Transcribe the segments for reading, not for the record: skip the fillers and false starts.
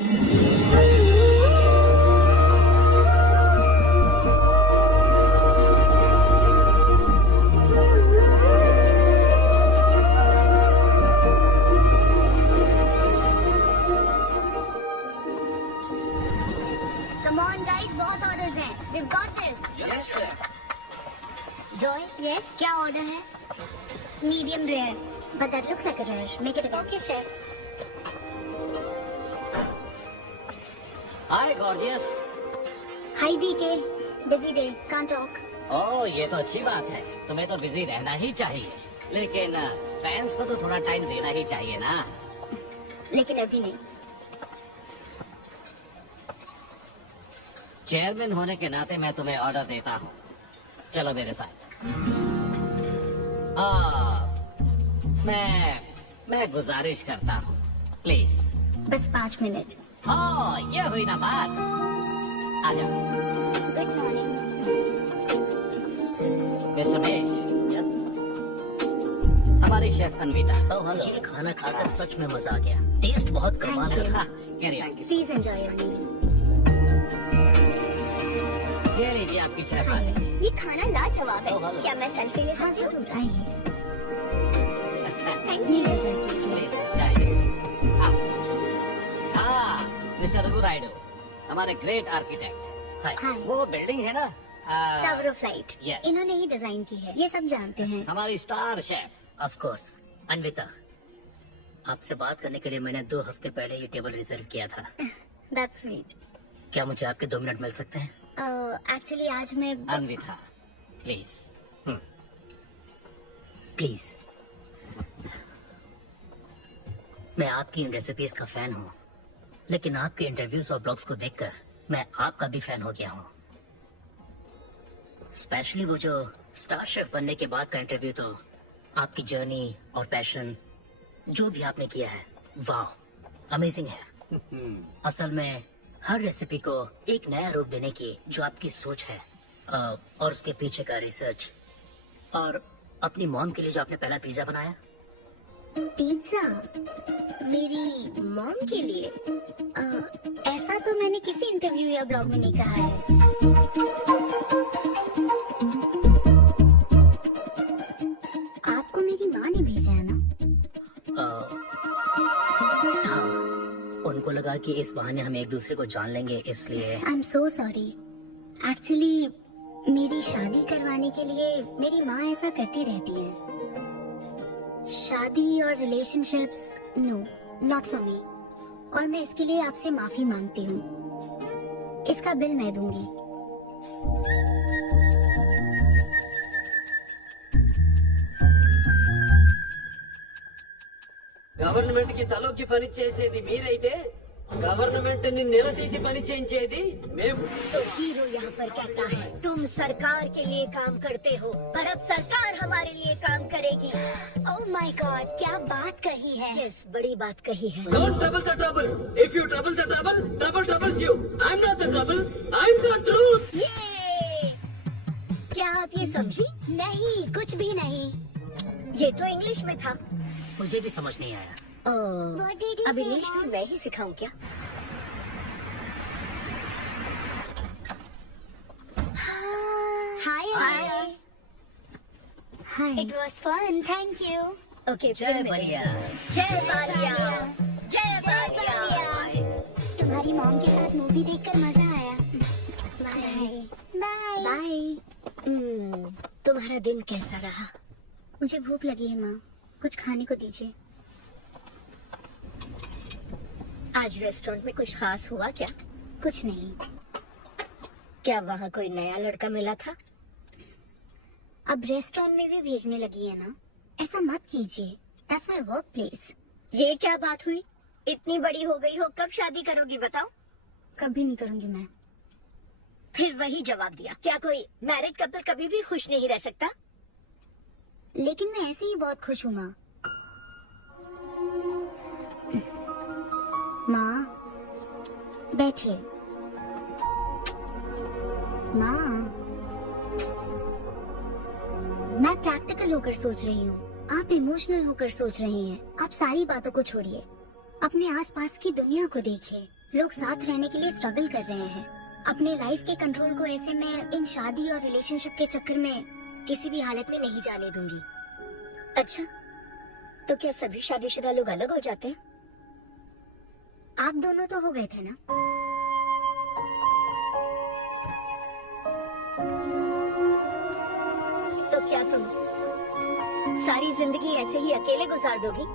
Come on guys, बहुत orders हैं. We've got this. Yes, sir. Joy, yes. क्या order है? Medium rare. But that looks like a rare. Make it again. Okay, chef. Hi, gorgeous. Hi DK. Busy day. Can't talk. ओह, ये तो अच्छी बात है. तुम्हें तो बिजी रहना ही चाहिए. लेकिन फैंस को तो थोड़ा टाइम देना ही चाहिए ना. लेकिन अभी नहीं. चेयरमैन होने के नाते मैं तुम्हें ऑर्डर देता हूँ. चलो मेरे साथ. मैं गुजारिश करता हूँ. प्लीज. बस 5 मिनट. ओह, ये हुई ना बात. आ जाओ. Good morning. मिस्टर बेज. हमारी शेफ अनविता. ये खाना खाकर सच में मजा आ गया. टेस्ट बहुत कमाल Thank you. था. Carry on. Please enjoy your meal. ये लीजिए आपकी शेफ. ये खाना लाजवाब है. Oh, hello. क्या मैं सेल्फी ले सकती हूँ? आइए. Thank you. एंजॉय कीजिए. प्लीज जाइए. हाँ, मिस्टर रघु राइडू, हमारे ग्रेट आर्किटेक्ट. हाय. वो बिल्डिंग है ना, टावर ऑफ लाइट. Yes. इन्होंने ही डिजाइन की है. ये सब जानते हैं. हमारी star chef. Of course. Anvita, आपसे बात करने के लिए मैंने 2 हफ्ते पहले ये टेबल रिजर्व किया था. That's sweet. क्या मुझे आपके 2 मिनट मिल सकते हैं? एक्चुअली आज मैं अनविता, प्लीज. प्लीज. मैं आपकी इन रेसिपीज का फैन हूँ, लेकिन आपके इंटरव्यूज और ब्लॉग्स को देखकर मैं आपका भी फैन हो गया हूँ. स्पेशली वो जो स्टार शेफ बनने के बाद का इंटरव्यू, तो आपकी जर्नी और पैशन जो भी आपने किया है, वाह, अमेजिंग है. असल में हर रेसिपी को एक नया रूप देने की जो आपकी सोच है, और उसके पीछे का रिसर्च, और अपनी मॉम के लिए जो आपने पहला पिज्जा बनाया. पिज्जा मेरी मॉम के लिए. ऐसा तो मैंने किसी इंटरव्यू या ब्लॉग में नहीं कहा है. आपको मेरी माँ ने भेजा है ना? हाँ, उनको लगा कि इस बहाने हम एक दूसरे को जान लेंगे, इसलिए. I am so sorry. Actually मेरी शादी करवाने के लिए मेरी माँ ऐसा करती रहती है. शादी और relationships, no, not for me. और मैं इसके लिए आपसे माफी मांगती हूँ. इसका बिल मैं दूंगी. గవర్నమెంట్ కి తలొక్కి పని చేసేది మీరైతే గవర్నమెంట్ ని నిలదీసి పని చేయించేది మేము. तो हीरो यहाँ पर कहता है तुम सरकार के लिए काम करते हो, पर अब सरकार हमारे लिए काम करेगी. ओह माय गॉड, क्या बात कही है. यस, बड़ी बात कही है. Don't trouble the trouble. If you trouble the trouble, trouble troubles you. I am not the trouble, I am the truth. ये क्या आप ये समझी? नहीं, कुछ भी नहीं. ये तो इंग्लिश में था. मुझे भी समझ नहीं आया. What did he अब say, इंग्लिश Mom? में मैं ही सिखाऊं क्या? Hi. Hi. Hi. It was fun. Thank you. Okay, जय बलिया. जय बालिया. जय बालिया. तुम्हारी मॉम के साथ मूवी देखकर मजा आया. बाय. बाय. बाय. तुम्हारा दिन कैसा रहा? मुझे भूख लगी है माँ. कुछ खाने को दीजिए. आज रेस्टोरेंट में कुछ खास हुआ क्या? कुछ नहीं. क्या वहाँ कोई नया लड़का मिला था? अब रेस्टोरेंट में भी भेजने लगी है ना. ऐसा मत कीजिए. That's my work place. ये क्या बात हुई? इतनी बड़ी हो गई हो, कब शादी करोगी बताओ? कभी नहीं करूंगी मैं. फिर वही जवाब दिया. क्या कोई मैरिड कपल कभी भी खुश नहीं रह सकता? लेकिन मैं ऐसे ही बहुत खुश हूँ माँ. माँ, बैठिए. माँ, मैं प्रैक्टिकल होकर सोच रही हूँ. आप इमोशनल होकर सोच रही हैं. आप सारी बातों को छोड़िए. अपने आसपास की दुनिया को देखिए. लोग साथ रहने के लिए स्ट्रगल कर रहे हैं। अपने लाइफ के कंट्रोल को ऐसे मैं इन शादी और रिलेशनशिप के चक्कर में किसी भी हालत में नहीं जाने दूंगी। अच्छा, तो क्या सभी शादीशुदा लोग अलग हो जाते हैं? आप दोनों तो हो गए थे ना। तो क्या तुम सारी जिंदगी ऐसे ही अकेले गुजार दोगी?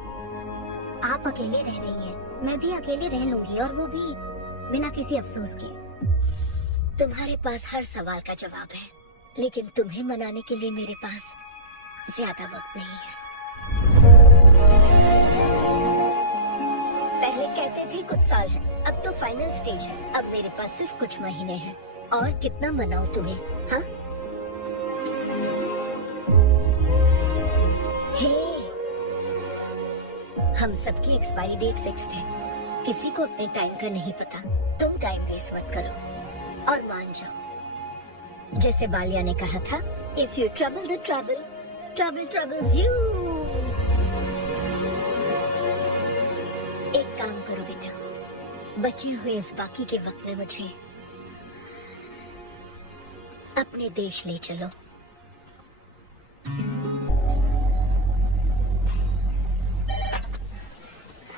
आप अकेले रह रही हैं, मैं भी अकेले रह लूंगी, और वो भी बिना किसी अफसोस के। तुम्हारे पास हर सवाल का जवाब है, लेकिन तुम्हें मनाने के लिए मेरे पास ज्यादा वक्त नहीं है। पहले कहते थे कुछ साल है, अब तो फाइनल स्टेज है। अब मेरे पास सिर्फ कुछ महीने हैं, और कितना मनाऊं तुम्हें? हाँ? हे, हम सबकी एक्सपायरी डेट फिक्स्ड है। किसी को अपने टाइम का नहीं पता। तुम टाइम वेस्ट मत करो और मान जाओ। जैसे बालिया ने कहा था, if you trouble the trouble, trouble troubles you. एक काम करो बेटा, बचे हुए इस बाकी के वक्त में मुझे अपने देश ले चलो।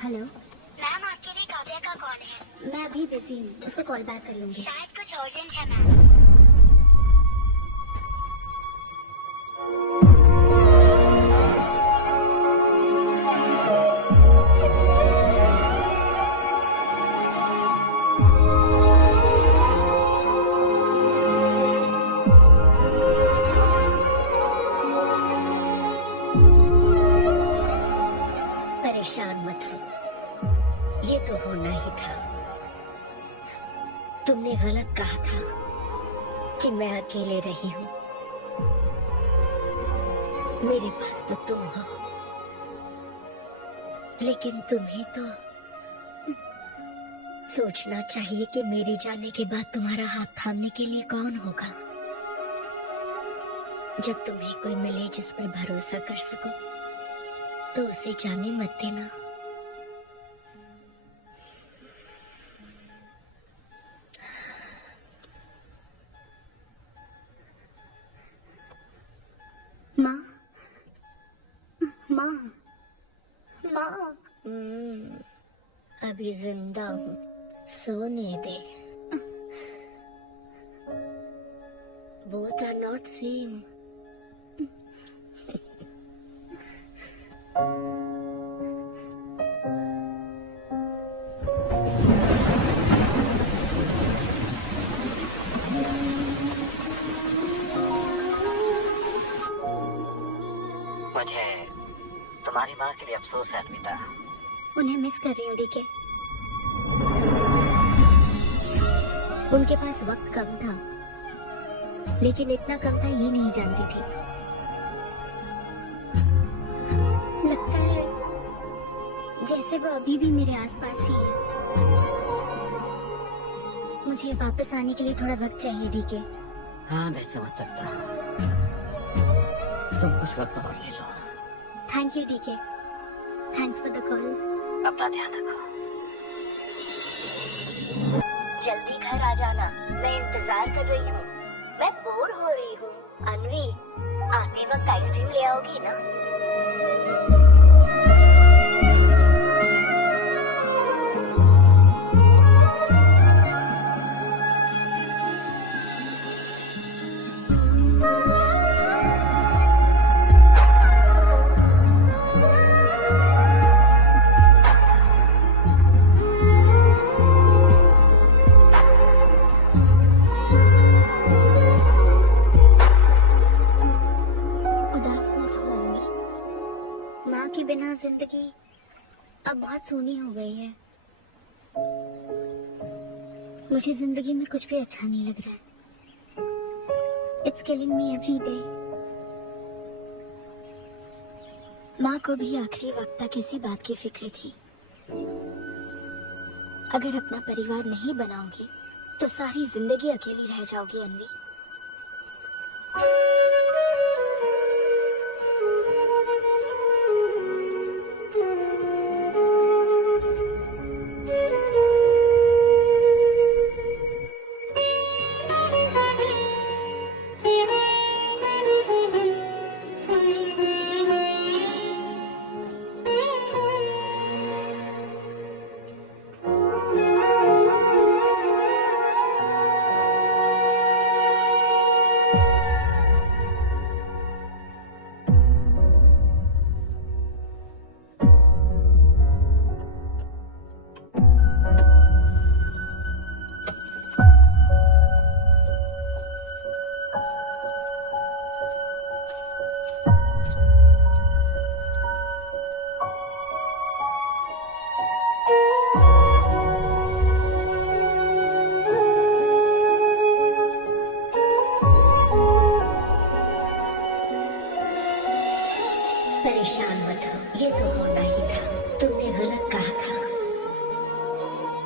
हेलो मैम, आपके लिए काव्या का कॉल है। मैं अभी बिजी हूँ, उससे कॉल बैक कर लूंगी। शायद कुछ अर्जेंट है मैम। परेशान मत हो, ये तो होना ही था। तुमने गलत कहा था कि मैं अकेले रही हूँ। मेरे पास तो तुम हो, लेकिन तुम्हें तो सोचना चाहिए कि मेरे जाने के बाद तुम्हारा हाथ थामने के लिए कौन होगा। जब तुम्हें कोई मिले जिस पर भरोसा कर सको, तो उसे जाने मत देना। माँ, माँ, माँ। अभी जिंदा हूँ, सोने दे। Both are not same. मुझे तुम्हारी माँ के लिए अफसोस है अन्विता। उन्हें मिस कर रही हूँ डीके। उनके पास वक्त कम था, लेकिन इतना कम था ये नहीं जानती थी। लगता है जैसे वो अभी भी मेरे आसपास ही है। मुझे वापस आने के लिए थोड़ा वक्त चाहिए डीके। हाँ, मैं समझ सकता हूँ। तुम कुछ वक्त और ले लो। Thank you DK. Thanks for the call. अपना ध्यान रखो। जल्दी घर आ जाना, मैं इंतजार कर रही हूँ। मैं बोर हो रही हूँ। अनवी, आते वक्त आइसक्रीम ले आओगी ना? उदास मत हो अन्वी। माँ के बिना जिंदगी अब बहुत सूनी हो गई है। मुझे जिंदगी में कुछ भी अच्छा नहीं लग रहा है। It's killing me every day. माँ को भी आखिरी वक्त तक इसी बात की फिक्र थी। अगर अपना परिवार नहीं बनाओगी तो सारी जिंदगी अकेली रह जाओगी अन्वी।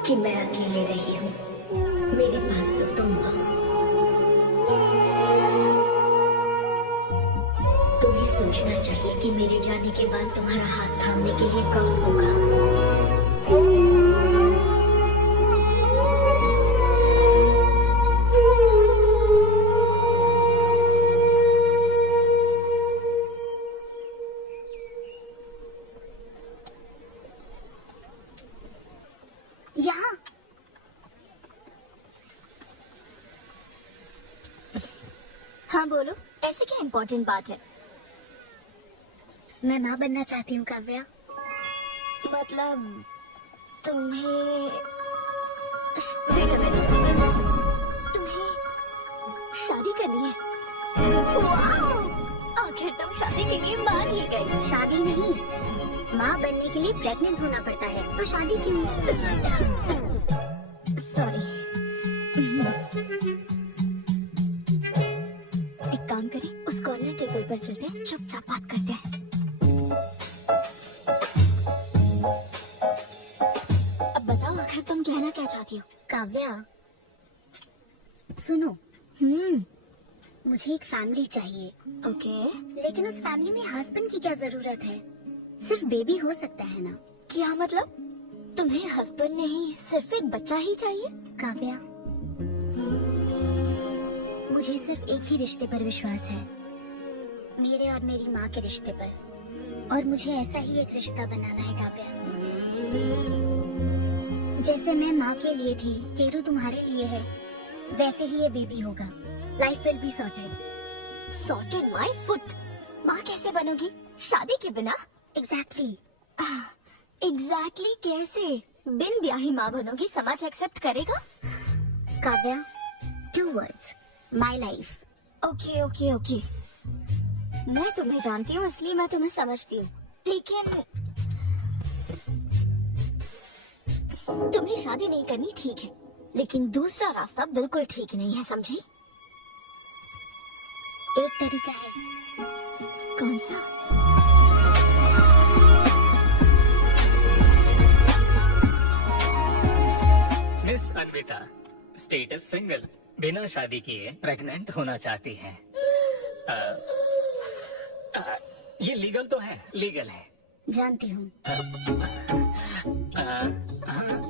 कि मैं अकेले रही हूँ। मेरे पास तो तुम हो। तुम्हें सोचना चाहिए कि मेरे जाने के बाद तुम्हारा हाथ थामने के लिए कौन होगा। यहाँ हाँ बोलो, ऐसे क्या इम्पोर्टेंट बात है? मैं माँ बनना चाहती हूँ काव्या। मतलब तुम्हें वेट अ मिनट, तुम्हें शादी करनी है? वाओ! आखिर तुम शादी के लिए मान ही गई। शादी नहीं, माँ बनने के लिए प्रेग्नेंट होना पड़ता है, तो शादी क्यों? सॉरी। एक काम करें, उस कॉर्नर टेबल पर चलते हैं, चुपचाप बात करते हैं। अब बताओ, आखिर तुम कहना क्या चाहती हो? काव्या सुनो, मुझे एक फैमिली चाहिए। ओके, लेकिन उस फैमिली में हस्बैंड की क्या जरूरत है? सिर्फ बेबी हो सकता है ना? क्या मतलब? तुम्हें हस्बैंड नहीं, सिर्फ एक बच्चा ही चाहिए? काव्या, मुझे सिर्फ एक ही रिश्ते पर विश्वास है, मेरे और मेरी माँ के रिश्ते पर, और मुझे ऐसा ही एक रिश्ता बनाना है काव्या। जैसे मैं माँ के लिए थी, केरू तुम्हारे लिए है, वैसे ही ये बेबी होगा। Life will be sorted. Sorted my foot. माँ कैसे बनोगी शादी के बिना? एग्जैक्टली कैसे? बिन ब्याही माँ बनोगी, समाज एक्सेप्ट करेगा? Kavya, 2 words, my life. Okay, मैं तुम्हें जानती हूँ इसलिए मैं तुम्हें समझती हूँ, लेकिन तुम्हें शादी नहीं करनी ठीक है, लेकिन दूसरा रास्ता बिल्कुल ठीक नहीं है, समझी? एक तरीका है। कौन सा? मिस अन्विता, स्टेटस सिंगल, बिना शादी किए प्रेग्नेंट होना चाहती हैं। ये लीगल तो है, लीगल है। जानती हूँ।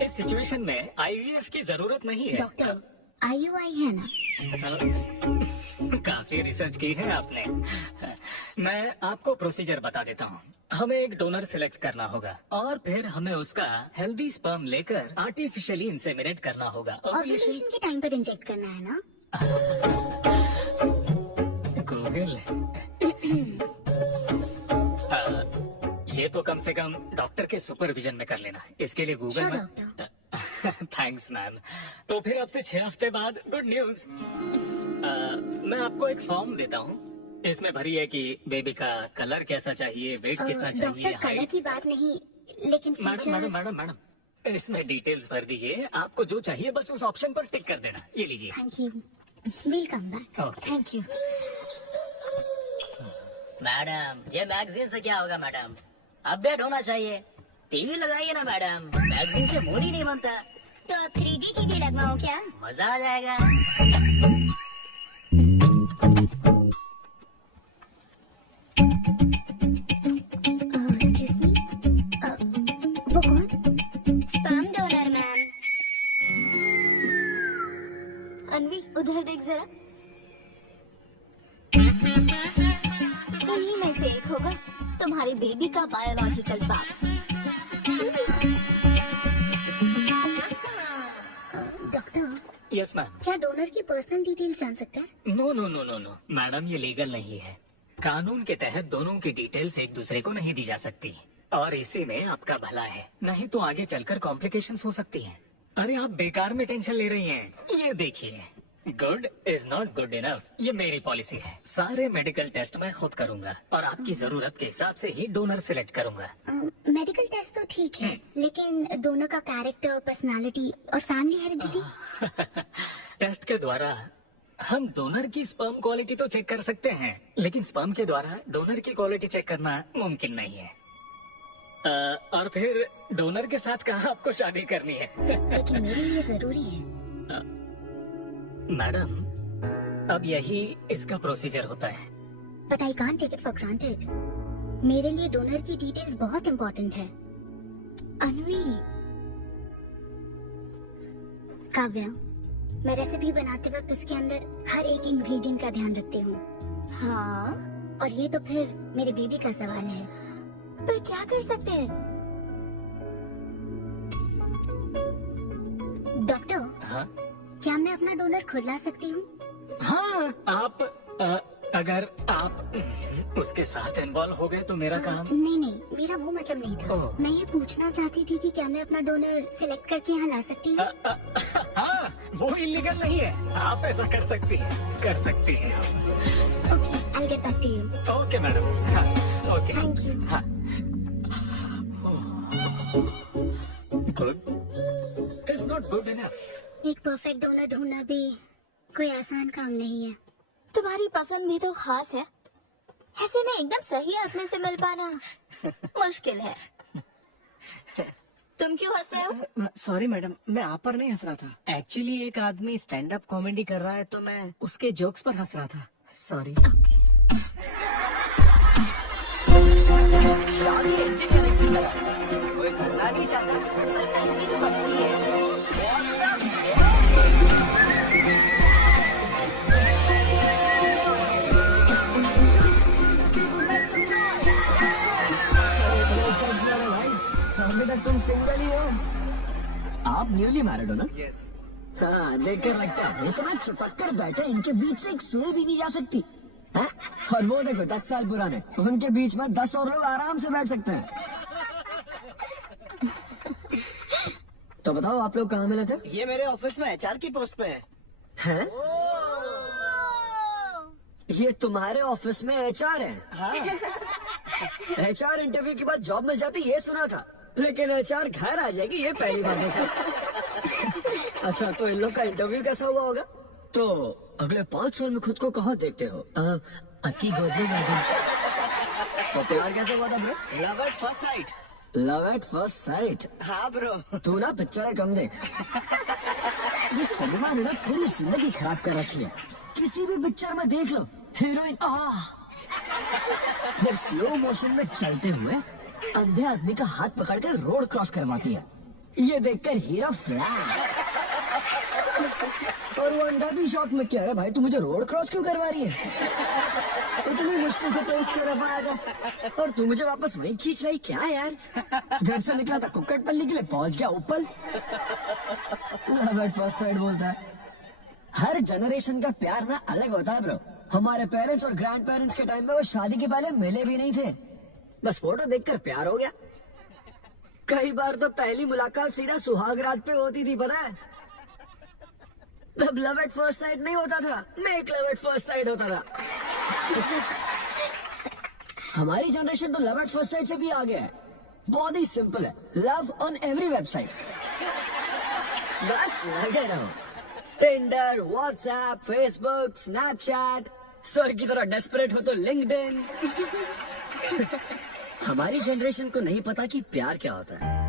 इस सिचुएशन में IVF की जरूरत नहीं है। डॉक्टर, IUI है ना? काफी रिसर्च की है आपने। मैं आपको प्रोसीजर बता देता हूँ। हमें एक डोनर सिलेक्ट करना होगा और फिर हमें उसका हेल्दी स्पर्म लेकर आर्टिफिशियली इंसेमिनेट करना होगा। ओव्यूलेशन के टाइम पर इंजेक्ट करना है ना? गूगल ये तो कम से कम डॉक्टर के सुपरविजन में कर लेना। इसके लिए गूगल Sure, में थैंक्स मैम। तो फिर अब से 6 हफ्ते बाद गुड न्यूज। मैं आपको एक फॉर्म देता हूँ, इसमें भरिए कि बेबी का कलर कैसा चाहिए, वेट कितना चाहिए, डॉक्टर, कलर की बात नहीं, लेकिन मैडम इसमें डिटेल्स भर दीजिए। आपको जो चाहिए बस उस ऑप्शन पर टिक कर देना। ये लीजिए। Thank you, will come back. Okay. Thank you. Madam, ये मैगजीन से क्या होगा मैडम? अपडेट होना चाहिए। टीवी लगाइए ना मैडम, मैगजीन से मूड ही नहीं बनता। तो 3D टीवी लगवाऊं क्या? मजा आ जाएगा। एक्सक्यूज मी, वो कौन? Sperm donor ma'am. अनवी, उधर देख जरा। इन्हीं में से एक होगा तुम्हारी बेबी का बायोलॉजिकल बाप। Doctor, yes ma'am. क्या डोनर की पर्सनल डिटेल्स जान सकते हैं? नो मैडम, ये लीगल नहीं है। कानून के तहत दोनों की डिटेल्स एक दूसरे को नहीं दी जा सकती, और इसी में आपका भला है, नहीं तो आगे चलकर कॉम्प्लिकेशंस हो सकती हैं। अरे आप बेकार में टेंशन ले रही हैं। ये देखिए, good is not good enough, ये मेरी पॉलिसी है। सारे मेडिकल टेस्ट मैं खुद करूंगा और आपकी जरूरत के हिसाब से ही डोनर सिलेक्ट करूंगा। मेडिकल टेस्ट तो ठीक है, लेकिन डोनर का कैरेक्टर, पर्सनालिटी और फैमिली हेरिडिटी? टेस्ट के द्वारा हम डोनर की स्पर्म क्वालिटी तो चेक कर सकते हैं, लेकिन स्पर्म के द्वारा डोनर की क्वालिटी चेक करना मुमकिन नहीं है। और फिर डोनर के साथ कहाँ आपको शादी करनी है? लेकिन मेरे लिए जरूरी है। मैडम, अब यही इसका प्रोसीजर होता है। But I can't take it for granted. मेरे लिए डोनर की डिटेल्स बहुत इम्पोर्टेंट है। अनवी, काव्या, मैं रेसिपी बनाते वक्त उसके अंदर हर एक इंग्रेडिएंट का ध्यान रखती हूँ। हाँ, और ये तो फिर मेरे बेबी का सवाल है। पर क्या कर सकते हैं? डॉक्टर, हाँ क्या मैं अपना डोनर खुद ला सकती हूँ? हाँ, आप अगर आप उसके साथ इन्वॉल्व हो गए तो मेरा काम। नहीं नहीं, मेरा वो मतलब नहीं था। ओह। मैं ये पूछना चाहती थी कि क्या मैं अपना डोनर सिलेक्ट करके यहाँ ला सकती हूँ? हाँ, वो इलीगल नहीं है। आप ऐसा कर सकती हैं, कर सकती हैं। Okay, I get back to you. Okay madam. हाँ, ओके। Thank you. हाँ। Good is not good enough. एक परफेक्ट डोनर ढूंढना भी कोई आसान काम नहीं है। तुम्हारी पसंद भी तो खास है, ऐसे में एकदम सही आदमी से मिल पाना मुश्किल है। तुम क्यों हंस रहे हो? सॉरी मैडम, मैं आप पर नहीं हंस रहा था। एक्चुअली एक आदमी स्टैंड अप कॉमेडी कर रहा है तो मैं उसके जोक्स पर हंस रहा था। सॉरी। शादी इंजीनियरिंग की तरह कोई करना नहीं चाहता, पर करनी तो पड़ती है। अभी तक तुम सिंगल ही हो। आप न्यूली मैरिड हो ना? यस। हाँ, देखकर लगता है इतना चिपक कर बैठे, इनके बीच से एक सुई भी नहीं जा सकती है? और वो देखो 10 साल पुराने, उनके बीच में 10 और लोग आराम से बैठ सकते हैं। तो बताओ, आप लोग कहाँ मिले थे? ये मेरे ऑफिस में एचआर की पोस्ट पे है। हैं? ये तुम्हारे ऑफिस में एचआर है? हाँ। एचआर इंटरव्यू के बाद जॉब मिल जाती ये सुना था, लेकिन एचआर घर आ जाएगी ये पहली बार देखा। अच्छा, तो इन लोग का इंटरव्यू कैसा हुआ होगा? तो अगले 5 साल में खुद को कहाँ देखते हो? आपकी गोद में मैडम। तो प्यार कैसा हुआ था bro? Love at first sight. Love at first sight? हाँ ब्रो। तू ना पिक्चर कम देख। ये सदमा ने ना पूरी जिंदगी खराब कर रखी है। किसी भी पिक्चर में देख लो, हीरोइन फिर स्लो मोशन में चलते हुए अंधे आदमी का हाथ पकड़कर रोड क्रॉस करवाती है। ये देखकर हीरो फ्लैट। और वो अंधा भी शॉक में, क्या है भाई, तू मुझे रोड क्रॉस क्यों करवा रही है? इतनी मुश्किल से तो इस तरफ आया था और तू मुझे वापस वहीं खींच लाई, क्या यार? घर से निकला था कुक्कट पल्ली के लिए, पहुंच गया ऊपर। लव एट फर्स्ट साइट बोलता है। हर जनरेशन का प्यार ना अलग होता है ब्रो। हमारे पेरेंट्स और ग्रैंड पेरेंट्स के टाइम में वो शादी के पहले मिले भी नहीं थे, बस फोटो देखकर प्यार हो गया। कई बार तो पहली मुलाकात सीधा सुहाग रात पे होती थी, पता है? तब लव एट फर्स्ट साइट नहीं होता था, make love at first sight होता था। हमारी जनरेशन तो लव एट फर्स्ट साइट से भी आगे है। बहुत ही सिंपल है, लव ऑन एवरी वेबसाइट। बस लगे रहो, Tinder, WhatsApp, Facebook, Snapchat, sir की तरह डेस्परेट हो तो लिंक्डइन। हमारी जनरेशन को नहीं पता कि प्यार क्या होता है।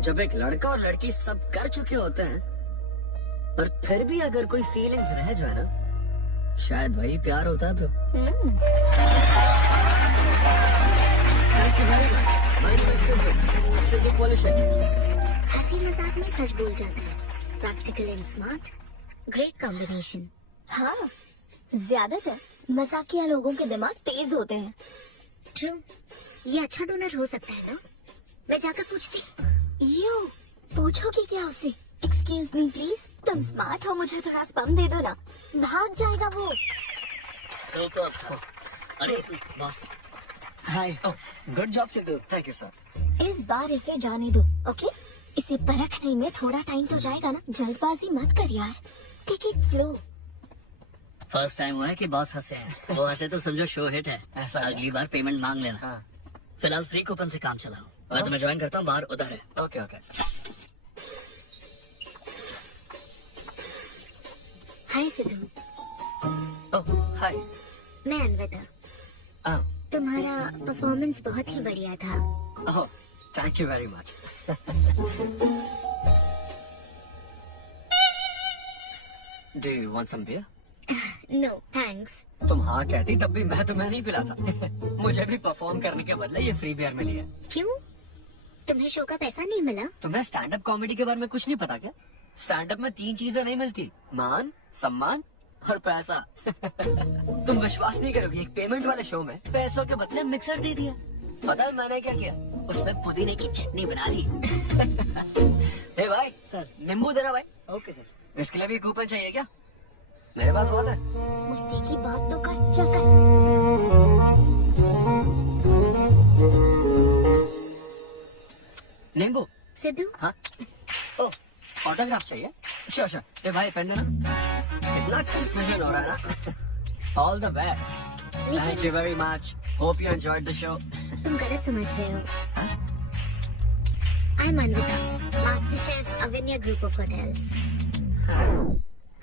जब एक लड़का और लड़की सब कर चुके होते हैं और फिर भी अगर कोई फीलिंग्स रह जाए ना, शायद वही प्यार होता है bro. Thank you very much. My name is Sidhu polishing. हंसी मजाक में सच बोल जाता है। Practical and smart, great combination. हाँ, ज्यादातर मजाकिया लोगों के दिमाग तेज होते हैं। ट्रू, ये अच्छा डोनर हो सकता है ना? मैं जाकर पूछती। यू पूछोगे क्या उससे? एक्सक्यूज मी प्लीज, तुम स्मार्ट हो, मुझे थोड़ा स्पम दे दो ना। भाग जाएगा वो। सुपर। अरे boss. Hi, good job Sidhu. Thank you sir. इस बार इसे जाने दो, ओके? इसे परखने में थोड़ा टाइम तो जाएगा ना, जल्दबाजी मत कर यार। Take it slow. First time हुआ है कि बॉस हंसे हैं। वो हंसे तो समझो शो हिट है। ऐसा है। अगली बार पेमेंट मांग लेना। हाँ। फिलहाल फ्री कूपन से काम चलाओ। मैं तुम्हें ज्वाइन करता हूँ, बाहर उधर है। Okay okay. Hi Siddhu, oh hi. मैं अनविता। तुम्हारा परफॉर्मेंस बहुत ही बढ़िया था। Oh, thank you very much. Do you want some beer? No thanks. तुम हाँ कहती तब भी मैं तुम्हें नहीं पिलाता। मुझे भी परफॉर्म करने के बदले ये फ्री बियर मिली है। क्यों? तुम्हें शो का पैसा नहीं मिला? तुम्हें स्टैंड अप कॉमेडी के बारे में कुछ नहीं पता क्या? स्टैंड अप में 3 चीजें नहीं मिलती, मान, सम्मान और पैसा। तुम विश्वास नहीं करोगे, एक पेमेंट वाले शो में पैसों के बदले मिक्सर दे दिया। पता है मैंने क्या किया? उसमें पुदीने की चटनी बना दी। हे भाई सर, नींबू देना भाई। Okay sir. इसके लिए भी कूपन चाहिए क्या? मेरे पास बहुत है। मुफ्ती की बात तो कर, चल कर। नींबू? सिद्धू, हाँ। ओ, ऑटोग्राफ चाहिए? Sure sure. ये भाई पेन देना। कितना कंफ्यूजन हो रहा है ना। All the best. Thank you very much. Hope you enjoyed the show. तुम गलत समझ रहे हो। I am Anvita, master chef Avinya group of hotels.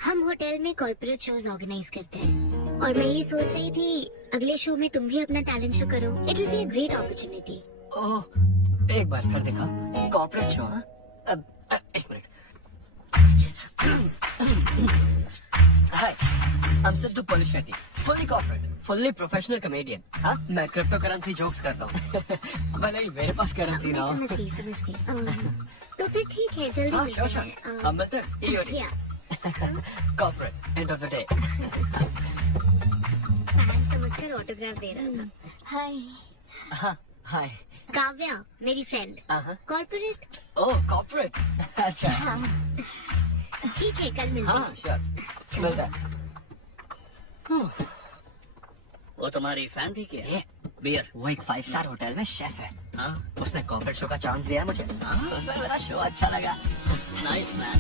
हम होटल में कॉर्पोरेट शोज ऑर्गेनाइज करते हैं और मैं ये सोच रही थी अगले शो में तुम भी अपना टैलेंट शो करो। It will be a great opportunity. Oh, एक बार कर दिखा। Corporate show? हाँ, अब एक minute. Hi, I am Siddhu Polishetty, fully corporate, fully professional comedian. हाँ, मैं क्रिप्टो करेंसी जोक्स करता हूँ। भले ही मेरे पास करेंसी ना हो। समझ गई। तो फिर ठीक है, जल्दी हाँ, मिलते श्योर हैं। श्योर। हम मिलते हैं। EOD। या, corporate, end of the day. Fan समझकर ऑटोग्राफ दे रहा था। हाय, हाँ, हाय। काव्या मेरी फ्रेंड। हाँ। कॉर्पोरेट? ओह, कॉर्पोरेट। अच्छा। हाँ, ठीक है, कल मिलते हैं। हाँ, श्योर। मिलता है। वो तुम्हारी फैन थी क्या? ये बियर। वो एक 5 स्टार होटल में शेफ है। हाँ, उसने कॉर्पोरेट शो का चांस दिया मुझे। उसे मेरा शो अच्छा लगा। Nice man.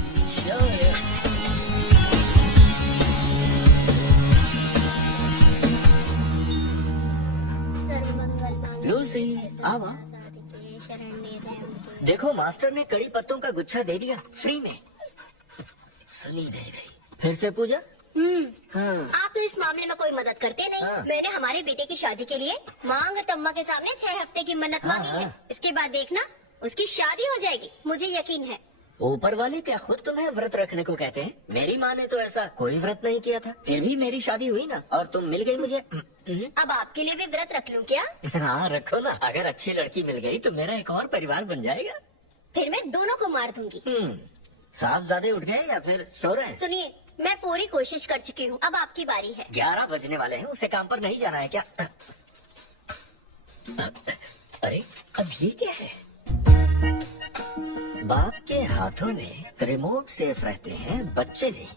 लूसी, आवा। देखो, मास्टर ने कड़ी पत्तों का गुच्छा दे दिया फ्री में। सुनी नहीं रही। फिर से पूजा? हाँ। आप तो इस मामले में कोई मदद करते नहीं। हाँ। मैंने हमारे बेटे की शादी के लिए मांग तम्मा के सामने 6 हफ्ते की मन्नत हाँ, मांगी है। हाँ। इसके बाद देखना उसकी शादी हो जाएगी, मुझे यकीन है। ऊपर वाले क्या खुद तुम्हें व्रत रखने को कहते हैं? मेरी माँ ने तो ऐसा कोई व्रत नहीं किया था, फिर भी मेरी शादी हुई ना, और तुम मिल गई मुझे। अब आपके लिए भी व्रत रख लूं क्या? हाँ, रखो ना। अगर अच्छी लड़की मिल गई तो मेरा एक और परिवार बन जाएगा। फिर मैं दोनों को मार दूंगी। साहब ज़्यादा उठ गए या फिर सो रहे हैं? सुनिए, मैं पूरी कोशिश कर चुकी हूँ, अब आपकी बारी है। 11 बजने वाले हैं, उसे काम पर नहीं जाना है क्या? अरे, अब ये क्या है? बाप के हाथों में रिमोट सेफ रहते हैं, बच्चे नहीं,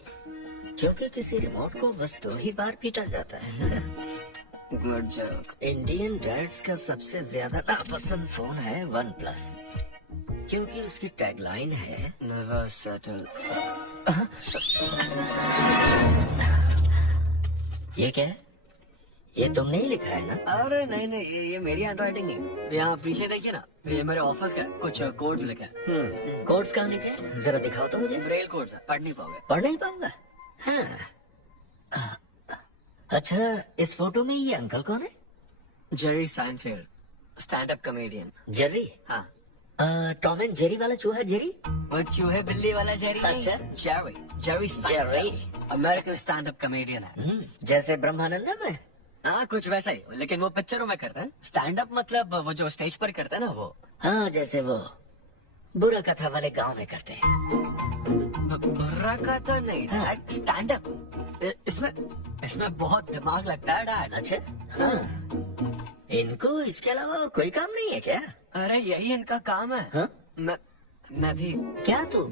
क्योंकि किसी रिमोट को बस 2 ही बार पीटा जाता है। Good joke. इंडियन डैड्स का सबसे ज्यादा नापसंद फोन है OnePlus, क्योंकि उसकी टैगलाइन है नेवर सेटल। ये क्या है? ये तुमने ही लिखा है ना? अरे नहीं नहीं, ये मेरी हैंडराइटिंग है। यहाँ पीछे देखिए ना, ये मेरे ऑफिस का है। कुछ कोड्स लिखे हैं। कोड्स कहाँ लिखे हैं? जरा दिखाओ तो मुझे। ब्रेल कोड्स है, पढ़ नहीं पाओगे। पढ़ नहीं पाऊंगा? हाँ। अच्छा, इस फोटो में ये अंकल कौन है? Jerry Seinfeld, stand up comedian. Jerry? हाँ। टॉम एंड जेरी वाला चूहा जेरी? वो चूहे बिल्ली वाला जेरी? अच्छा, Jerry Seinfeld American stand up comedian है। जैसे ब्रह्मानंदम है? हाँ, कुछ वैसा ही, लेकिन वो पिक्चरों में करता है। स्टैंड अप मतलब वो जो स्टेज पर करता है ना, वो। हाँ, जैसे वो बुरा कथा वाले गांव में करते हैं। बुरा कथा नहीं, डैड, स्टैंड अप। इसमें बहुत दिमाग लगता है डैड। अच्छा, हाँ। इनको इसके अलावा और कोई काम नहीं है क्या? अरे यही इनका काम है। हाँ? मैं भी। क्या तू?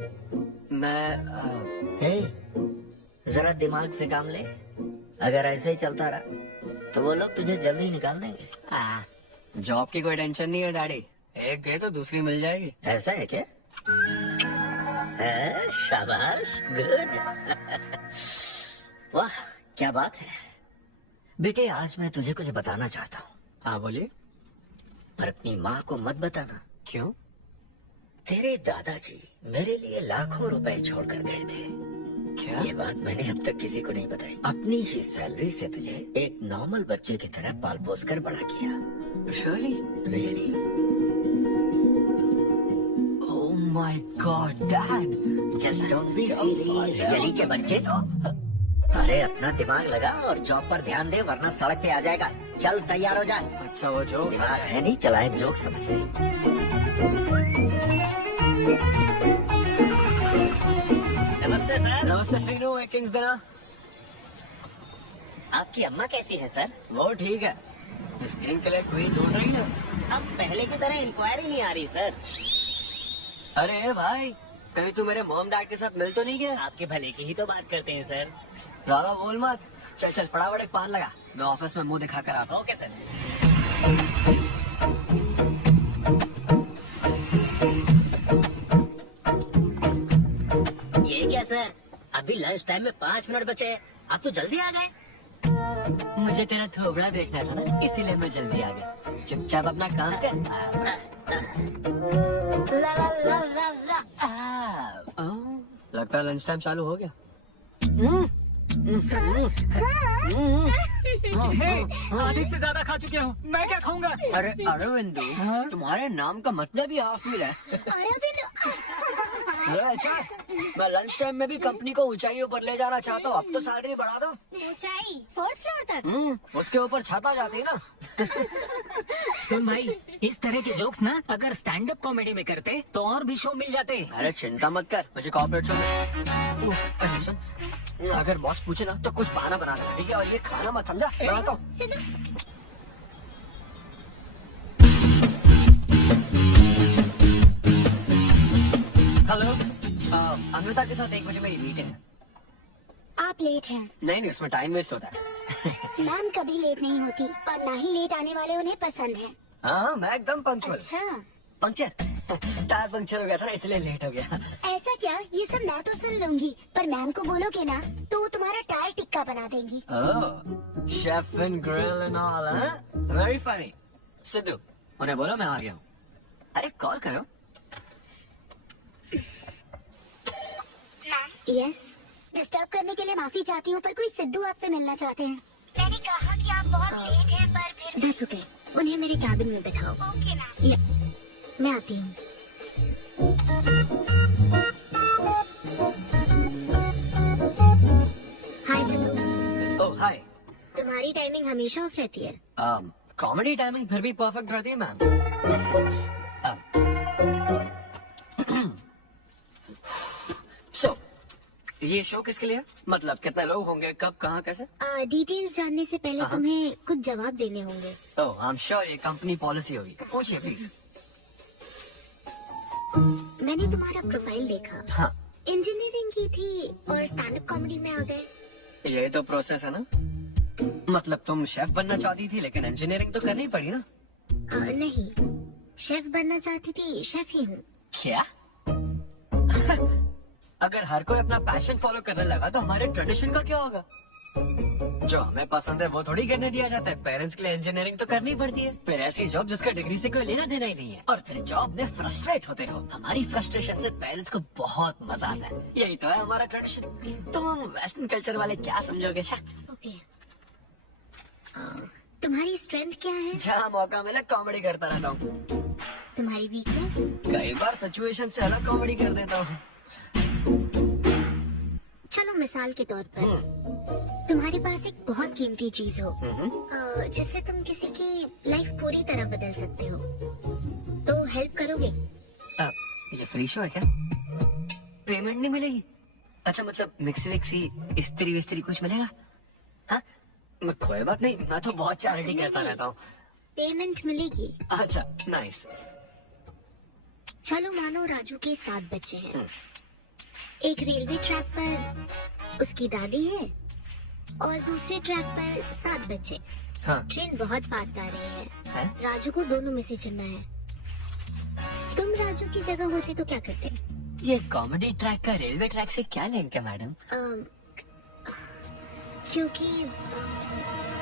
मैं जरा दिमाग से काम ले। अगर ऐसे ही चलता रहा तो वो लोग तुझे जल्दी ही निकाल देंगे। जॉब की कोई टेंशन नहीं है डैडी, एक गए तो दूसरी मिल जाएगी। ऐसा है क्या? शाबाश, गुड। वाह, क्या बात है बेटे। आज मैं तुझे कुछ बताना चाहता हूँ। हाँ, बोलिए। पर अपनी माँ को मत बताना। क्यों? तेरे दादाजी मेरे लिए लाखों रुपए छोड़कर गए थे। क्या? ये बात मैंने अब तक किसी को नहीं बताई। अपनी ही सैलरी से तुझे एक नॉर्मल बच्चे की तरह पाल पोस कर बड़ा किया। Really Oh my God, Dad! Just don't be serious. Really के बच्चे तो अरे अपना दिमाग लगा और जॉब पर ध्यान दे, वरना सड़क पे आ जाएगा। चल तैयार हो जा। अच्छा वो जो दिमाग है नहीं, चला है जोक समझते। नमस्ते सर। नमस्ते श्रीनु, एक किंग्स देना। आपकी अम्मा कैसी है सर? वो ठीक है, स्किन के लिए क्वीन ढूंढ रही है। अब पहले की तरह इंक्वायरी नहीं आ रही सर। अरे भाई, कहीं तू मेरे मॉम डैड के साथ मिल तो नहीं गया? आपके भले की ही तो बात करते हैं सर। ज्यादा बोल मत। चल चल फटाफट एक पान लगा, मैं ऑफिस में मुंह दिखा कर आता हूँ। Okay sir. ये क्या सर, अभी लंच टाइम में 5 मिनट बचे हैं, आप तो जल्दी आ गए। मुझे तेरा थोबड़ा देखना था ना, इसीलिए मैं जल्दी आ गया। चुपचाप अपना काम कर। ला ला ला ला ला। लगता है लंच टाइम चालू हो गया। आधी से ज्यादा खा चुके हूँ, मैं क्या खाऊंगा? अरे अरविंदु, तुम्हारे नाम का मतलब ही हाफ मील है। अच्छा, मैं लंच टाइम में भी कंपनी को ऊंचाइयों पर ले जाना चाहता हूँ। अब तो सैलरी बढ़ा दो। ऊंचाई 4th फ्लोर तक। उसके ऊपर छाता जाती है ना। सुन भाई, इस तरह के जोक्स ना अगर स्टैंड अप कॉमेडी में करते तो और भी शो मिल जाते। अरे चिंता मत कर, मुझे कॉर्पोरेट शो। सुन, अगर बॉस पूछे ना तो कुछ बहाना बना देना, ठीक है? और ये खाना मत समझा, बनाता हूँ। हेलो, अमृता के साथ 1 बजे मेरी मीटिंग है। आप लेट हैं। नहीं, उसमें टाइम वेस्ट होता है। मैम कभी लेट नहीं होती और ना ही लेट आने वाले उन्हें पसंद है। हाँ, मैं एकदम पंक्चुअल। अच्छा, पंक्चर टायर पंक्चर हो गया था ना, इसलिए लेट हो गया। ऐसा क्या? ये सब मैं तो सुन लूंगी, पर मैम को बोलोगे ना तो वो तुम्हारा टायर टिक्का बना देंगी। Oh, chef and grill and all, huh? Very funny. Sidhu, उन्हें बोलो मैं आ गया हूँ। अरे कॉल करो। यस, डिस्टर्ब करने के लिए माफी चाहती हूँ, पर कोई सिद्धू आपसे मिलना चाहते हैं। मैंने कहा कि आप बहुत लेट हैं, पर फिर दैट्स ओके, उन्हें मेरे कैबिन में बिठाओ। Okay ma'am. या, मैं आती हूँ। हाय सिद्धू, ओह हाय। तुम्हारी टाइमिंग हमेशा ऑफ रहती है। कॉमेडी टाइमिंग फिर भी परफेक्ट रहती है मैम। सो ये शो किसके लिए है? मतलब कितने लोग होंगे, कब, कहाँ, कैसे? डिटेल्स जानने से पहले तुम्हें कुछ जवाब देने होंगे। ओह आई एम श्योर ये कंपनी पॉलिसी होगी। पूछिए प्लीज। मैंने तुम्हारा प्रोफाइल देखा, हाँ, इंजीनियरिंग की थी और स्टैंड अप कॉमेडी में आ गए। ये तो प्रोसेस है ना। मतलब तुम शेफ बनना चाहती थी, लेकिन इंजीनियरिंग तो करनी पड़ी ना। नहीं, शेफ बनना चाहती थी, शेफ ही हूँ। क्या? अगर हर कोई अपना पैशन फॉलो करने लगा तो हमारे ट्रेडिशन का क्या होगा? जो हमें पसंद है वो थोड़ी करने दिया जाता है। पेरेंट्स के लिए इंजीनियरिंग तो करनी पड़ती है, फिर ऐसी जॉब जिसका डिग्री से कोई लेना देना ही नहीं है, और फिर जॉब में फ्रस्ट्रेट होते हो। हमारी फ्रस्ट्रेशन से पेरेंट्स को बहुत मजा आता है। यही तो है हमारा ट्रेडिशन। तुम वेस्टर्न कल्चर वाले क्या समझोगे? ओके, तुम्हारी स्ट्रेंथ क्या है? जहाँ मौका मिले कॉमेडी करता रहता हूँ। तुम्हारी वीकनेस? कई बार सिचुएशन से अलग कॉमेडी कर देता हूँ। चलो मिसाल के तौर पर तुम्हारे पास एक बहुत कीमती चीज हो जिससे तुम किसी की लाइफ पूरी तरह बदल सकते हो, तो हेल्प करोगे? ये फ्री शो है क्या? पेमेंट नहीं मिलेगी? अच्छा, मतलब मिक्सी विक्सी इस्त्री विस्त्री कुछ मिलेगा? हाँ, कोई बात नहीं, मैं तो बहुत चैरिटी करता रहता हूँ। पेमेंट मिलेगी। अच्छा, नाइस। चलो मानो राजू के 7 बच्चे हैं। एक रेलवे ट्रैक पर उसकी दादी है और दूसरे ट्रैक पर 7 बच्चे। हाँ। ट्रेन बहुत फास्ट आ रही है। हैं? राजू को दोनों में से चुनना है। तुम राजू की जगह होते तो क्या करते? ये कॉमेडी ट्रैक का रेलवे ट्रैक से क्या लिंक है मैडम? क्योंकि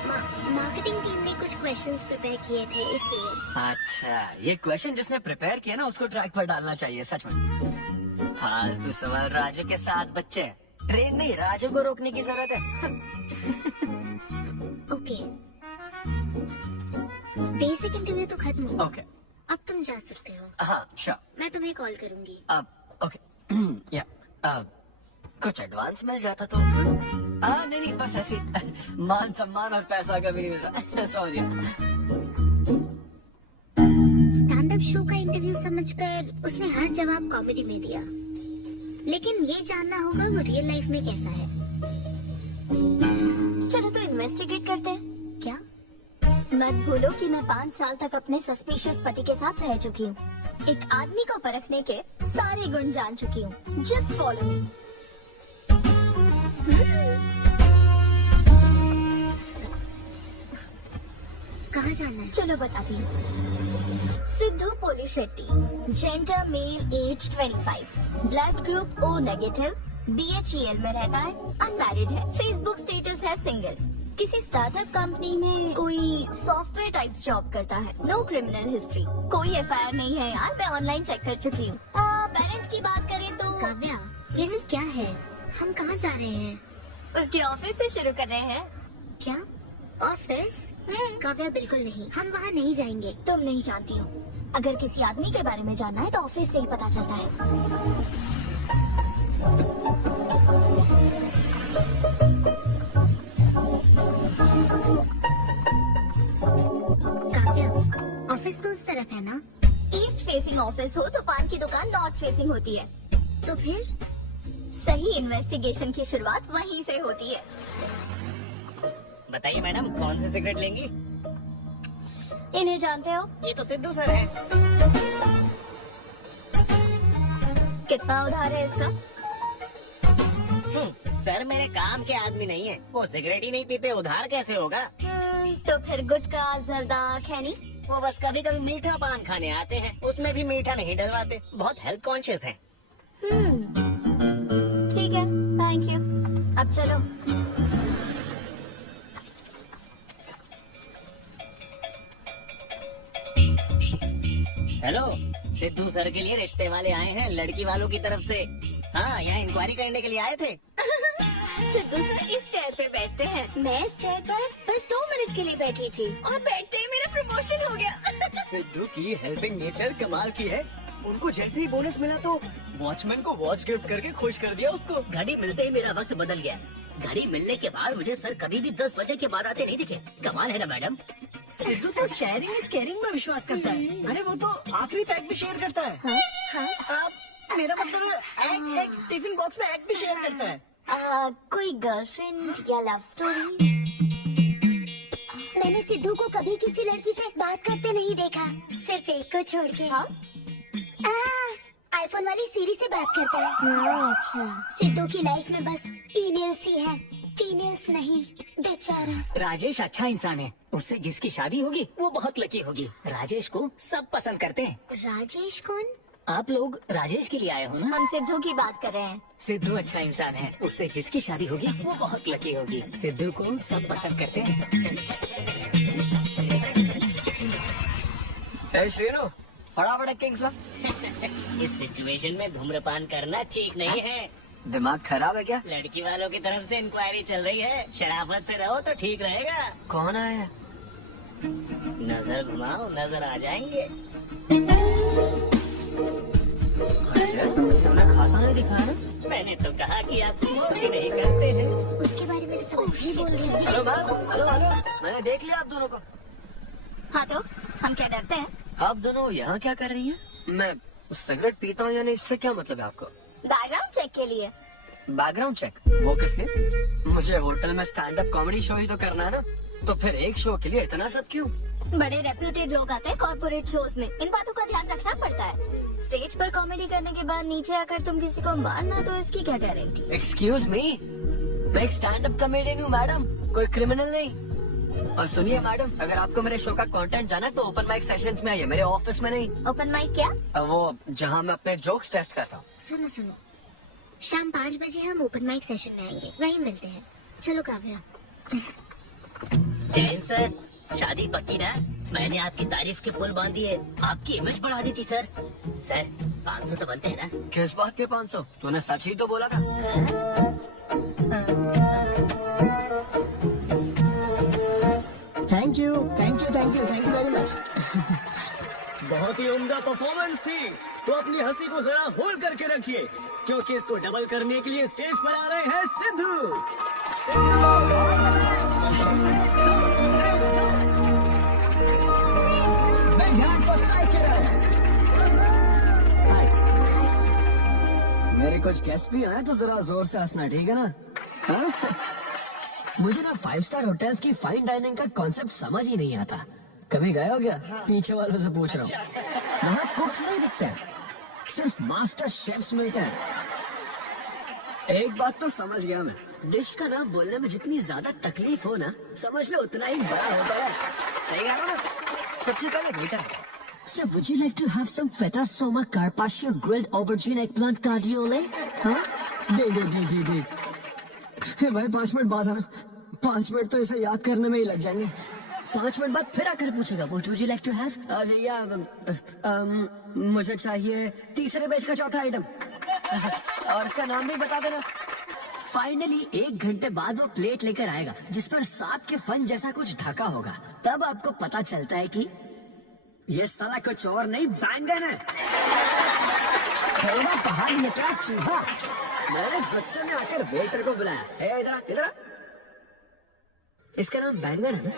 मार्केटिंग टीम ने कुछ क्वेश्चंस प्रिपेयर किए थे, इसलिए। अच्छा, ये क्वेश्चन जिसने प्रिपेयर किया ना उसको ट्रैक पर डालना चाहिए। सच में फालतू सवाल। राजू के 7 बच्चे, ट्रेन नहीं, राजू को रोकने की जरूरत है। ओके, बेसिक इंटरव्यू तो खत्म हो। ओके, अब तुम जा सकते हो। हाँ श्योर। मैं तुम्हें कॉल करूंगी। अब ओके या कुछ एडवांस मिल जाता तो। नहीं नहीं, बस ऐसी मान सम्मान और पैसा कभी नहीं मिल रहा। सॉरी। स्टैंड अप शो का इंटरव्यू समझकर उसने हर जवाब कॉमेडी में दिया, लेकिन ये जानना होगा वो रियल लाइफ में कैसा है। चलो तो इन्वेस्टिगेट करते हैं। क्या? मत भूलो कि मैं 5 साल तक अपने सस्पिशियस पति के साथ रह चुकी हूँ। एक आदमी को परखने के सारे गुण जान चुकी हूँ। Just follow me. कहाँ जाना है? चलो बताती हूँ। Siddhu Polishetty, gender male, age 25, blood group O negative, BHEL में रहता है, अनमैरिड है, फेसबुक स्टेटस है सिंगल, किसी स्टार्टअप कंपनी में कोई सॉफ्टवेयर टाइप्स जॉब करता है, नो क्रिमिनल हिस्ट्री, कोई FIR नहीं है यार, मैं ऑनलाइन चेक कर चुकी हूँ। पेरेंट्स की बात करें तो काव्या, ये सब क्या है? हम कहाँ जा रहे हैं? उसके ऑफिस से शुरू कर रहे हैं। क्या ऑफिस? काव्या बिल्कुल नहीं, हम वहाँ नहीं जाएंगे। तुम नहीं जानती हो, अगर किसी आदमी के बारे में जानना है तो ऑफिस से ही पता चलता है। काव्या, ऑफिस तो उस तरफ है ना? ईस्ट फेसिंग ऑफिस हो तो पान की दुकान नॉर्थ फेसिंग होती है। तो फिर सही इन्वेस्टिगेशन की शुरुआत वहीं से होती है। बताइए मैडम, कौन सी सिगरेट लेंगी? इन्हें जानते हो? ये तो सिद्धू सर है। कितना उधार है इसका? सर मेरे काम के आदमी नहीं है, वो सिगरेट ही नहीं पीते, उधार कैसे होगा? तो फिर गुटखा, जर्दा, खैनी? वो बस कभी कभी मीठा पान खाने आते हैं, उसमें भी मीठा नहीं डलवाते, बहुत हेल्थ कॉन्शियस हैं। ठीक है, थैंक यू। अब चलो। हेलो, सिद्धू सर के लिए रिश्ते वाले आए हैं, लड़की वालों की तरफ से। हाँ, यहाँ इंक्वायरी करने के लिए आए थे। सिद्धू सर इस चेयर पे बैठते हैं, मैं इस चेयर पर बस 2 मिनट के लिए बैठी थी और बैठते ही मेरा प्रमोशन हो गया। सिद्धू की हेल्पिंग नेचर कमाल की है। उनको जैसे ही बोनस मिला तो वॉचमैन को वॉच गिफ्ट करके खुश कर दिया उसको। घड़ी मिलते ही मेरा वक्त बदल गया। घड़ी मिलने के बाद मुझे सर कभी भी 10 बजे के बाद आते नहीं दिखे। कमाल है ना मैडम? सिद्धू तो शेयरिंग इज केयरिंग में विश्वास करता है। अरे वो तो आखिरी पैक भी शेयर करता है। मेरा मतलब एक टिफिन बॉक्स में एग भी शेयर करता है। कोई गर्लफ्रेंड या लव स्टोरी? मैंने सिद्धू को कभी किसी लड़की से बात करते नहीं देखा, सिर्फ एक को छोड़ के। हाँ? आईफोन वाली सीरी से बात करता है। अच्छा। सिद्धू की लाइफ में बस ईमेल्स ही है, फीमेल्स नहीं, बेचारा। राजेश अच्छा इंसान है, उससे जिसकी शादी होगी वो बहुत लकी होगी। राजेश को सब पसंद करते हैं। राजेश कौन? आप लोग राजेश के लिए आए हो ना? हम सिद्धू की बात कर रहे हैं। सिद्धू अच्छा इंसान है, उससे जिसकी शादी होगी वो बहुत लकी होगी। सिद्धू को सब पसंद करते हैं। श्रीनु, फटाफट किंग्स ला। इस सिचुएशन में धूम्रपान करना ठीक नहीं है। दिमाग खराब है क्या? लड़की वालों की तरफ से इंक्वायरी चल रही है, शराफत से रहो तो ठीक रहेगा। कौन आया? नजर घुमाओ, नजर आ जाएंगे। तुमने खाता नहीं दिखाया ना? मैंने तो कहा कि आप स्मोक ही नहीं करते हैं। उसके बारे में सब ही बोल रहे थे। हेलो मैम, हेलो हेलो, मैंने देख लिया आप दोनों को। हाँ तो हम क्या डरते हैं? आप दोनों यहाँ क्या कर रही हैं? मैं सिगरेट पीता हूँ या नहीं, इससे क्या मतलब है आपको? बैकग्राउंड चेक के लिए। Background check? वो किस लिए? मुझे होटल में स्टैंड अप कॉमेडी शो ही तो करना है ना, तो फिर एक शो के लिए इतना सब क्यों? बड़े रेप्यूटेड लोग आते हैं कॉर्पोरेट शोज में, इन बातों का ध्यान रखना पड़ता है। स्टेज पर कॉमेडी करने के बाद नीचे आकर तुम किसी को मारना, तो इसकी क्या गारंटी? एक्सक्यूज मी, मैं एक स्टैंड अप कॉमेडियन हूँ मैडम, कोई क्रिमिनल नहीं। और सुनिए मैडम, अगर आपको मेरे शो का कंटेंट जाना है तो ओपन माइक सेशंस में आइए, मेरे ऑफिस में नहीं। ओपन माइक क्या? वो जहाँ मैं अपने जोक्स टेस्ट करता हूँ। सुनो सुनो, शाम 5 बजे हम ओपन माइक सेशन में आएंगे, वहीं मिलते हैं। चलो काव्या। जैन सर, शादी पक्की ना? मैंने आपकी तारीफ के पुल बांध दिए, आपकी इमेज बढ़ा दी थी सर। सर 500 तो बनते हैं ना? किस बात के 500? तूने सच ही तो बोला था। Thank you very much. बहुत ही उम्दा परफॉर्मेंस थी। तो अपनी हंसी को जरा होल्ड करके रखिए, क्योंकि इसको डबल करने के लिए स्टेज पर आ रहे हैं Sidhu. Big hand for Psyche. Hi. मेरे कुछ गेस्ट भी आए तो जरा जोर से हंसना, ठीक है ना? हाँ? मुझे ना 5 स्टार होटल्स की फाइन डाइनिंग का कॉन्सेप्ट समझ ही नहीं आता। कभी गए हो क्या? पीछे वालों से पूछ रहा हूँ। वहाँ कुक्स नहीं दिखते हैं, सिर्फ मास्टर शेफ्स मिलते हैं। एक बात तो समझ गया मैं, डिश का नाम बोलने में जितनी ज्यादा तकलीफ हो ना, समझ लो उतना ही बड़ा होता है। सही कहा ना? सबसे पहले waiter. Sir, would you like to have some feta soma carpaccio grilled aubergine eggplant cardiole? हाँ? दे। हे भाई 5 मिनट बाद आना। 5 मिनट तो इसे याद करने में ही लग जाएंगे। 5 मिनट बाद फिर आकर पूछेगा, What would you like to have? अरे यार, मुझे चाहिए तीसरे बेच का चौथा आइटम। और इसका नाम भी बता देना। फाइनली 1 घंटे बाद वो प्लेट लेकर आएगा जिस पर सांप के फन जैसा कुछ ढका होगा। तब आपको पता चलता है कि ये साला कुछ और नहीं, बैंगन है। थोड़ा बाहर निकला चूहा। मैंने गुस्से में आकर वेटर को बुलाया, हे इधर। इसका नाम बैंगन है ना?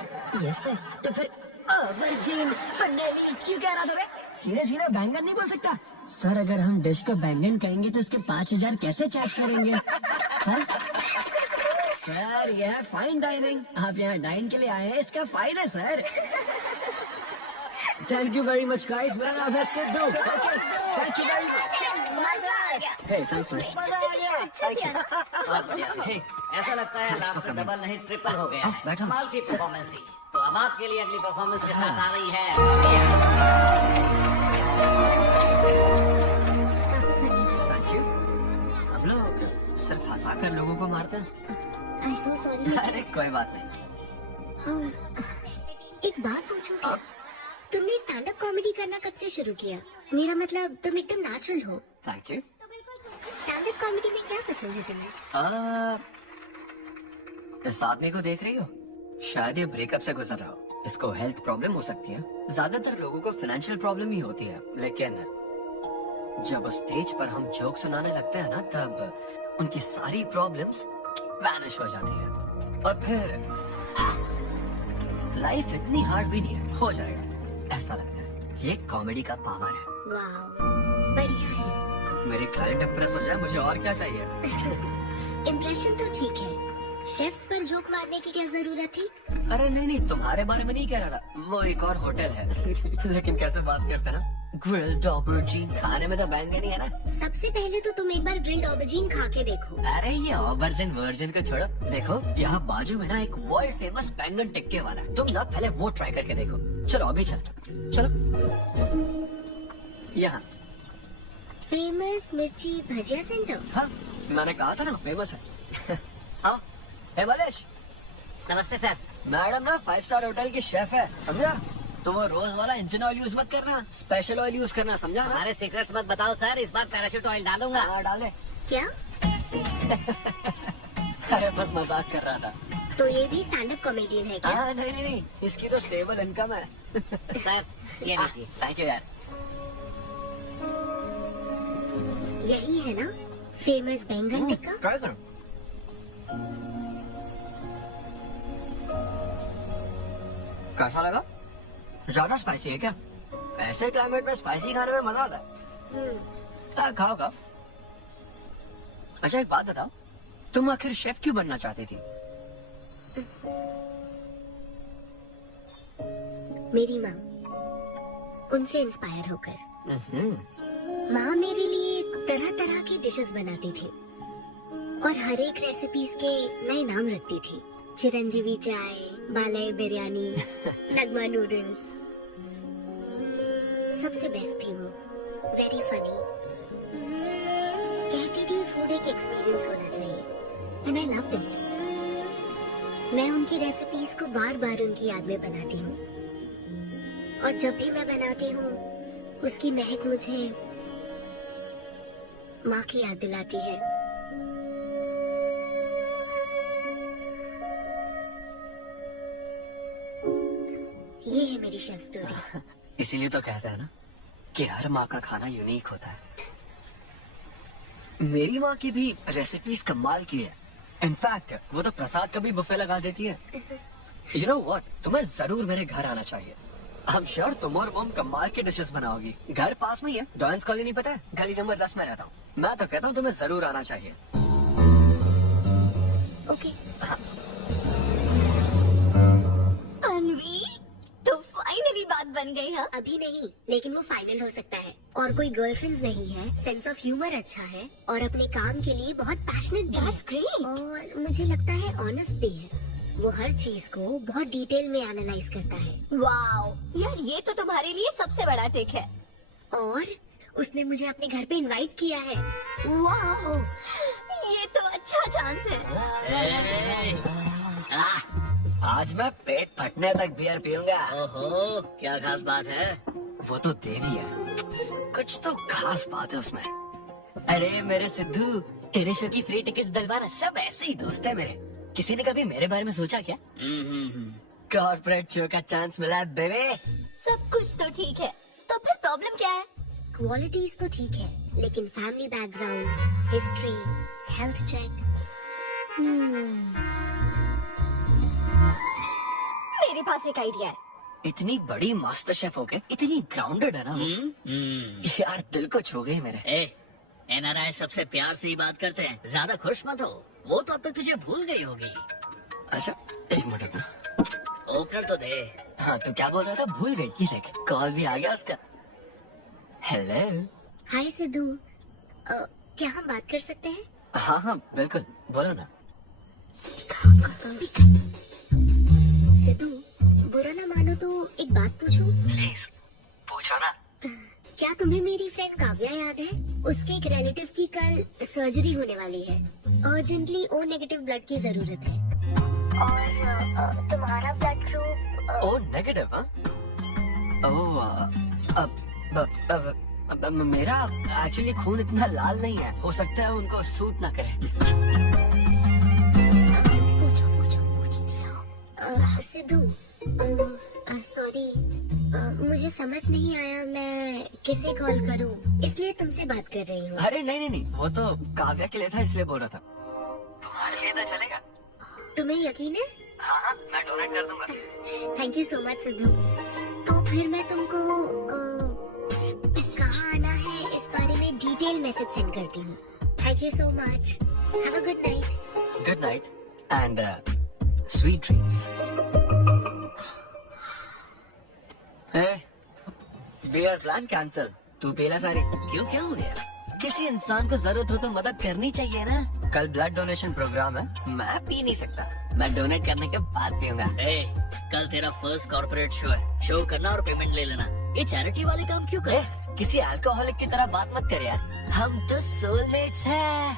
Yes sir. तो फिर ऑबरजीन फनेली क्यों कह रहा था बे? सीधे बैंगन नहीं बोल सकता। सर अगर हम डिश को बैंगन कहेंगे तो इसके 5000 कैसे चार्ज करेंगे? हाँ? सर यह है फाइन डाइनिंग, आप यहाँ डाइन के लिए आए हैं, इसका फायदा है sir. Thank you very much guys, मेरा नाम है Sidhu. Thank you very much. Hey thanks man. बहुत बढ़िया। हे, ऐसा लगता है लाभ तो डबल नहीं ट्रिपल हो गया है। कमाल की परफॉर्मेंस थी। तो अब आपके लिए अगली परफॉर्मेंस के साथ आ रही है। Thank you. हम लोग सिर्फ हंसा कर लोगों को मारते हैं। I'm so sorry. अरे कोई बात नहीं। एक बात पूछूं क्या? तुमने स्टैंड अप कॉमेडी करना कब से शुरू किया? मेरा मतलब तुम एकदम नेचुरल हो। Thank you. Stand up comedy में क्या पसंद है तुम्हें? इस आदमी को देख रही हो? शायद ये ब्रेकअप से गुजर रहा हो। इसको हेल्थ प्रॉब्लम हो सकती है। ज्यादातर लोगों को फाइनेंशियल प्रॉब्लम ही होती है, लेकिन जब स्टेज पर हम जोक सुनाने लगते हैं ना, तब उनकी सारी प्रॉब्लम्स वैनिश हो जाती है। और फिर लाइफ इतनी हार्ड भी नहीं है, हो जाएगा ऐसा लगता है। ये कॉमेडी का पावर है। वाह, बढ़िया है। मेरे क्लाइंट इंप्रेस हो जाए, मुझे और क्या चाहिए? इम्प्रेशन तो ठीक है, शेफ्स पर जोक मारने की क्या जरूरत थी? अरे नहीं, तुम्हारे बारे में नहीं कह रहा था। वो एक और होटल है। लेकिन कैसे बात करते ना, ग्रिल्ड ऑबरजीन खाने में तो बैंगन ही है ना। सबसे पहले तो तुम एक बार ग्रिल्ड ऑबरजीन खा के देखो। अरे ये ऑबरजीन वर्जिन को छोड़ो, देखो यहाँ बाजू में ना एक वर्ल्ड फेमस बैंगन टिक्के वाला है। तुम ना पहले वो ट्राई करके देखो। चलो अभी चलो। यहाँ फेमस मिर्ची भजिया सेंटर। हाँ, मैंने कहा था ना फेमस है। हाँ, हे मलेश। नमस्ते सर। मैडम ना 5 स्टार होटल की शेफ है, समझा? तो वो रोज वाला इंजन ऑयल यूज मत करना, स्पेशल ऑयल यूज करना, समझा? हमारे सीक्रेट्स मत बताओ सर, इस बार पैराशूट ऑयल डालूंगा। हाँ डाल दे। क्या? अरे बस मजाक कर रहा था। तो ये भी स्टैंड अप कॉमेडियन है क्या? हाँ नहीं, इसकी तो स्टेबल इनकम है। सर ये लीजिए। थैंक यू यार। यही है ना फेमस बैंगन टिक्का? ट्राई करो। कैसा लगा? ज्यादा स्पाइसी है क्या? ऐसे क्लाइमेट में स्पाइसी खाने में मजा आता है। खाओ। अच्छा एक बात बताओ, तुम आखिर शेफ क्यों बनना चाहती थी? मेरी माँ, उनसे इंस्पायर होकर। माँ मेरे लिए तरह तरह की डिशेस बनाती थी और हर एक रेसिपीज के नए नाम रखती थी। चिरंजीवी चाय, बालाई बिरयानी, नगमा नूडल्स। सबसे बेस्ट थी वो, वेरी फनी। कहती थी फूड एक एक्सपीरियंस होना चाहिए, एंड आई लव्ड इट। मैं उनकी रेसिपीज को बार बार उनकी याद में बनाती हूँ, और जब भी मैं बनाती हूँ उसकी महक मुझे माँ की याद दिलाती है। ये है मेरी शेफ स्टोरी। इसीलिए तो कहते हैं ना कि हर माँ का खाना यूनिक होता है। मेरी माँ की भी रेसिपीज कमाल की है। इनफैक्ट वो तो प्रसाद का भी बुफे लगा देती है। यू नो व्हाट, तुम्हें जरूर मेरे घर आना चाहिए। आई एम श्योर तुम और मम कमाल के डिशेस बनाओगी। घर पास में ही है, डॉयंस कॉलोनी पता है, गली नंबर 10 में रहता हूँ। मैं तो कहता हूँ तुम्हें जरूर आना चाहिए। ओके। अनवी, तो फाइनली बात बन गई। हाँ, अभी नहीं, लेकिन वो फाइनल हो सकता है। और कोई गर्लफ्रेंड नहीं है, सेंस ऑफ ह्यूमर अच्छा है, और अपने काम के लिए बहुत पैशनेट भी है। ग्रेट। और मुझे लगता है ऑनेस्ट भी है। वो हर चीज को बहुत डिटेल में एनालाइज करता है। वाओ यार, ये तो तुम्हारे लिए सबसे बड़ा टिक है। और उसने मुझे अपने घर पे इनवाइट किया है। वाओ, ये तो अच्छा चांस है। आज मैं पेट फटने तक बियर पीऊंगा। ओहो, क्या खास बात है? वो तो देवी है, कुछ तो खास बात है उसमें। अरे मेरे सिद्धू, तेरे शो की फ्री टिकट्स दिलवाना, सब ऐसे ही दोस्त है मेरे। किसी ने कभी मेरे बारे में सोचा क्या? कॉर्पोरेट शो का चांस मिला है बेबे। सब कुछ तो ठीक है, तो फिर प्रॉब्लम क्या है? क्वालिटीज तो ठीक है, लेकिन family background, history, health check. मेरे पास एक आइडिया है। इतनी बड़ी मास्टर शेफ हो गए, इतनी ग्राउंडेड है ना वो। यार दिल को छू गई मेरे। एनआरआई सबसे प्यार से ही बात करते हैं, ज्यादा खुश मत हो। वो तो अब तक तुझे भूल गई होगी। अच्छा एक मिनट ना, ओपनर तो दे। हाँ तो क्या बोल रहा था, भूल गई। ये देख, कॉल भी आ गया उसका। हेलो। हाय सिद्धू, क्या हम बात कर सकते हैं? हाँ हाँ बिल्कुल, बोलो ना। सिद्धू, बुरा ना मानो तो एक बात पूछूं? प्लीज पूछो ना। क्या तुम्हें मेरी फ्रेंड काव्या याद है? उसके एक रिलेटिव की कल सर्जरी होने वाली है। अर्जेंटली ओ नेगेटिव ब्लड की जरूरत है। और तुम्हारा ब्लड ग्रुप? O negative? हाँ, ओ अब मेरा एक्चुअली खून इतना लाल नहीं है, हो सकता है उनको सूट ना करे। पूछती रहो। सिद्धू, सॉरी, मुझे समझ नहीं आया मैं किसे कॉल करूं, इसलिए तुमसे बात कर रही हूँ। अरे नहीं नहीं नहीं, वो तो काव्या के लिए था, इसलिए बोल रहा था। तुम्हारे लिए तो चलेगा? तुम्हें यकीन है? हाँ हाँ, मैं डोनेट कर दूंगा। Thank you so much Sidhu. तो फिर मैं तुमको कहाँ आना है इस बारे में डिटेल मैसेज सेंड करती हूँ। Thank you so much. Have a good night. Good night and sweet dreams. Beer plan cancel. तू पीला सारी। क्यों, क्या हो गया? किसी इंसान को जरूरत हो तो मदद करनी चाहिए ना। कल ब्लड डोनेशन प्रोग्राम है, मैं पी नहीं सकता। मैं डोनेट करने के बाद पीऊंगा। कल तेरा फर्स्ट कॉर्पोरेट शो है, शो करना और पेमेंट ले लेना। ये चैरिटी वाले काम क्यों कर? किसी अल्कोहलिक की तरह बात मत कर यार, हम तो सोलमेट्स हैं।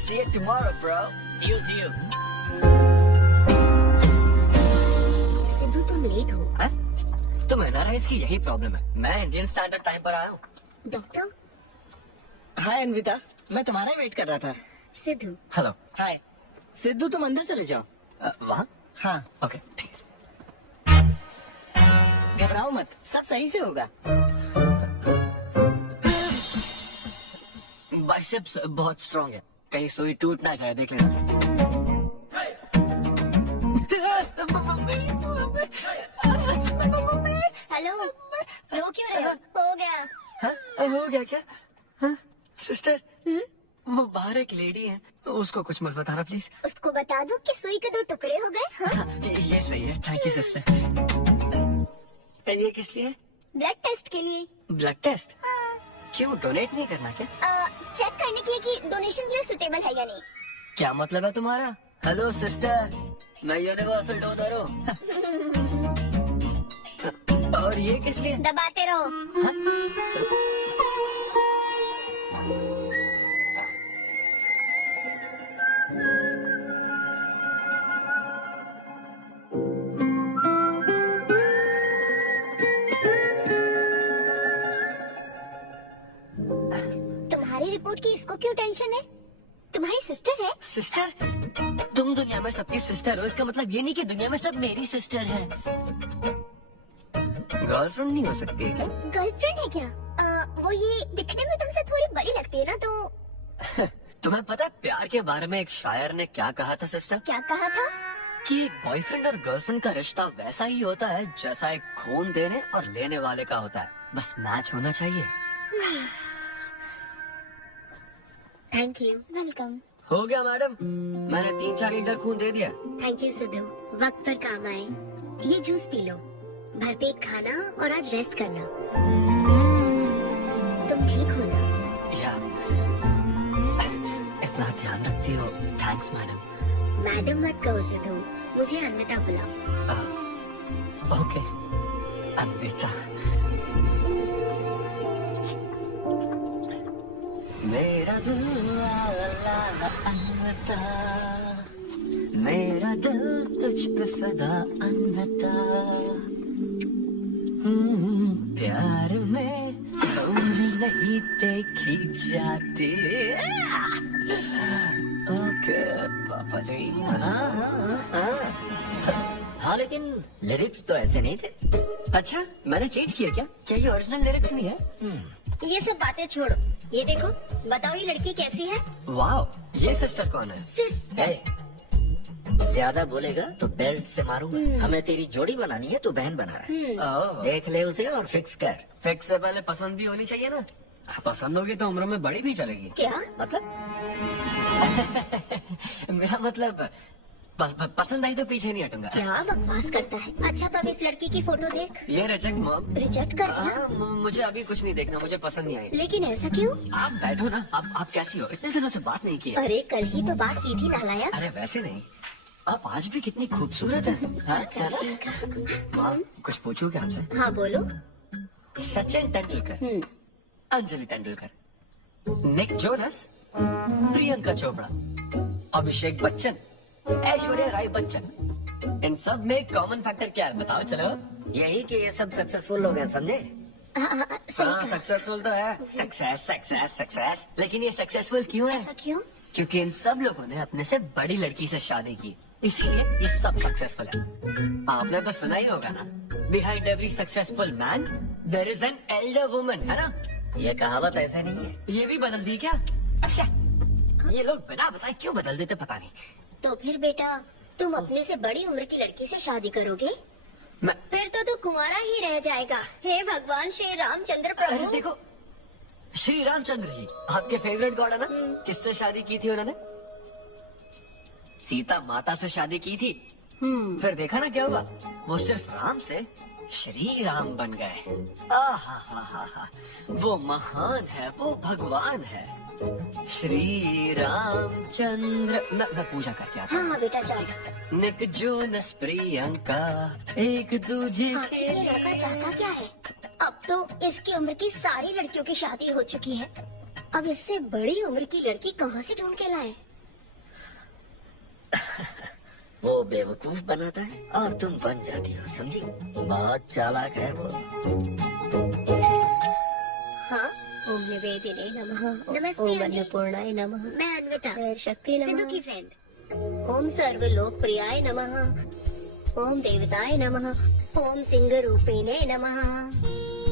See you tomorrow, bro. See you, see you. Sidhu तुम लेट हो। तुम एनआरआईज की यही प्रॉब्लम है। मैं इंडियन स्टैंडर्ड टाइम पर आया हूँ। डॉक्टर। हाय अन्विता, मैं तुम्हारा ही वेट कर रहा था। सिद्धू। हेलो। हाय सिद्धू, तुम अंदर चले जाओ। वहाँ? हाँ, ओके ठीक है। घबराओ मत, सब सही से होगा। बाइसेप्स बहुत स्ट्रांग है, कहीं सुई टूट ना जाए, देख लेना। हेलो, रो क्यों रहे हो? हो गया। हाँ? हो गया क्या? हाँ? सिस्टर, वो बाहर एक लेडी है, उसको कुछ मत बताना प्लीज। उसको बता दो कि सुई के 2 टुकड़े हो गए। हाँ? हाँ, ये सही है, थैंक यू सिस्टर। ये किस लिए? ब्लड टेस्ट के लिए। Blood test? हाँ। क्यों, डोनेट नहीं करना क्या? चेक करने के लिए कि डोनेशन के लिए सुटेबल है या नहीं। क्या मतलब है तुम्हारा? हेलो सिस्टर, मैं यूनिवर्सल डोनर हूँ। और ये किस लिए? दबाते रहो। तुम्हारी रिपोर्ट की इसको क्यों टेंशन है? तुम्हारी सिस्टर है। सिस्टर? तुम दुनिया में सबकी सिस्टर हो, इसका मतलब ये नहीं कि दुनिया में सब मेरी सिस्टर है। गर्लफ्रेंड नहीं हो सकती है क्या? गर्लफ्रेंड है क्या? वो ये दिखने में तुमसे थोड़ी बड़ी लगती है ना, तो तुम्हें पता है प्यार के बारे में एक शायर ने क्या कहा था सिस्टर? क्या कहा था? कि एक बॉयफ्रेंड और गर्लफ्रेंड का रिश्ता वैसा ही होता है जैसा एक खून देने और लेने वाले का होता है, बस मैच होना चाहिए। Thank you. वेलकम। हो गया मैडम, मैंने 3-4 लीटर खून दे दिया। थैंक यू सिद्धू, वक्त पर काम आए। ये जूस पी लो, भरपेट खाना और आज रेस्ट करना। तुम ठीक हो ना? या इतना ध्यान रखती हो, थैंक्स मैडम। मैडम मत कहो सिद्धू, मुझे अन्विता बुलाओ। ओके अन्विता। मेरा दिल अन्विता, मेरा दिल तुझ पे फिदा अन्विता। प्यार में उम्र नहीं देखी जाती। ओके पापा जी। हाँ लेकिन लिरिक्स तो ऐसे नहीं थे। अच्छा मैंने चेंज किया क्या? क्या ये ओरिजिनल लिरिक्स नहीं है? ये सब बातें छोड़ो, ये देखो, बताओ ये लड़की कैसी है? वाह, ये सिस्टर कौन है? सिस्टर। ज्यादा बोलेगा तो बेल्ट से मारूंगा। हमें तेरी जोड़ी बनानी है, तू बहन बना रहा है। देख ले उसे और फिक्स कर। फिक्स से पहले पसंद भी होनी चाहिए ना। पसंद होगी तो उम्र में बड़ी भी चलेगी। क्या मतलब? मेरा मतलब पसंद आई तो पीछे नहीं हटूंगा। क्या बकवास करता है? अच्छा तो अब इस लड़की की फोटो देख। ये रिजेक्ट मॉम। रिजेक्ट कर दिया? मुझे अभी कुछ नहीं देखना, मुझे पसंद नहीं आई। लेकिन ऐसा क्यों? आप बैठो ना। आप कैसी हो? इतने दिनों से बात नहीं की है। अरे कल ही तो बात की थी नालायक। अरे वैसे नहीं, आप आज भी कितनी खूबसूरत है। हाँ, क्या ना? माँ कुछ पूछूं क्या आपसे? हाँ बोलो। सचिन तेंदुलकर, अंजलि तेंदुलकर, निक जोनस, प्रियंका चोपड़ा, अभिषेक बच्चन, ऐश्वर्या राय बच्चन, इन सब में कॉमन फैक्टर क्या है बताओ? चलो यही कि ये सब सक्सेसफुल लोग हैं, समझे? हाँ सक्सेसफुल तो है। सक्सेस सक्सेस सक्सेस, लेकिन ये सक्सेसफुल क्यों है? ऐसा क्यों? क्योंकि इन सब लोगों ने अपने से बड़ी लड़की से शादी की, इसीलिए ये सब सक्सेसफुल है। आपने तो सुना ही होगा ना, behind every successful man there is an elder woman, है ना? ये कहावत ऐसे नहीं है। ये भी बदल दी क्या? अच्छा ये लोग बिना बताए क्यों बदल देते पता नहीं। तो फिर बेटा तुम अपने से बड़ी उम्र की लड़की से शादी करोगे? फिर तो तू कुंवारा ही रह जाएगा। हे भगवान श्री रामचंद्र अरे प्रभु। देखो, श्री रामचंद्र जी आपके फेवरेट गॉड है ना? किससे शादी की थी उन्होंने? सीता माता से शादी की थी। फिर देखा ना क्या हुआ, वो सिर्फ राम से श्री राम बन गए। आहा, वो महान है, वो भगवान है श्री रामचंद्र। मैं पूजा कर क्या था? हाँ बेटा चल। निक जोनस प्रियंका एक दूजे आखिर ये लड़का चाहता क्या है? अब तो इसकी उम्र की सारी लड़कियों की शादी हो चुकी है, अब इससे बड़ी उम्र की लड़की कहाँ से ढूंढ के लाए? वो बेवकूफ बनाता है और तुम बन जाती हो, समझी? बहुत चालाक है वो। हाँ, ओम निवेदिने नमः। नमस्ते, ओम आंटी। अन्नपूर्णाय नमः। मैं अन्विता, शक्ति सिद्धू नमः। की फ्रेंड। ओम सर्वलोकप्रियाय नमः। ओम देवताय नमः। ओम सिंह रूपिणे नमः।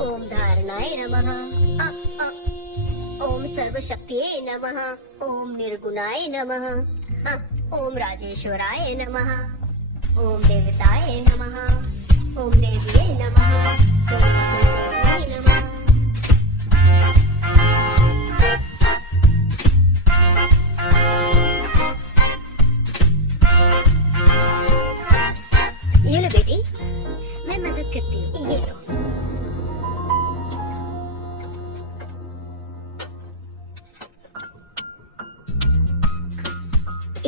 ओम धारणाय नमः। ओम सर्वशक्तिये नमः। ओम निर्गुणाय नमः। ओम राजेश्वराय नमः। ओम देवताय नमः। ओम देव्ये नमः। ओम देव्ये नमः। ये लो बेटी, मैं मदद करती हूँ। ये लो।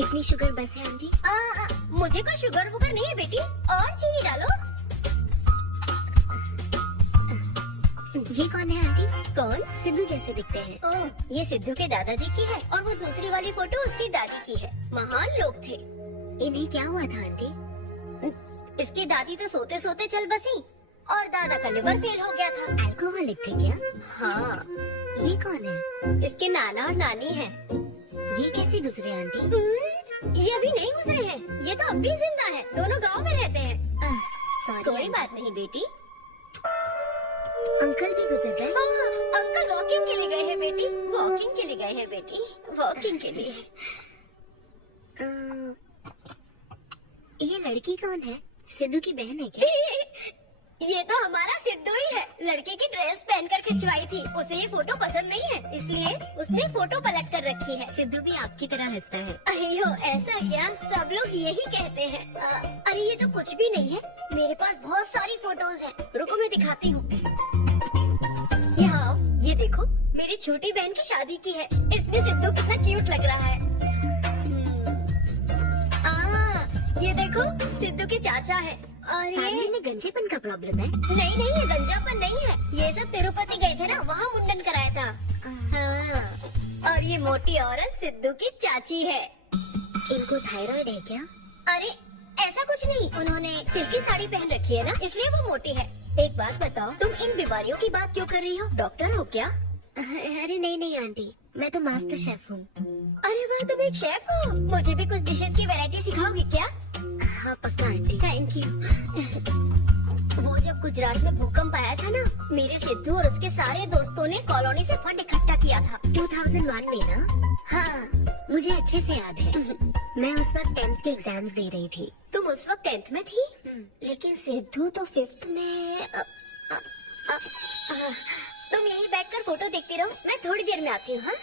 इतनी शुगर बस है आंटी? मुझे कोई शुगर वुगर नहीं है बेटी, और चीनी डालो। ये कौन है आंटी? कौन? सिद्धू जैसे दिखते हैं। ओह, ये सिद्धू के दादाजी की है और वो दूसरी वाली फोटो उसकी दादी की है। महान लोग थे। इन्हें क्या हुआ था आंटी? इसकी दादी तो सोते सोते चल बसी और दादा का लिवर फेल हो गया था। अल्कोहलिक थे क्या? हाँ, ये कौन है? इसके नाना और नानी है। ये कैसे गुजरे आंटी? ये अभी नहीं गुजरे हैं, ये तो अब भी जिंदा है। दोनों गांव में रहते हैं। सॉरी कोई बात नहीं बेटी। अंकल भी गुजर गए? अंकल वॉकिंग के लिए गए हैं बेटी, वॉकिंग के लिए गए हैं बेटी, वॉकिंग के लिए। ये लड़की कौन है? सिद्धू की बहन है क्या? ये तो हमारा सिद्धू ही है। लड़के की ड्रेस पहनकर खिंचवाई थी, उसे ये फोटो पसंद नहीं है, इसलिए उसने फोटो पलट कर रखी है। सिद्धू भी आपकी तरह हंसता है। अयो ऐसा क्या, सब लोग यही कहते हैं। अरे ये तो कुछ भी नहीं है, मेरे पास बहुत सारी फोटोज हैं। रुको मैं दिखाती हूँ। यहाँ आओ, ये देखो मेरी छोटी बहन की शादी की है। इसमें सिद्धू कितना क्यूट लग रहा है। ये देखो सिद्धू के चाचा है। और फैमिली ये में गंजेपन का प्रॉब्लम है? नहीं नहीं, ये गंजापन नहीं है। ये सब तिरुपति गए थे ना, वहाँ मुंडन कराया था। हाँ। और ये मोटी औरत सिद्धू की चाची है। इनको थायराइड है क्या? अरे ऐसा कुछ नहीं, उन्होंने सिल्की साड़ी पहन रखी है ना, इसलिए वो मोटी है। एक बात बताओ, तुम इन बीमारियों की बात क्यों कर रही हो? डॉक्टर हो क्या? अरे नहीं आंटी, मैं तो मास्टर शेफ हूँ। अरे वाह, तुम एक शेफ हो। मुझे भी कुछ डिशेस की वैरायटी सिखाओगी क्या? हाँ पक्का आंटी। Thank you. वो जब गुजरात में भूकंप आया था ना, मेरे सिद्धू और उसके सारे दोस्तों ने कॉलोनी से फंड इकट्ठा किया था। 2001 में ना? हाँ, मुझे अच्छे से याद है। मैं उस वक्त 10th के एग्जाम्स दे रही थी। तुम उस वक्त 10th में थी, लेकिन सिद्धू तो 5th में। तुम यहीं बैठकर फोटो देखती रहो, मैं थोड़ी देर में आती हूँ। हाँ?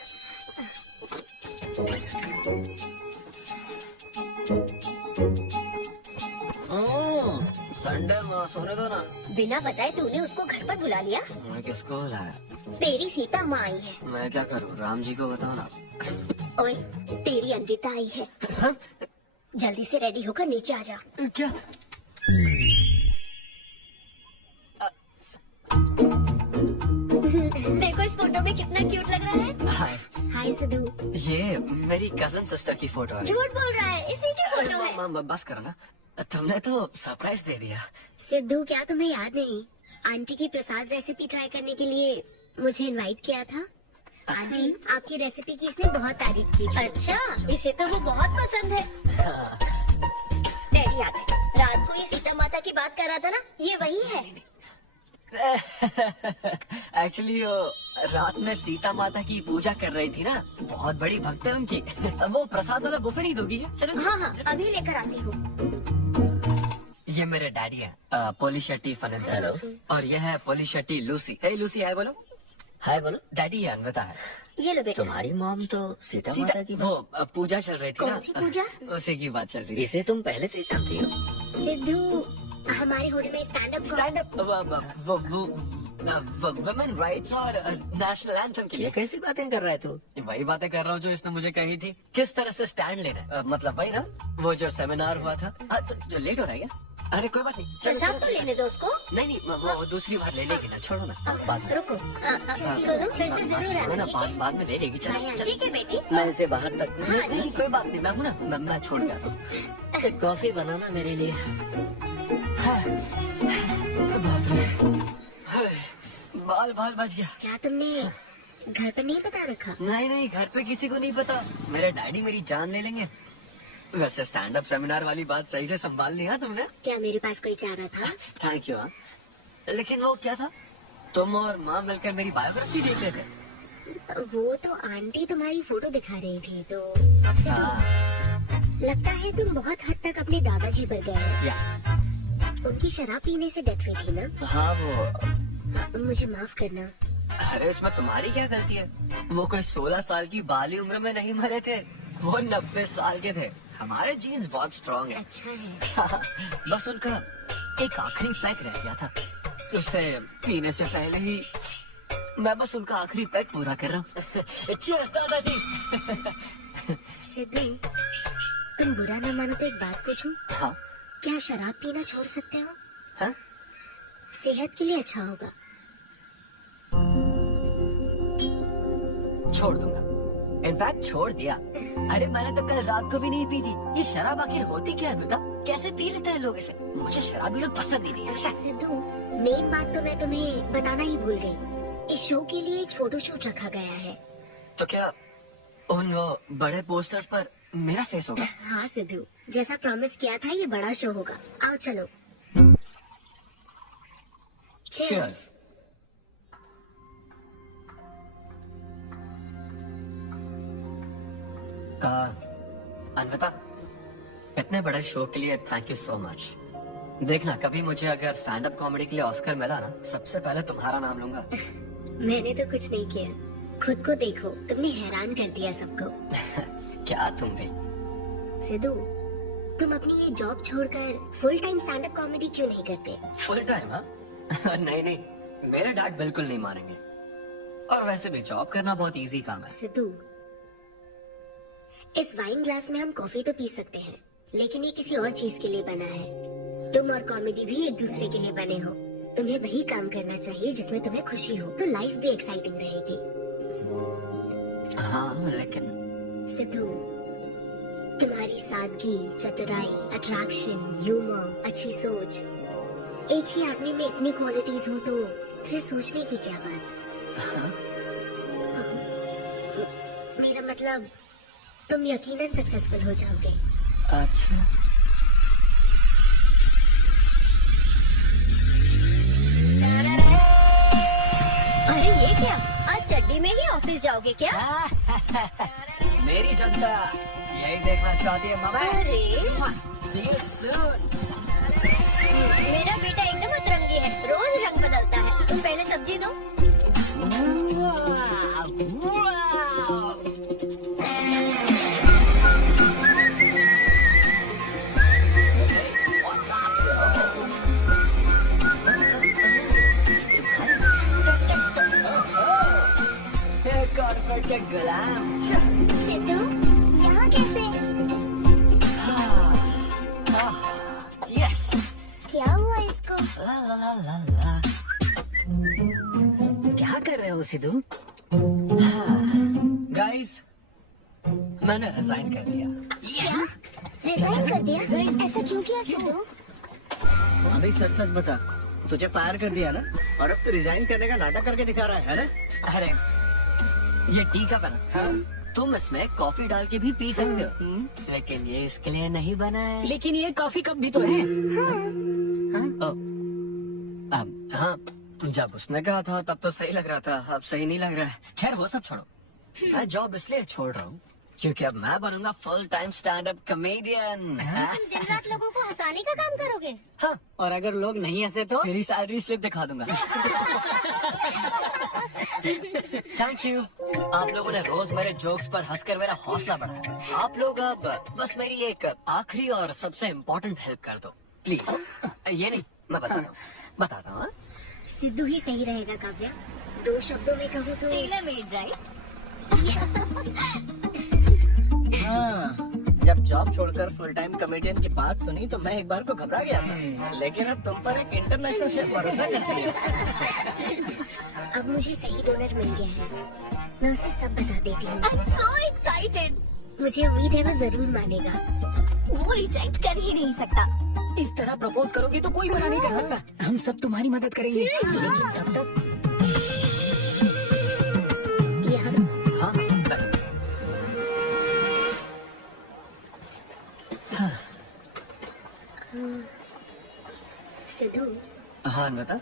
संडे सोने दो ना। बिना बताए तूने उसको घर पर बुला लिया। मैं किसको बुलाया? तेरी सीता माँ आई है। मैं क्या करूँ, राम जी को बताओ ना। ओए, तेरी अंकिता आई है। जल्दी से रेडी होकर नीचे आ जा। क्या? देखो इस फोटो में कितना क्यूट लग रहा है। हाय। हाय सिद्धू। ये मेरी कजन सिस्टर की फोटो है। झूठ बोल रहा है, इसी की फोटो है। बस करो ना, तुमने तो सरप्राइज दे दिया। सिद्धू क्या तुम्हें याद नहीं? आंटी की प्रसाद रेसिपी ट्राई करने के लिए मुझे इनवाइट किया था। आंटी आपकी रेसिपी की इसने बहुत तारीफ की थी। अच्छा, इसे तो वो बहुत पसंद है। डैडी आ गए। रात को ये सीता माता की बात कर रहा था ना, ये वही है। एक्चुअली रात में सीता माता की पूजा कर रही थी ना, बहुत बड़ी भक्त है उनकी। वो प्रसाद वाला बुफे नहीं दोगी क्या? चलो। हाँ, अभी लेकर आती हूँ। ये मेरे डैडी है, पोली शेट्टी फनंद। हेलो। और ये है पोली शेट्टी लूसी। हे लूसी, हाय बोलो। हाय बोलो। डैडी है अन्विता है। ये लो बेटा। तुम्हारी मॉम तो सीता माता की वो पूजा चल रही थी ना। कौन सी पूजा? उसी की बात चल रही थी। इसे तुम पहले से जानती हो? सिद्धू हमारे होटल में स्टैंड अप वुमेन राइट्स और नेशनल एंथम के लिए कैसी बातें कर रहा है तू? वही बातें कर रहा हूँ जो इसने मुझे कही थी। किस तरह से स्टैंड लेना है, मतलब वही ना, वो जो सेमिनार हुआ था। तो लेट हो रहा है क्या? अरे कोई बात नहीं, चलो प्रसाद तो लेने दो उसको। नहीं, वो दूसरी बार ले लेगी ना, छोड़ो ना। बाद में रुको, सुनो, फिर से जरूर छोड़ो ना, आना। बाद में ले लेगी। चलो ठीक है बेटी। मैं इसे बाहर तक हाँ, नहीं, कोई बात नहीं, मैं हूँ ना, मैं छोड़ जाता हूँ। एक कॉफी बनाना मेरे लिए। बाप रे, बाल बच गया। क्या तुमने घर पर नहीं बता रखा? नहीं, घर पे किसी को नहीं पता। मेरे डैडी मेरी जान ले लेंगे। वैसे स्टैंड अप सेमिनार वाली बात सही से संभाल लिया तुमने। क्या मेरे पास कोई चाह रहा था? Thank you. लेकिन वो क्या था, तुम और माँ मिलकर मेरी बायोग्राफी देख रहे थे? वो तो आंटी तुम्हारी फोटो दिखा रही थी तो हाँ। लगता है तुम बहुत हद तक अपने दादाजी पर गए हो। या उनकी शराब पीने से डेथ हुई थी ना? हाँ, वो मुझे माफ करना। अरे उसमें तुम्हारी क्या गलती है? वो कोई 16 साल की बाली उम्र में नहीं मरे थे, वो 90 साल के थे। हमारे जीन्स बहुत स्ट्रॉन्ग है। अच्छा है। बस उनका एक आखिरी पैक रह गया था, उसे पीने से पहले ही मैं बस उनका आखिरी पैक पूरा कर रहा हूँ। चीयर्स दादाजी। सिद्धू तुम बुरा ना मानो तो एक बात पूछूं? हाँ। क्या शराब पीना छोड़ सकते हो? हाँ? सेहत के लिए अच्छा होगा। छोड़ दूंगा, इनफैक्ट छोड़ दिया। अरे मैंने तो कल रात को भी नहीं पी थी। ये शराब आखिर होती क्या है बेटा? कैसे पी लेते हैं लोग इसे? मुझे शराबी लोग पसंद ही नहीं है। अच्छा सिद्धू, मेन बात तो मैं तुम्हें बताना ही भूल गई। इस शो के लिए एक फोटोशूट रखा गया है। तो क्या उन वो बड़े पोस्टर्स पर मेरा फेस होगा? हाँ सिद्धू, जैसा प्रॉमिस किया था ये बड़ा शो होगा। आओ चलो। Cheers. अनविता, इतने बड़े शो के लिए थैंक यू सो मच। देखना कभी मुझे अगर स्टैंड अप कॉमेडी के लिए ऑस्कर मिला ना, सबसे पहले तुम्हारा नाम लूंगा। मैंने तो कुछ नहीं किया, खुद को देखो, तुमने हैरान कर दिया सबको। क्या तुम भी? सिद्धू, तुम अपनी ये जॉब छोड़कर full time stand up comedy क्यों नहीं करते? Full time? हाँ नहीं नहीं, मेरे डैड बिल्कुल नहीं मानेंगे। और वैसे भी जॉब करना बहुत इजी काम है। सिद्धू, इस वाइन ग्लास में हम कॉफी तो पी सकते हैं, लेकिन ये किसी और चीज के लिए बना है। तुम और कॉमेडी भी एक दूसरे के लिए बने हो। तुम्हें वही काम करना चाहिए जिसमें तुम्हें खुशी हो, तो लाइफ भी एक्साइटिंग रहेगी। हाँ लेकिन सिद्धू, तुम्हारी सादगी, चतुराई, अट्रैक्शन, ह्यूमर, अच्छी सोच, एक ही आदमी में इतनी क्वालिटीज हो तो फिर सोचने की क्या बात। मेरा मतलब तुम यकीनन सक्सेसफुल हो जाओगे। अच्छा, अरे ये क्या, आज चड्डी में ही ऑफिस जाओगे क्या? मेरी जनता यही देखना चाहती है मामा। अरे See you soon. मेरा बेटा एकदम अतरंगी है, रोज रंग बदलता है। तुम पहले सब्जी दो। कॉर्पोरेट के गुलाम। सिद्धू, यहाँ कैसे? यस। क्या हुआ इसको? क्या कर रहे हो सिद्धू? गाइस, मैंने रिजाइन कर दिया। क्या? रिजाइन कर दिया? ऐसा क्यों किया सिद्धू? अभी सच सच बता, तुझे फायर कर दिया ना, और अब तू रिजाइन करने का नाटक करके दिखा रहा है ना? अरे ये टी कप है ना? हाँ? तुम इसमें कॉफी डाल के भी पी सकते हो, लेकिन ये इसके लिए नहीं बना है। लेकिन ये कॉफी कप भी तो है। हाँ, जब उसने कहा था तब तो सही लग रहा था, अब सही नहीं लग रहा है। खैर वो सब छोड़ो, मैं जॉब इसलिए छोड़ रहा हूँ क्योंकि अब मैं बनूंगा full time stand up comedian. तुम दिन रात लोगों को हंसाने का काम करोगे? हाँ, और अगर लोग नहीं हंसे तो? मेरी सैलरी स्लिप दिखा दूंगा। थैंक यू, आप लोगों ने रोज मेरे जोक्स पर हंसकर मेरा हौसला बढ़ाया। आप लोग अब बस मेरी एक आखिरी और सबसे इम्पोर्टेंट हेल्प कर दो प्लीज। ये नहीं, मैं बताता हूँ। सिद्धू ही सही रहेगा काव्या। 2 शब्दों में कहूँ तो टेलर मेड, राइट? हाँ, जब जॉब छोड़कर फुल टाइम कॉमेडियन की बात सुनी तो मैं एक बार को घबरा गया था, लेकिन अब तुम पर एक इंटरनेशनल शेफ भरोसा करती है। अब मुझे सही डोनर मिल गया है, मैं उसे सब बता देती हूँ। I'm so excited! मुझे उम्मीद है वो जरूर मानेगा, वो रिजेक्ट कर ही नहीं सकता। इस तरह प्रपोज करोगे तो कोई मना नहीं कर सकता। हम सब तुम्हारी मदद करेंगे, लेकिन तब तक यहाँ सिद्धू, हाँ बता।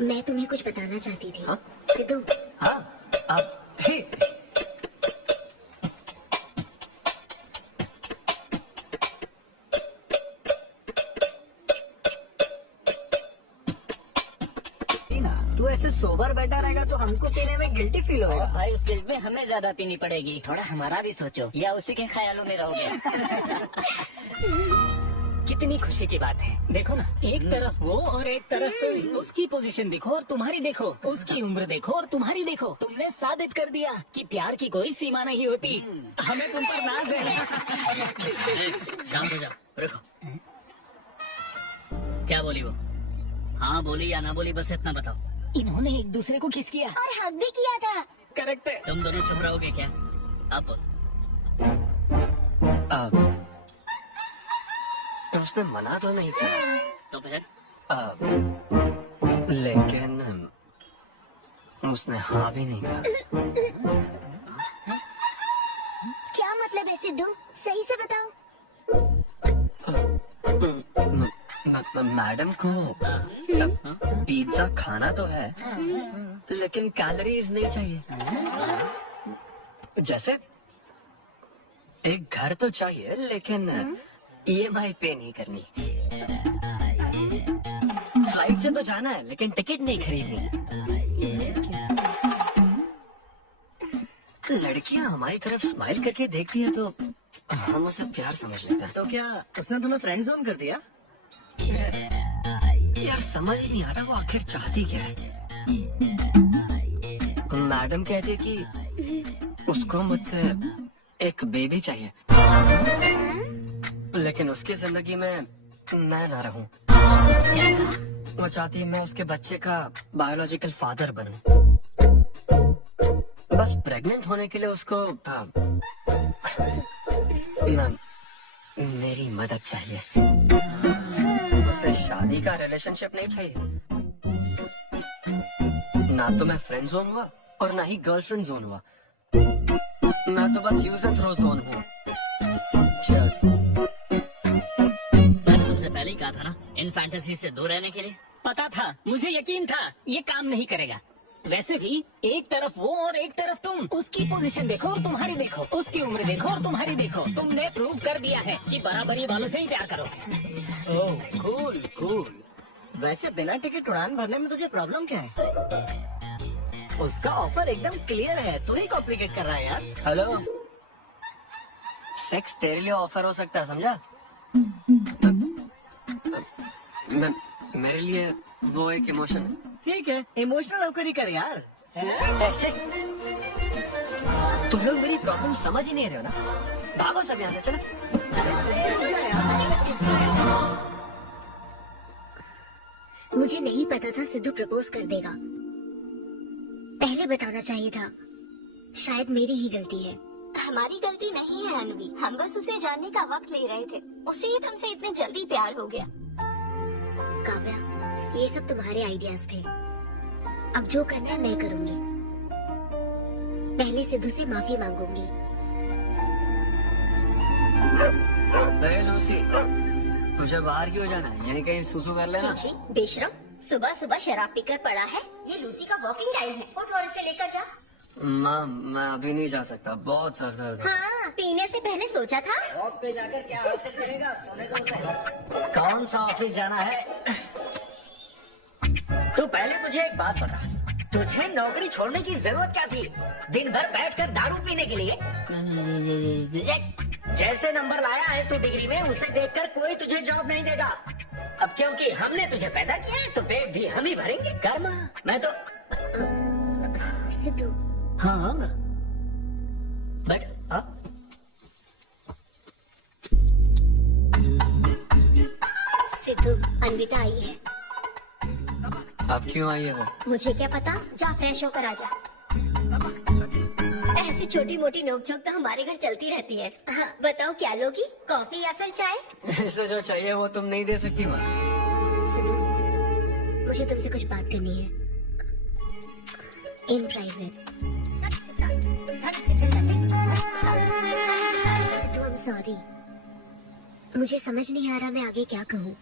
मैं तुम्हें कुछ बताना चाहती थी। हाँ? सिद्धू, हाँ, हे तू ऐसे सोबर बैठा रहेगा तो हमको पीने में गिल्टी फील होगा। भाई उस गिल्ट में हमें ज्यादा पीनी पड़ेगी। थोड़ा हमारा भी सोचो, या उसी के ख्यालों में रहोगे। कितनी खुशी की बात है। देखो ना, एक तरफ वो और एक तरफ तुम। उसकी पोजीशन देखो और तुम्हारी देखो, उसकी उम्र देखो और तुम्हारी देखो। तुमने साबित कर दिया कि प्यार की कोई सीमा नहीं होती। हमें तुम पर नाज है। शांत हो जाओ, रुको। क्या बोली वो? हाँ बोली या ना बोली, बस इतना बताओ। इन्होंने एक दूसरे को किस किया। और हक भी किया था। करेक्ट है। तुम दोनों चुप रहोगे क्या? अब तो उसने मना तो नहीं किया, तो फिर लेकिन उसने हाँ भी नहीं कहा। क्या मतलब है सिद्धू, सही से बताओ। मैडम को पिज्जा खाना तो है, लेकिन कैलोरीज नहीं चाहिए। जैसे एक घर तो चाहिए, लेकिन EMI पे नहीं करनी। फ्लाइट से तो जाना है, लेकिन टिकट नहीं खरीदनी। लड़कियां हमारी तरफ स्माइल करके देखती हैं तो हम उसे प्यार समझ लेते हैं। तो क्या उसने तुम्हें फ्रेंड जोन कर दिया? यार समझ ही नहीं आ रहा वो आखिर चाहती क्या है। मैडम कहती है कि उसको मुझसे एक बेबी चाहिए, लेकिन उसकी जिंदगी में मैं ना रहूं। वो चाहती है मैं उसके बच्चे का बायोलॉजिकल फादर बनूं। बस प्रेग्नेंट होने के लिए उसको मेरी मदद चाहिए। उसे शादी का रिलेशनशिप नहीं चाहिए। ना तो मैं फ्रेंड जोन हुआ और ना ही गर्लफ्रेंड जोन हुआ। मैं तो बस यूज एंड थ्रो जोन हूँ। Cheers. मैंने तुमसे पहले ही कहा था ना, इन फैंटेसी से दूर रहने के लिए। पता था, मुझे यकीन था ये काम नहीं करेगा। वैसे भी एक तरफ वो और एक तरफ तुम, उसकी पोजीशन देखो और तुम्हारी देखो, उसकी उम्र देखो और तुम्हारी देखो। तुमने प्रूव कर दिया है कि बराबरी वालों से ही प्यार करो। ओह कूल कूल। वैसे बिना टिकट उड़ान भरने में तुझे प्रॉब्लम क्या है? उसका ऑफर एकदम क्लियर है, तू ही कॉम्प्लिकेट कर रहा है यार। हेलो, सेक्स तेरे लिए ऑफर हो सकता है, समझा? मेरे लिए वो एक इमोशन है। ठीक है, इमोशनल होकर ही कर यार। ऐसे तुम लोग मेरी प्रॉब्लम समझ ही नहीं रहे हो ना। भागो सब यहाँ से, चलो। मुझे नहीं पता था सिद्धू प्रपोज कर देगा। पहले बताना चाहिए था। शायद मेरी ही गलती है। हमारी गलती नहीं है अनवी, हम बस उसे जानने का वक्त ले रहे थे। उसे ही तुमसे इतने जल्दी प्यार हो गया। काव्या, ये सब तुम्हारे आइडियाज थे। अब जो करना है मैं करूंगी। पहले सिद्धू से माफी मांगूंगी। लूसी, तुझे बाहर क्यों जाना है? यहीं कहीं सुसु कर लेना। छी, बेशरम, सुबह सुबह शराब पीकर पड़ा है। ये लूसी का वॉकिंग टाइम है। उठ और इसे लेकर जा। माँ, मैं अभी नहीं जा सकता, बहुत सर दर्द है। हाँ, पीने से पहले सोचा था। वॉक पे जाकर क्या हासिल करेगा? सोने दो उसे। कौन सा ऑफिस जाना है? तू पहले मुझे एक बात बता, तुझे नौकरी छोड़ने की जरूरत क्या थी? दिन भर बैठकर दारू पीने के लिए? जैसे नंबर लाया है तू डिग्री में, उसे देखकर कोई तुझे जॉब नहीं देगा। अब क्योंकि हमने तुझे पैदा किया है तो पेट भी हम ही भरेंगे। कर्मा, मैं तो सिद्धू, हाँ बट सिद्धू, अन्विता आई है। अब क्यों आई है वो? मुझे क्या पता, जा फ्रेश होकर आ जा। ऐसी छोटी मोटी नोकझोंक तो हमारे घर चलती रहती है। हाँ, बताओ क्या लोगी, कॉफी या फिर चाय? इसे जो चाहिए वो तुम नहीं दे सकती माँ। सिद्धू, मुझे तुमसे कुछ बात करनी है, in private. Sidhu, I am sorry. मुझे समझ नहीं आ रहा मैं आगे क्या कहूँ।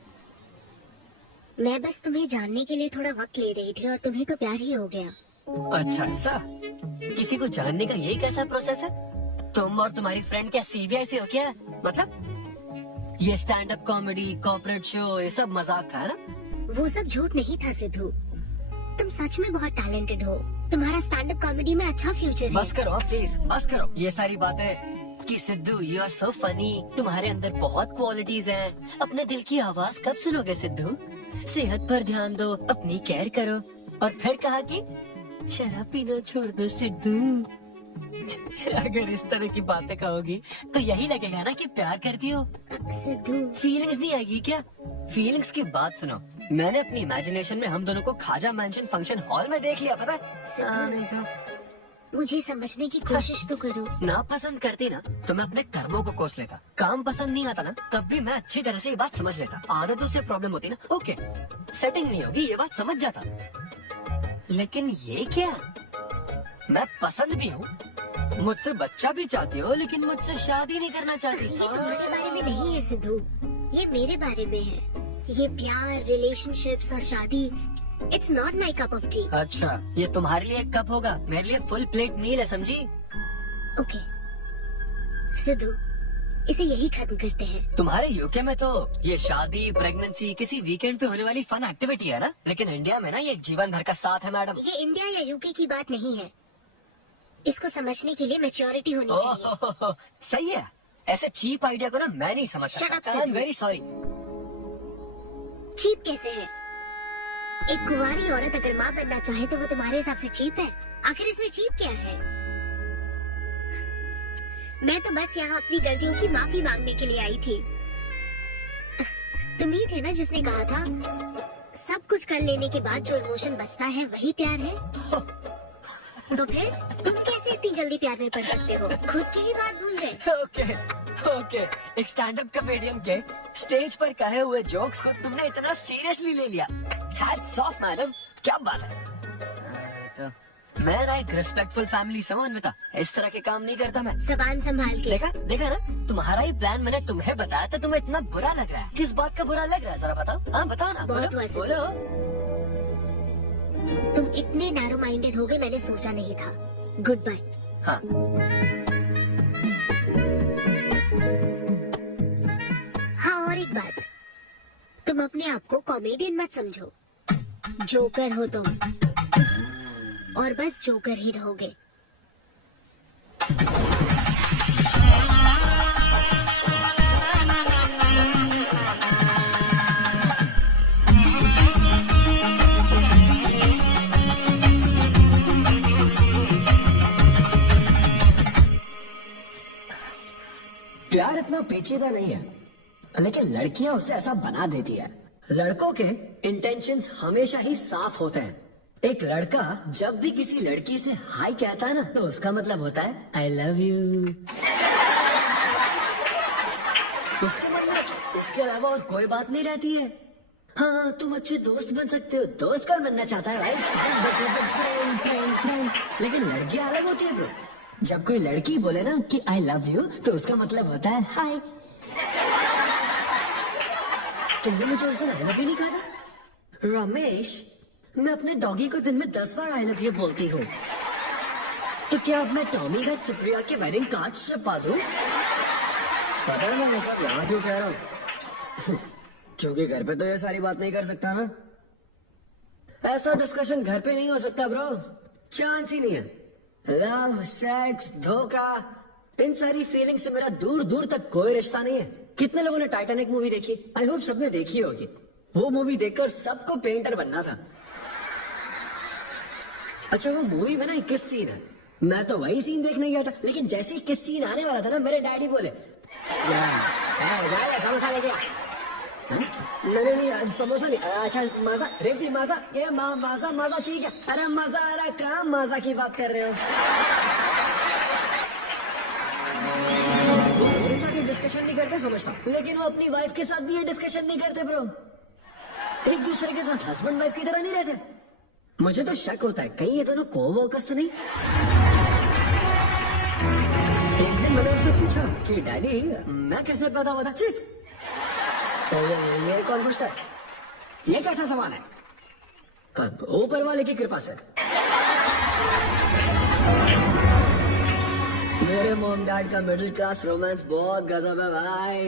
मैं बस तुम्हें जानने के लिए थोड़ा वक्त ले रही थी और तुम्हें तो प्यार ही हो गया। अच्छा ऐसा? किसी को जानने का ये कैसा प्रोसेस है? तुम और तुम्हारी फ्रेंड क्या CBI से हो क्या? मतलब ये stand up comedy, corporate show, ये सब मजाक था ना? वो सब झूठ नहीं था सिद्धू। तुम सच में बहुत टैलेंटेड हो। तुम्हारा स्टैंड अप कॉमेडी में अच्छा फ्यूचर है। बस करो प्लीज, बस करो ये सारी बातें कि Sidhu you are so funny, तुम्हारे अंदर बहुत क्वालिटीज हैं। अपने दिल की आवाज कब सुनोगे सिद्धू? सेहत पर ध्यान दो, अपनी केयर करो। और फिर कहा कि शराब पीना छोड़ दो सिद्धू। अगर इस तरह की बातें कहोगी तो यही लगेगा ना कि प्यार करती हो। सिद्धू, फीलिंग्स नहीं आएगी क्या? फीलिंग्स की बात सुनो, मैंने अपनी इमेजिनेशन में हम दोनों को खाजा मैंशन फंक्शन हॉल में देख लिया, पता है? नहीं तो मुझे समझने की कोशिश तो करो। ना पसंद करती ना तो मैं अपने कर्मों को कोस लेता। काम पसंद नहीं आता ना तब भी मैं अच्छी तरह से ये बात समझ लेता। आदतों से प्रॉब्लम होती ना, ओके सेटिंग नहीं होगी ये बात समझ जाता। लेकिन ये क्या? मैं पसंद भी हूँ, मुझसे बच्चा भी चाहती हो, लेकिन मुझसे शादी नहीं करना चाहती। ये तुम्हारे बारे में नहीं है सिद्धू, ये मेरे बारे में है। ये प्यार, रिलेशनशिप्स और शादी, it's not my cup of T. अच्छा, ये तुम्हारे लिए एक कप होगा, मेरे लिए फुल प्लेट मील है, समझी? ओके सिद्धू, इसे यही खत्म करते हैं। तुम्हारे यूके में तो ये शादी, प्रेगनेंसी किसी वीकेंड पे होने वाली फन एक्टिविटी है ना, लेकिन इंडिया में ना ये जीवन भर का साथ है मैडम। ये इंडिया या यूके की बात नहीं है, इसको समझने के लिए मैच्योरिटी होनी चाहिए। ओह, सही है। ऐसे चीप आइडिया को ना मैं नहीं समझ Shut up, सकता। I am Sidhu. Very sorry. Cheap कैसे है? एक कुंवारी औरत अगर माँ बनना चाहे तो वो तुम्हारे हिसाब से चीप है? आखिर इसमें चीप क्या है? मैं तो बस यहाँ अपनी गलतियों की माफी मांगने के लिए आई थी। तुम ही थे ना जिसने कहा था सब कुछ कर लेने के बाद जो इमोशन बचता है वही प्यार है। तो फिर तुम कैसे इतनी जल्दी प्यार में पड़ सकते हो? खुद की ही बात भूल गए। ओके ओके, एक स्टैंड अप कॉमेडियन के स्टेज पर कहे हुए जोक्स को तुमने इतना सीरियसली ले लिया। हैट्स ऑफ मैडम, क्या बात है। मैं ना एक रिस्पेक्टफुल फैमिली से हूँ अन्विता, इस तरह के काम नहीं करता मैं। जबान संभाल के। देखा देखा ना, तुम्हारा ही प्लान मैंने तुम्हें बताया तो तुम्हें इतना बुरा लग रहा है। किस बात का बुरा लग रहा है जरा बताओ। हाँ बताओ ना। बहुत बोलो, वैसे बोलो। तुम इतने नैरो माइंडेड हो गए मैंने सोचा नहीं था। Goodbye. हाँ हाँ, और एक बात, तुम अपने आप को कॉमेडियन मत समझो, जोकर हो तुम, और बस जोकर ही रहोगे। प्यार इतना पेचीदा नहीं है, लेकिन लड़कियां उसे ऐसा बना देती है। लड़कों के इंटेंशंस हमेशा ही साफ होते हैं। एक लड़का जब भी किसी लड़की से हाय कहता है ना, तो उसका मतलब होता है आई लव यू। उसके मन में इसके अलावा और कोई बात नहीं रहती है। हाँ तुम अच्छे दोस्त बन सकते हो, दोस्त कौन बनना चाहता है भाई? Friend friend friend. लेकिन लड़कियां अलग होती है ब्रो। जब कोई लड़की बोले ना कि आई लव यू, तो उसका मतलब होता है हाय। तुमने मुझे उस दिन आई लव यू नहीं कहा था? रमेश, मैं अपने डॉगी को दिन में 10 बार आई लव यू बोलती हूँ, तो क्या अब मैं टॉमी का सुप्रिया की वेडिंग कार्ड छपा दूं? पता है मैं सब यहाँ क्यों कह रहा हूँ? क्योंकि घर पे तो ये सारी बात नहीं कर सकता ना। ऐसा डिस्कशन घर पे नहीं हो सकता ब्रो, चांस ही नहीं है। लव, सेक्स, धोखा, इन सारी फीलिंग से मेरा दूर दूर तक कोई रिश्ता नहीं है। कितने लोगों ने टाइटैनिक मूवी देखी? आई होप सबने देखी होगी। वो मूवी देखकर सबको पेंटर बनना था। अच्छा वो मूवी में ना 21 सीन है, मैं तो वही सीन देखने गया था, लेकिन जैसे ही 21 सीन आने वाला था ना, मेरे डैडी बोले समोसा लेके आ। नहीं समोसा नहीं, अच्छा माजा, रेवती माजा, ये माजा माजा ठीक है। अरे मजा आ रहा, कहाँ माजा की बात कर रहे हो? मेरे साथ ये डिस्कशन नहीं करते समझता, लेकिन वो अपनी वाइफ के साथ भी ये डिस्कशन नहीं करते ब्रो। एक दूसरे के साथ हस्बैंड वाइफ की तरह नहीं रहते। मुझे तो शक होता है कहीं ये दोनों को-वर्कर्स तो नहीं। एक दिन मैंने उनसे पूछा कि डैडी मैं कैसे पैदा हुआ था? ठीक, तो ये कौन पूछता है? ये कैसा सवाल है? अब ऊपर वाले की कृपा से। मेरे मॉम डैड का मिडिल क्लास रोमांस बहुत गजब है भाई।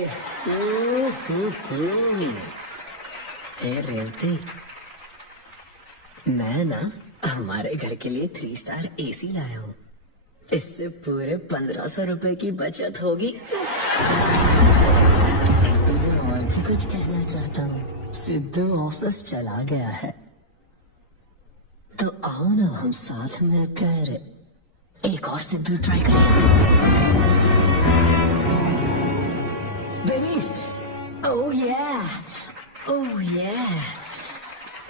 ए रेवती, मैं ना हमारे घर के लिए 3 स्टार AC लाया हूँ, इससे पूरे 1500 रुपए की बचत होगी। तुम्हें और भी कुछ कहना चाहता हूँ। सिद्धू ऑफिस चला गया है, तो आओ ना हम साथ मिलकर एक और सिद्धू ट्राई करें। बेबी, ओह या, ओह या,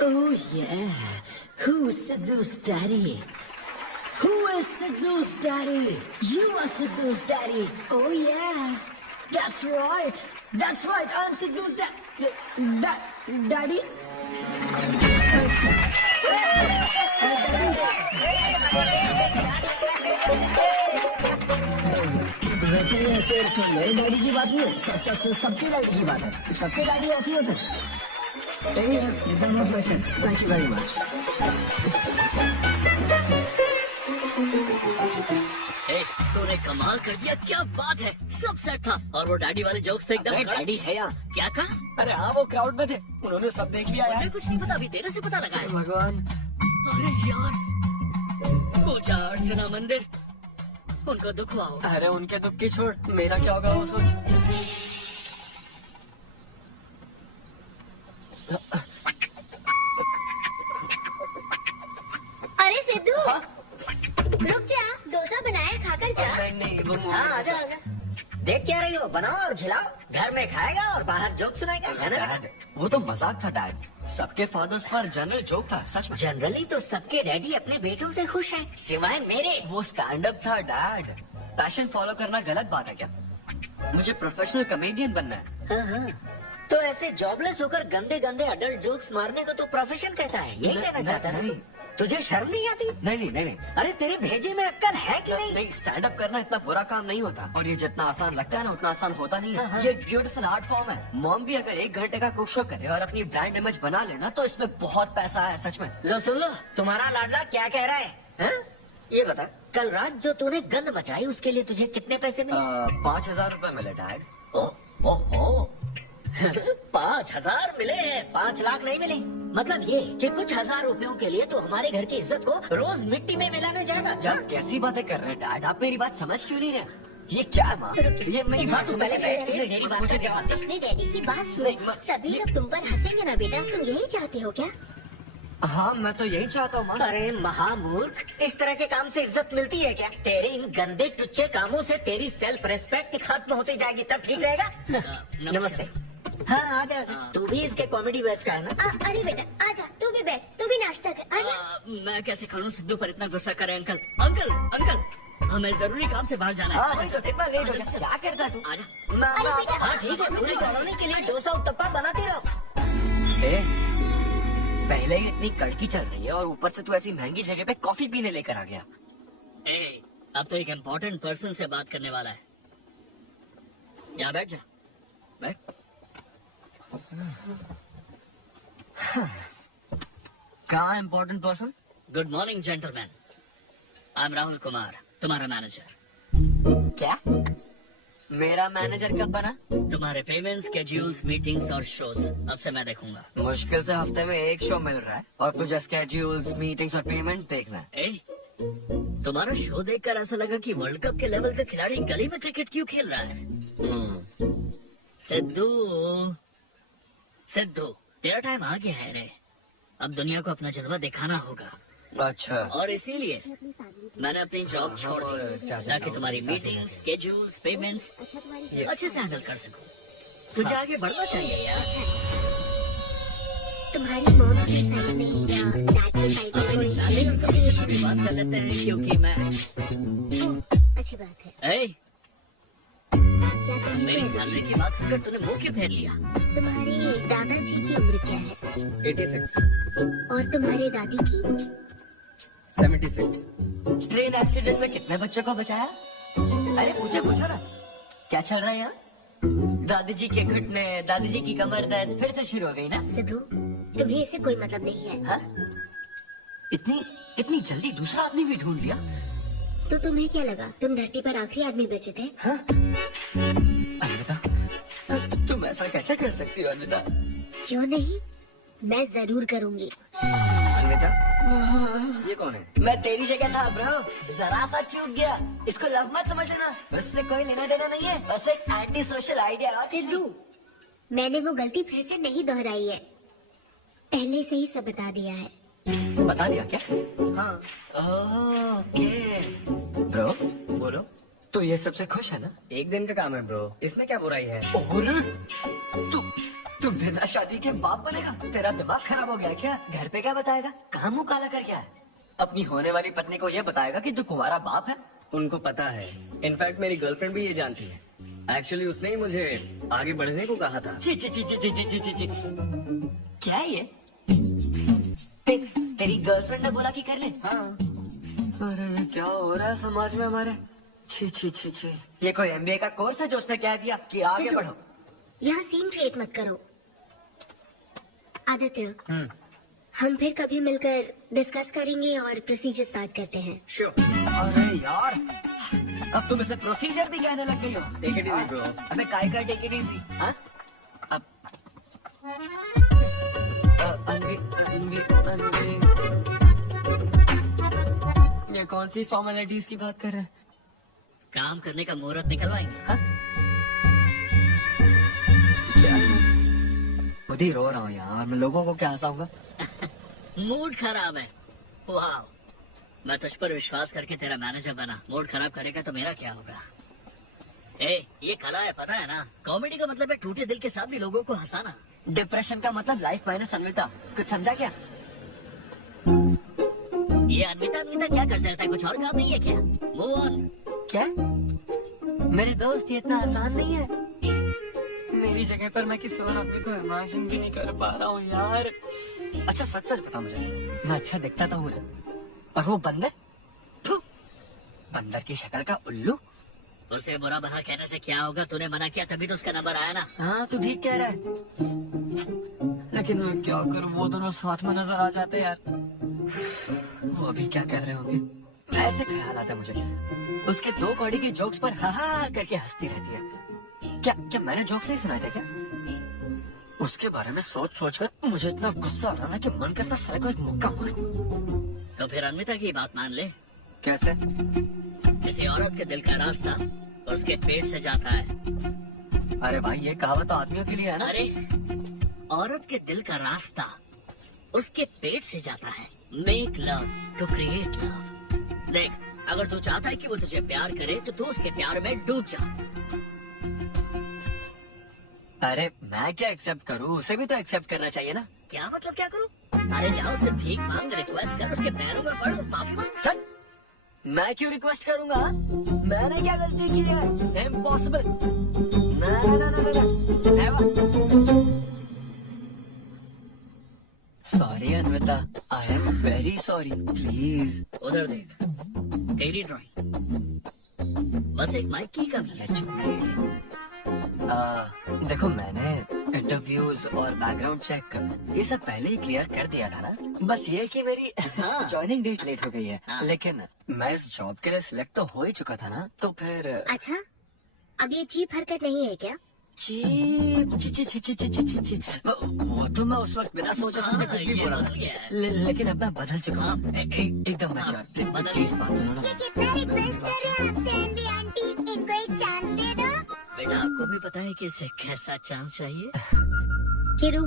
oh yeah, who's Sidhu's daddy? Who is Sidhu's daddy? You are Sidhu's daddy. Oh yeah, that's right. That's right. I'm Sidhu's daddy. Daddy. वैसे ये सिर्फ मेरे डैडी की बात नहीं है, सबके डैडी की बात है। सबके डैडी ऐसे ही होते हैं। That was my set. Thank you very much. तूने कमाल कर दिया, क्या बात है, सब सेट था। और वो डैडी वाले जोक्स तो एकदम डैडी है यार। क्या कहा? अरे हाँ, वो क्राउड में थे, उन्होंने सब देख लिया मुझे यार। कुछ नहीं पता, अभी तेरे से पता लगा है। भगवान, अरे यार, पूजा अर्चना मंदिर, उनको दुख हुआ होगा। अरे उनके दुख की छोड़, मेरा क्या होगा वो सोच। अरे सिद्धू, रुक जा, डोसा बनाया, खाकर जा। नहीं वो हाँ, आजा आजा। देख क्या रही हो, बनाओ और खिलाओ। घर में खाएगा और बाहर जोक सुनाएगा, है ना? डैड, वो तो मजाक था डैड। सबके फादर्स पर जनरल जोक था, सच में। जनरली तो सबके डैडी अपने बेटों से खुश हैं, सिवाय मेरे। वो स्टैंड अप था डैड। पैशन फॉलो करना गलत बात है क्या? मुझे प्रोफेशनल कॉमेडियन बनना है। हाँ हाँ, तो ऐसे जॉबलेस होकर गंदे गंदे अडल्ट जोक्स मारने को तो प्रोफेशन कहता है, यही कहना चाहता है ना तू? तुझे शर्म नहीं आती? नहीं। अरे तेरे भेजे में अक्कल है कि नहीं? नहीं, स्टैंड अप करना इतना बुरा काम नहीं होता, और ये जितना आसान लगता है ना उतना आसान होता नहीं हाँ। है। ये ब्यूटीफुल आर्ट फॉर्म है। मॉम भी अगर 1 घंटे का कुक शो करे और अपनी ब्रांड इमेज बना लेना तो इसमें बहुत पैसा है, सच में। लो सुन लो, तुम्हारा लाडला क्या कह रहा है, हाँ? ये बता, कल रात जो तूने गंद मचाई उसके लिए तुझे कितने पैसे मिले? 5,000 रुपए मिले डैड। ओहो 5,000 मिले हैं, 5 लाख नहीं मिले। मतलब ये कि कुछ हजार रुपयों के लिए तो हमारे घर की इज्जत को रोज मिट्टी में मिलाने जाएगा। यार कैसी बातें कर रहे हैं डैड, आप मेरी बात समझ क्यों नहीं रहे? ये क्या है माँ? ये मेरी बात तू पहले बैठ के मेरी बात मुझे का जवाब दे। अपने डैडी की बात सुन। नहीं, सभी लोग तुम पर हंसेंगे ना बेटा, तुम यही चाहते हो क्या? हाँ, मैं तो यही चाहता हूँ माँ। अरे महामूर्ख, इस तरह के काम से इज्जत मिलती है क्या? तेरे इन गंदे टुच्चे कामों से तेरी सेल्फ रेस्पेक्ट खत्म होती जाएगी, तब ठीक रहेगा। नमस्ते। हाँ आजा आजा, तू भी इसके कॉमेडी बैच का है ना? अरे बेटा आजा, तू भी बैठ, तू भी नाश्ता कर, आजा। मैं कैसे खड़ूं, सिद्धू पर इतना गुस्सा करे। अंकल अंकल अंकल, हमें जरूरी काम से बाहर जाना है। तो कितना लेट हो गया, क्या करता तू? आजा। हाँ ठीक है, पूरी कॉलोनी के लिए डोसा उत्तप्पा बनाती रहो। पहले ही इतनी कड़की चल रही है और ऊपर से तू ऐसी महंगी जगह पे कॉफी पीने लेकर आ गया। अब तो एक इम्पोर्टेंट पर्सन से बात करने वाला है, यहाँ बैठ जा, बैठ। कहाँ important person? Good morning gentleman, I am Rahul Kumar, तुम्हारा मैनेजर। क्या? मेरा मैनेजर कब बना? तुम्हारे पेमेंट्स, स्केड्यूल्स, मीटिंग्स और शोज अब से मैं देखूंगा। मुश्किल से हफ्ते में 1 शो मिल रहा है और तुझे स्केड्यूल्स, मीटिंग्स और पेमेंट्स देखना है। तुम्हारा शो देखकर ऐसा लगा कि वर्ल्ड कप के लेवल का खिलाड़ी गली में क्रिकेट क्यों खेल रहा है। सिद्धू सिद्धू, तेरा टाइम आ गया है रे, अब दुनिया को अपना जलवा दिखाना होगा। अच्छा, और इसीलिए मैंने अपनी जॉब छोड़ दी ताकि तुम्हारी मीटिंग, स्केड्यूल्स, पेमेंट्स अच्छे से हैंडल कर सकूं। तुझे आगे बढ़ना चाहिए यार। तुम्हारी मॉम की साइड में या डैड की साइड में? बात कर लेते हैं क्योंकि मैं अच्छी बात है। ए, क्या तुम मेरी सैलरी की बात सुनकर तूने मुंह क्यों फेर लिया? तुम्हारे दादाजी की उम्र क्या है? 86, और तुम्हारे दादी की? 76। ट्रेन एक्सीडेंट में कितने बच्चों को बचाया? अरे मुझे पूछो ना, क्या चल रहा है यहाँ? दादी जी के घुटने, दादी जी की कमर दर्द फिर से शुरू हो गई ना? सिद्धू, तुम्हें इससे कोई मतलब नहीं है। हाँ? इतनी जल्दी दूसरा आदमी भी ढूंढ लिया? तो तुम्हें क्या लगा तुम धरती पर आखिरी आदमी बचे थे? हाँ? अनिता, तुम ऐसा कैसे कर सकती हो अनिता? क्यों नहीं, मैं जरूर करूंगी। अन्विता, ये कौन है? मैं तेरी जगह था ब्रो, जरा सा चूक गया। इसको लव मत समझ लेना, उससे कोई लेना देना नहीं है, बस एक एंटी सोशल आइडिया। सिद्धू, मैंने वो गलती फिर से नहीं दोहराई है, पहले से ही सब बता दिया है। बता दिया क्या? हाँ, ओके ब्रो, बोलो। तो ये सबसे खुश है ना? एक दिन का काम है ब्रो, इसमें क्या बुराई है? और तू बिना शादी के बाप बनेगा? तेरा दिमाग खराब हो गया क्या? घर पे क्या बताएगा? कहाँ मुँह काला कर गया है? अपनी होने वाली पत्नी को ये बताएगा कि तू तुम्हारा बाप है? उनको पता है, इनफैक्ट मेरी गर्लफ्रेंड भी ये जानती है। एक्चुअली उसने ही मुझे आगे बढ़ने को कहा था। ची ची ची ची ची ची ची ची ची। क्या है ये? तेरी गर्लफ्रेंड ने बोला कि कर ले? हाँ, अरे क्या हो रहा है समाज में हमारे? छी छी छी छी, ये कोई एमबीए का कोर्स है जो उसने कह दिया कि आगे सिद्धू, बढ़ो। यहाँ सीन क्रिएट मत करो। आदित्य, हम फिर कभी मिलकर डिस्कस करेंगे और प्रोसीजर स्टार्ट करते हैं। अरे यार, अब तुम इसे प्रोसीजर भी कहने लग गई हो। Take it easy bro. अबे काय का टेक इट इजी? हाँ? अब अनवी, अनवी, अनवी, ये कौन सी फॉर्मेलिटीज की बात कर रहे हैं? काम करने का मुहूर्त निकलवाएंगे। हाँ? क्या? खुद ही रो रहा हूँ यार, मैं लोगों को क्या हंसाऊंगा? मूड खराब है। वाह, मैं तुझ पर विश्वास करके तेरा मैनेजर बना, मूड खराब करेगा तो मेरा क्या होगा? ये कला है, पता है ना? कॉमेडी का मतलब है टूटे दिल के साथ भी लोगों को हंसाना। डिप्रेशन का मतलब लाइफ माइनस अन्विता, कुछ समझा क्या? ये अन्विता अन्विता क्या करते रहता है, कुछ और काम नहीं है क्या? Move on. क्या? मेरे दोस्त ये इतना आसान नहीं है। मेरी जगह पर मैं किसी और आदमी को इमेजिन भी नहीं कर पा रहा हूँ यार। अच्छा सच सच बता मुझे, मैं अच्छा दिखता तो हूँ ना? और वो बंदर, थू, बंदर की शक्ल का उल्लू। उसे बुरा भला कहने से क्या होगा? तूने मना किया तभी तो उसका नंबर आया ना। हाँ तू ठीक कह रहा है, लेकिन मैं क्या करूँ, वो दोनों साथ में नजर आ जाते यार। वो अभी क्या कर रहे होंगे? ऐसे ख्याल आता मुझे, उसके दो कौड़ी के जोक्स पर हा हा करके हंसती रहती है। क्या क्या मैंने जोक्स नहीं सुनाए थे क्या? उसके बारे में सोच सोच कर मुझे इतना गुस्सा आ रहा है कि मन करता सर को एक मुक्का मारूं। तो फिर अन्विता की बात मान ले। कैसे? किसी औरत के दिल का रास्ता उसके पेट से जाता है। अरे भाई ये कहावत तो आदमियों के लिए है ना? अरे, औरत के दिल का रास्ता उसके पेट से जाता है। Make love to create love. देख, अगर तू चाहता है कि वो तुझे प्यार करे तो तू उसके प्यार में डूब जा। अरे मैं क्या एक्सेप्ट करूँ, उसे भी तो एक्सेप्ट करना चाहिए ना? क्या मतलब क्या करूं? अरे जाओ, उससे भीख मांग, रिक्वेस्ट कर, उसके पैरों में पड़ और माफी मांग। चल, मैं क्यों रिक्वेस्ट करूंगा? मैंने क्या गलती की है? Impossible. Sorry Anvita, I am very sorry, please. उधर देख, तेरी ड्राइंग बस एक माइक की कमी है। देखो मैंने इंटरव्यूज और बैकग्राउंड चेक ये सब पहले ही क्लियर कर दिया था ना। बस ये कि मेरी ज्वाइनिंग डेट लेट हो गई है, लेकिन मैं इस जॉब के लिए सिलेक्ट तो हो ही चुका था ना, तो फिर। अच्छा, अब ये चीप हरकत नहीं है क्या? चीप ची ची ची ची ची ची ची ची वो तो मैं उस वक्त बिना सोचे समझे कुछ भी बोला था, लेकिन अब मैं बदल चुका हूँ, एकदम मैच्योर। प्लीज बात सुनो ना। कितना रिक्वेस्ट कर रहे हैं आपसे एमबी आंटी, इनको एक चांस दे दो। बेटा, आपको भी पता है कि इसे कैसा चांस चाहिए? किरू,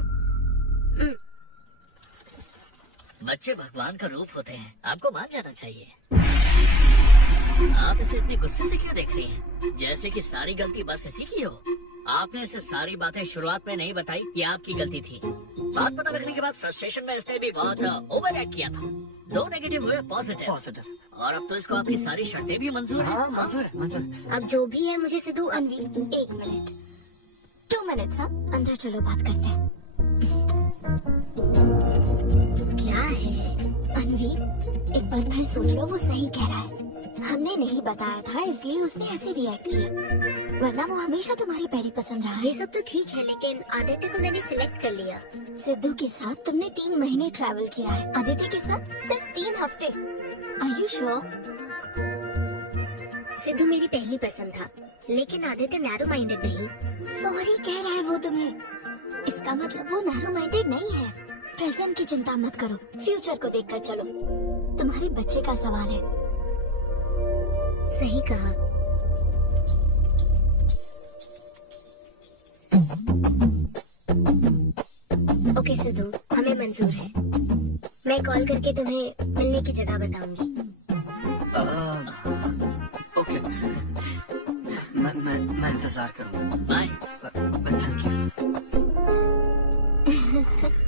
बच्चे भगवान का रूप होते हैं, आपको मान जाना चाहिए। आप इसे इतने गुस्से से क्यों देख रही हैं? जैसे कि सारी गलती बस इसी की हो। आपने इसे सारी बातें शुरुआत में नहीं बताई, ये आपकी गलती थी। बात पता लगने के बाद फ्रस्ट्रेशन में इसने भी बहुत ओवर एक्ट किया था। 2 नेगेटिव हुए, पॉजिटिव। और अब तो इसको आपकी सारी शर्तें भी मंजूर हैं। हाँ मंजूर है, मंजूर है। अब जो भी है मुझे सिद्धू अनवी 1 मिनट 2 मिनट हाँ, अंदर चलो बात करते हैं। क्या है अनवी, एक बार फिर सोच लो, वो सही कह रहा है। हमने नहीं बताया था इसलिए उसने ऐसे रिएक्ट किया, वरना वो हमेशा तुम्हारी पहली पसंद रहा। ये सब तो ठीक है, लेकिन आदित्य को मैंने सिलेक्ट कर लिया। सिद्धू के साथ तुमने 3 महीने ट्रैवल किया है, आदित्य के साथ सिर्फ 3 हफ्ते। Are you sure? सिद्धू मेरी पहली पसंद था, लेकिन आदित्य नैरो माइंडेड नहीं। सॉरी कह रहा है वो तुम्हें, इसका मतलब वो नैरो माइंडेड नहीं है। प्रेजेंट की चिंता मत करो, फ्यूचर को देखकर चलो। तुम्हारे बच्चे का सवाल है। सही कहा। ओके सिद्धू, हमें मंजूर है। मैं कॉल करके तुम्हें मिलने की जगह बताऊंगी। ओके, मैं इंतजार करूंगा। Bye. Thank you.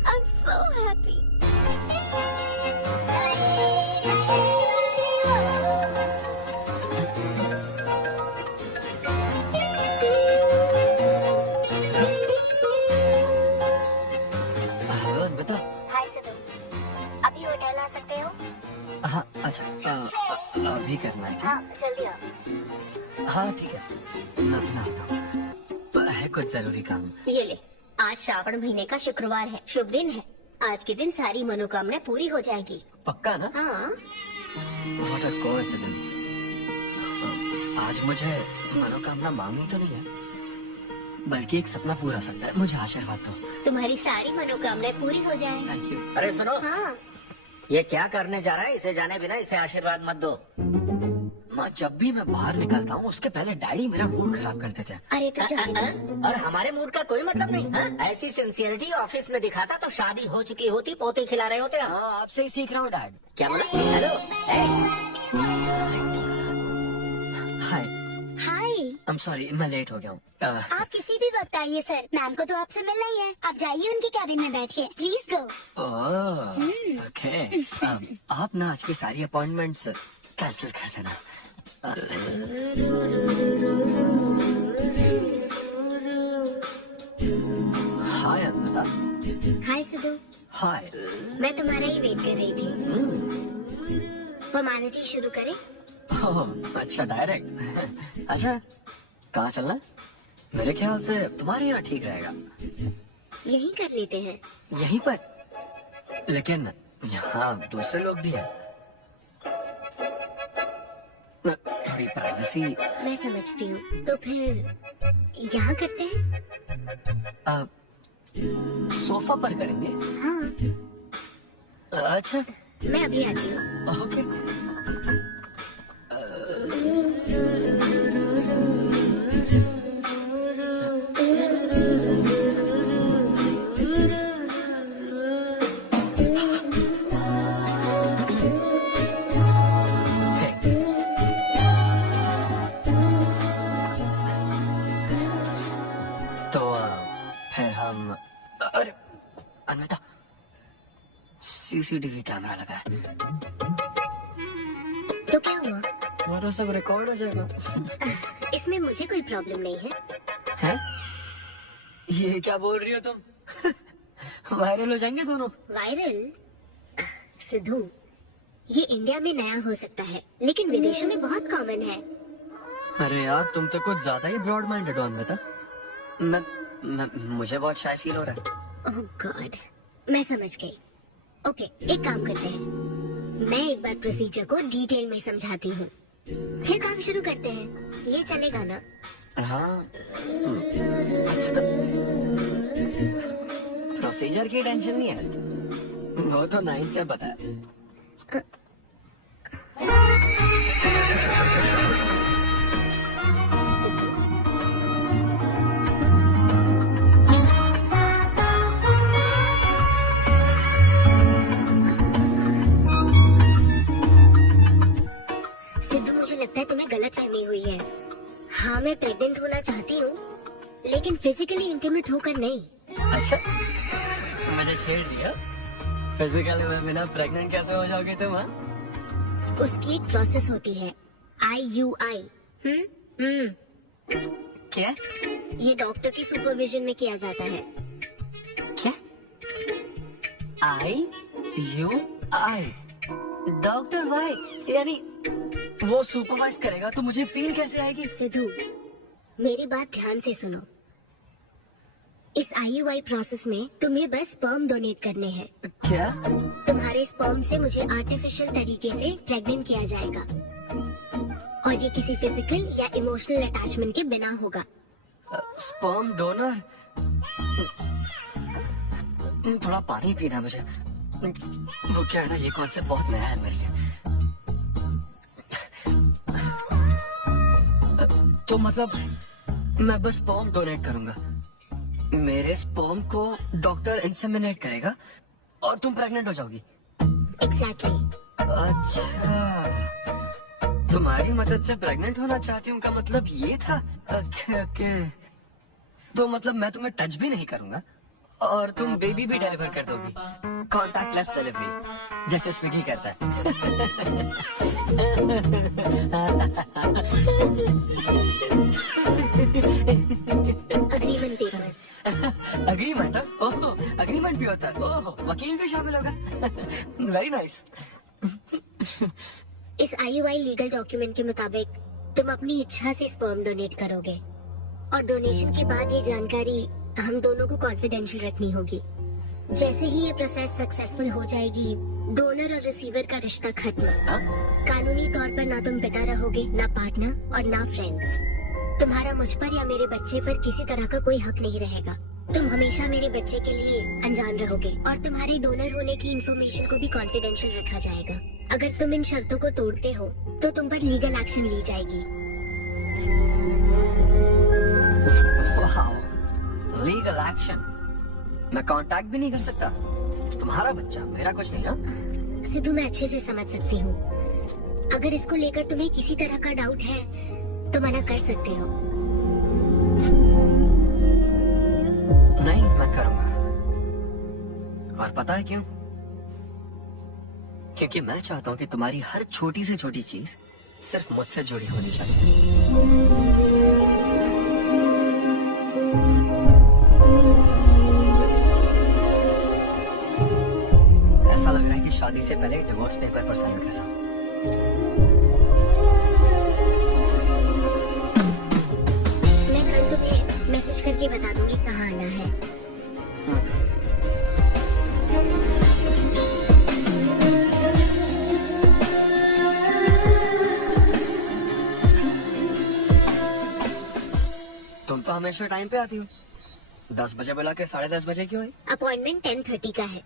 I'm so happy. Hello बता। हाय सिद्धू, अभी होटल आ सकते हो? हाँ अच्छा, अभी करना है क्या? हाँ जल्दी आओ। हाँ ठीक है, मैं आता हूँ, है कुछ जरूरी काम। ये ले, आज श्रावण महीने का शुक्रवार है, शुभ दिन है। आज के दिन सारी मनोकामना पूरी हो जाएगी। पक्का ना? हाँ। What a coincidence. आज मुझे मनोकामना मांगनी तो नहीं है, बल्कि एक सपना पूरा हो सकता है। मुझे आशीर्वाद दो। तुम्हारी सारी मनोकामनाएं पूरी हो जाए। Thank you. अरे सुनो, हाँ। ये क्या करने जा रहा है? इसे जाने बिना इसे आशीर्वाद मत दो। माँ, जब भी मैं बाहर निकलता हूँ उसके पहले डैडी मेरा मूड खराब कर देते हैं। अरे तो जाने दो। और हमारे मूड का कोई मतलब नहीं। हाँ? ऐसी सिंसियरिटी ऑफिस में दिखाता तो शादी हो चुकी होती, पोते खिला रहे होते हम। हाँ, आपसे ही सीख रहा हूँ डैड। क्या बोला? Hello, hi, hi. I'm sorry, मैं लेट हो गया हूँ। आप किसी भी वक्त आइए सर, मैम को तो आपसे मिलना ही है। आप जाइए उनके कैबिन में बैठिए, प्लीज गो। ओके, आप ना आज की सारी अपॉइंटमेंट्स कैंसिल कर देना। हाय अमृता। हाय सिद्धू, हाय। मैं तुम्हारा ही वेट कर रही थी। फॉर्मेलिटी शुरू करें? ओह, अच्छा डायरेक्ट। अच्छा, कहाँ चलना है? मेरे ख्याल से तुम्हारे यहाँ ठीक रहेगा। यही कर लेते हैं। यहीं पर? लेकिन यहाँ दूसरे लोग भी हैं। थोड़ी प्राइवेसी। मैं समझती हूँ, तो फिर यहाँ करते हैं? सोफा पर करेंगे। हाँ। अच्छा, मैं अभी आती हूँ। ओके। तो फिर हम, अरे अनविता, सीसीटीवी कैमरा लगा है। तो क्या हुआ? हमारा सब रिकॉर्ड हो जाएगा। इसमें मुझे कोई प्रॉब्लम नहीं है। हैं? ये क्या बोल रही हो तुम? वायरल हो जाएंगे दोनों। वायरल? सिद्धू, ये इंडिया में नया हो सकता है, लेकिन विदेशों में बहुत कॉमन है। अरे यार, तुम तो कुछ ज्यादा ही ब्रॉड माइंडेड हो अनविता। मुझे बहुत शाय फील हो रहा है। ओह गॉड, मैं समझ गई। ओके, एक काम करते हैं, मैं एक बार प्रोसीजर को डिटेल में समझाती हूँ, फिर काम शुरू करते हैं। ये चलेगा ना? हाँ। प्रोसीजर की टेंशन नहीं है, वो तो 9 से पता है। सिद्धू, मुझे लगता है तुम्हें गलतफहमी हुई है। हाँ, मैं प्रेग्नेंट होना चाहती हूँ, लेकिन फिजिकली इंटीमेट होकर नहीं। अच्छा, मुझे छेड़ दिया। फिजिकली में बिना प्रेग्नेंट कैसे हो जाओगे तुम? हाँ, उसकी एक प्रोसेस होती है, IUI। क्या? ये डॉक्टर की सुपरविजन में किया जाता है। क्या? IUI? Doctor why? यानी वो सुपरवाइज करेगा तो मुझे फील कैसे आएगी? सिद्धू, मेरी बात ध्यान से सुनो। इस IUI प्रोसेस में तुम्हें बस स्पर्म डोनेट करने हैं। क्या? तुम्हारे स्पर्म से मुझे आर्टिफिशियल तरीके से प्रेग्नेंट किया जाएगा, और ये किसी फिजिकल या इमोशनल अटैचमेंट के बिना होगा। Sperm donor? थोड़ा पानी पीना है मुझे। वो क्या है ना, ये कॉन्सेप्ट बहुत नया है मेरे लिए। तो मतलब मैं बस स्पर्म डोनेट करूंगा, मेरे स्पर्म को डॉक्टर इंसेमिनेट करेगा और तुम प्रेग्नेंट हो जाओगी? एग्जैक्टली। अच्छा, तुम्हारी मदद से प्रेग्नेंट होना चाहती हूँ का मतलब ये था? ओके। तो मतलब मैं तुम्हें टच भी नहीं करूंगा और तुम बेबी भी डिलीवर कर दोगी, कॉन्टैक्टलेस डिलीवरी, जैसे स्विगी करता है। Agreement papers. अग्रीमेंट? ओह, अग्रीमेंट भी होता है? ओह, वकील भी शामिल होगा। Very nice. इस IUI लीगल डॉक्यूमेंट के मुताबिक तुम अपनी इच्छा से स्पर्म डोनेट करोगे और डोनेशन के बाद ये जानकारी हम दोनों को कॉन्फिडेंशियल रखनी होगी। जैसे ही ये प्रोसेस सक्सेसफुल हो जाएगी, डोनर और रिसीवर का रिश्ता खत्म। कानूनी तौर पर ना तुम पिता रहोगे, ना पार्टनर और ना फ्रेंड। तुम्हारा मुझ पर या मेरे बच्चे पर किसी तरह का कोई हक नहीं रहेगा। तुम हमेशा मेरे बच्चे के लिए अनजान रहोगे और तुम्हारे डोनर होने की इंफॉर्मेशन को भी कॉन्फिडेंशियल रखा जाएगा। अगर तुम इन शर्तों को तोड़ते हो तो तुम पर लीगल एक्शन ली जाएगी। Legal action? मैं कांटेक्ट भी नहीं कर सकता? तुम्हारा बच्चा, मेरा कुछ नहीं। ना सिद्धू, मैं अच्छे से समझ सकती हूँ। अगर इसको लेकर तुम्हें किसी तरह का डाउट है तो मना कर सकते हो। नहीं, मैं करूंगा। और पता है क्यों? क्योंकि मैं चाहता हूँ कि तुम्हारी हर छोटी से छोटी चीज सिर्फ मुझसे जुड़ी होनी चाहिए। ऐसा लग रहा है कि शादी से पहले डिवोर्स पेपर पर साइन कर रहा हूँ। मैं कल तुम्हें मैसेज करके बता दूंगी कहाँ आना है। तुम तो हमेशा टाइम पे आती हो। 10 बजे बुला के 10:30 बजे क्यों आई? अपॉइंटमेंट 10:30 का है।